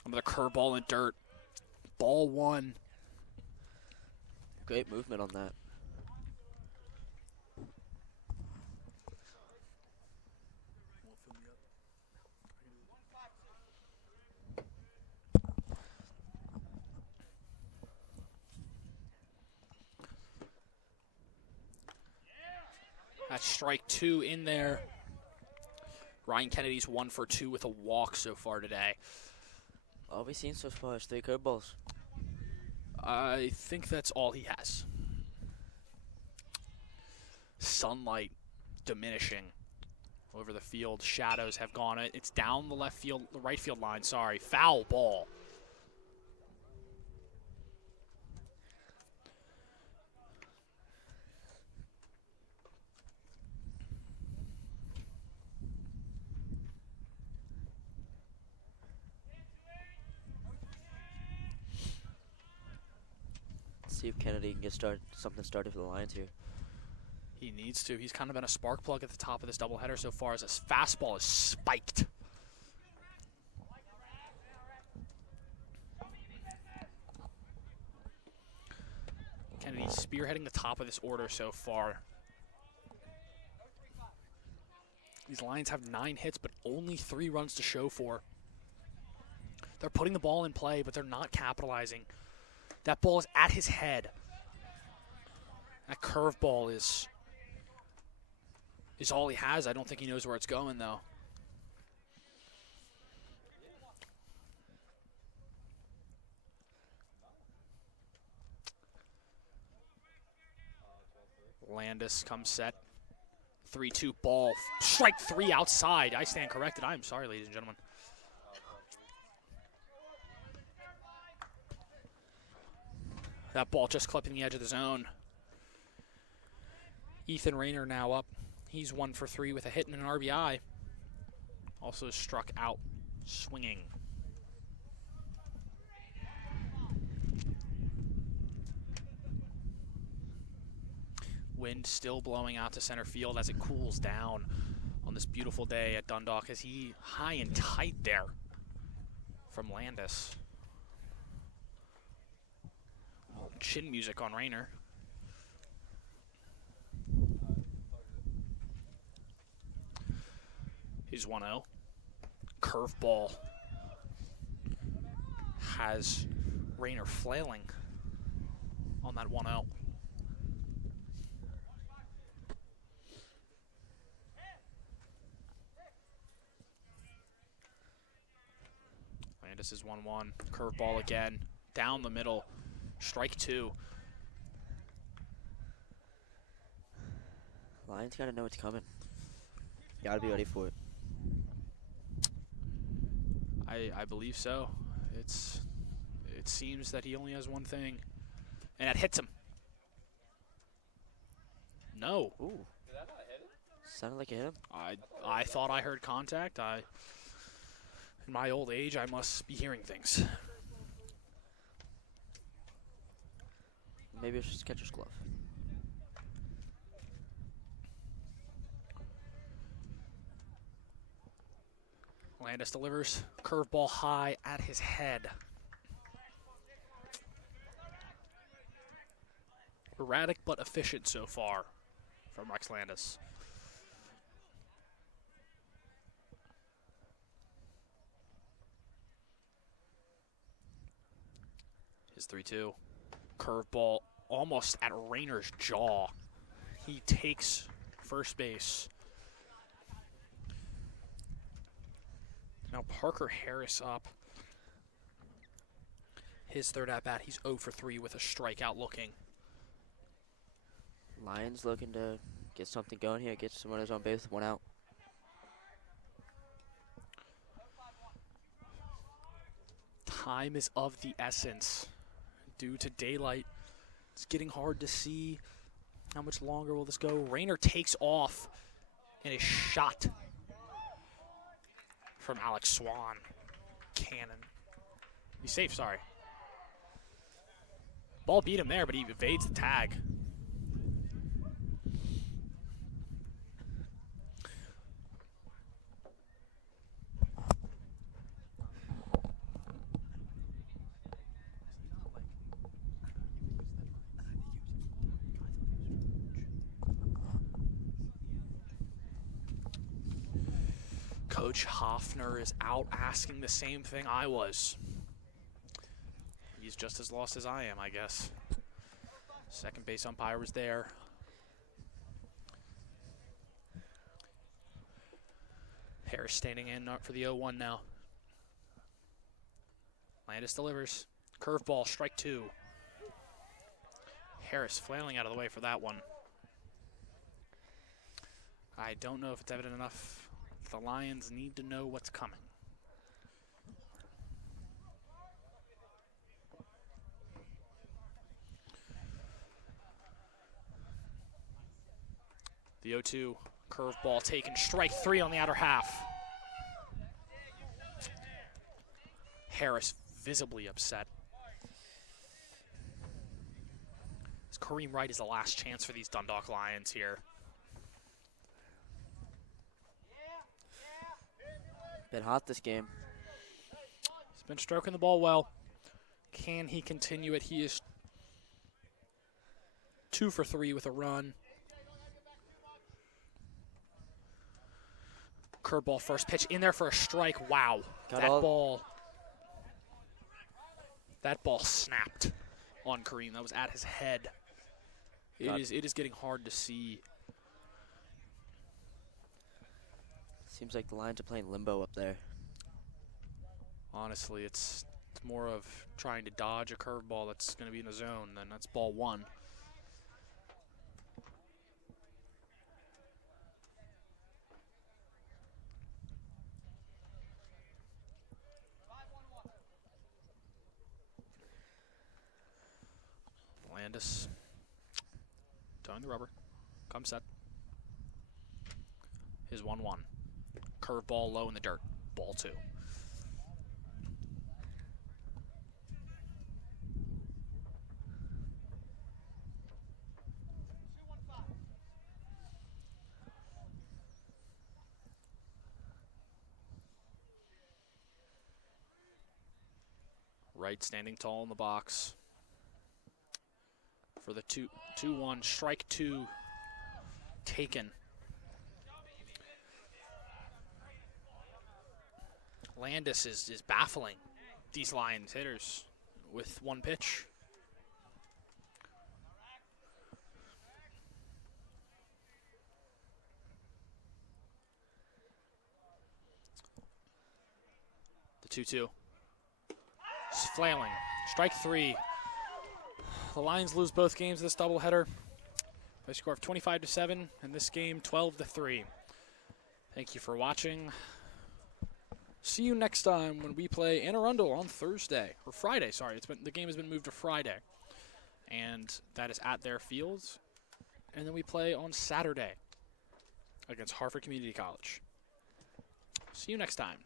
Another curveball in dirt. Ball 1. Great movement on that. That's strike 2 in there. Ryan Kennedy's 1 for 2 with a walk so far today. All we've seen so far is 3 curveballs. I think that's all he has. Sunlight diminishing over the field. Shadows have gone. It's down the right field line. Sorry, foul ball. See if Kennedy can get something started for the Lions here. He needs to. He's kind of been a spark plug at the top of this doubleheader so far as his fastball is spiked. Kennedy spearheading the top of this order so far. These Lions have 9 hits, but only 3 runs to show for. They're putting the ball in play, but they're not capitalizing. That ball is at his head. That curveball is all he has. I don't think he knows where it's going, though. Landis comes set. 3-2 ball. Strike 3 outside. I stand corrected. I'm sorry, ladies and gentlemen. That ball just clipping the edge of the zone. Ethan Rayner now up. He's 1 for 3 with a hit and an RBI. Also struck out swinging. Wind still blowing out to center field as it cools down on this beautiful day at Dundalk as he high and tight there from Landis. Chin music on Rayner. He's 1-0. Curveball has Rayner flailing on that 1-0. Landis is 1-1. Curveball again. Down the middle. Strike 2. Lions gotta know what's coming. Gotta be ready for it. I believe so. It seems that he only has one thing, and that hits him. No. Ooh. Did that not hit him? Sounded like it hit him. I thought I heard contact. In my old age, I must be hearing things. Maybe it's just catcher's glove. Landis delivers. Curveball high at his head. Erratic but efficient so far from Rex Landis. His 3-2. Curveball almost at Rayner's jaw. He takes first base. Now Parker Harris up. His third at bat, he's 0 for 3 with a strikeout looking. Lions looking to get something going here, get some runners on base with 1 out. Time is of the essence. Due to daylight, it's getting hard to see. How much longer will this go? Rayner takes off and is shot from Alex Swan. Cannon. He's safe, sorry. Ball beat him there, but he evades the tag. Coach Hoffner is out asking the same thing I was. He's just as lost as I am, I guess. Second base umpire was there. Harris standing in for the 0-1 now. Landis delivers. Curveball, strike 2. Harris flailing out of the way for that one. I don't know if it's evident enough. The Lions need to know what's coming. The 0-2 curveball taken, strike 3 on the outer half. Harris visibly upset. As Kareem Wright is the last chance for these Dundalk Lions here. Been hot this game. He's been stroking the ball well. Can he continue it? He is 2 for 3 with a run. Curveball first pitch in there for a strike. Wow. That ball snapped on Kareem. That was at his head. It is getting hard to see. Seems like the Lions are playing limbo up there. Honestly, it's more of trying to dodge a curveball that's going to be in the zone, then that's ball 1. Landis. Towing the rubber. Come set. His 1-1. Curveball low in the dirt. Ball 2. Wright standing tall in the box for the 2-1. Strike 2 taken. Landis is baffling these Lions hitters with one pitch. The 2-2. Flailing. Strike 3. The Lions lose both games of this doubleheader by a score of 25-7, and this game 12-3. Thank you for watching. See you next time when we play Arundel on Thursday or Friday. Sorry, the game has been moved to Friday, and that is at their fields. And then we play on Saturday against Hartford Community College. See you next time.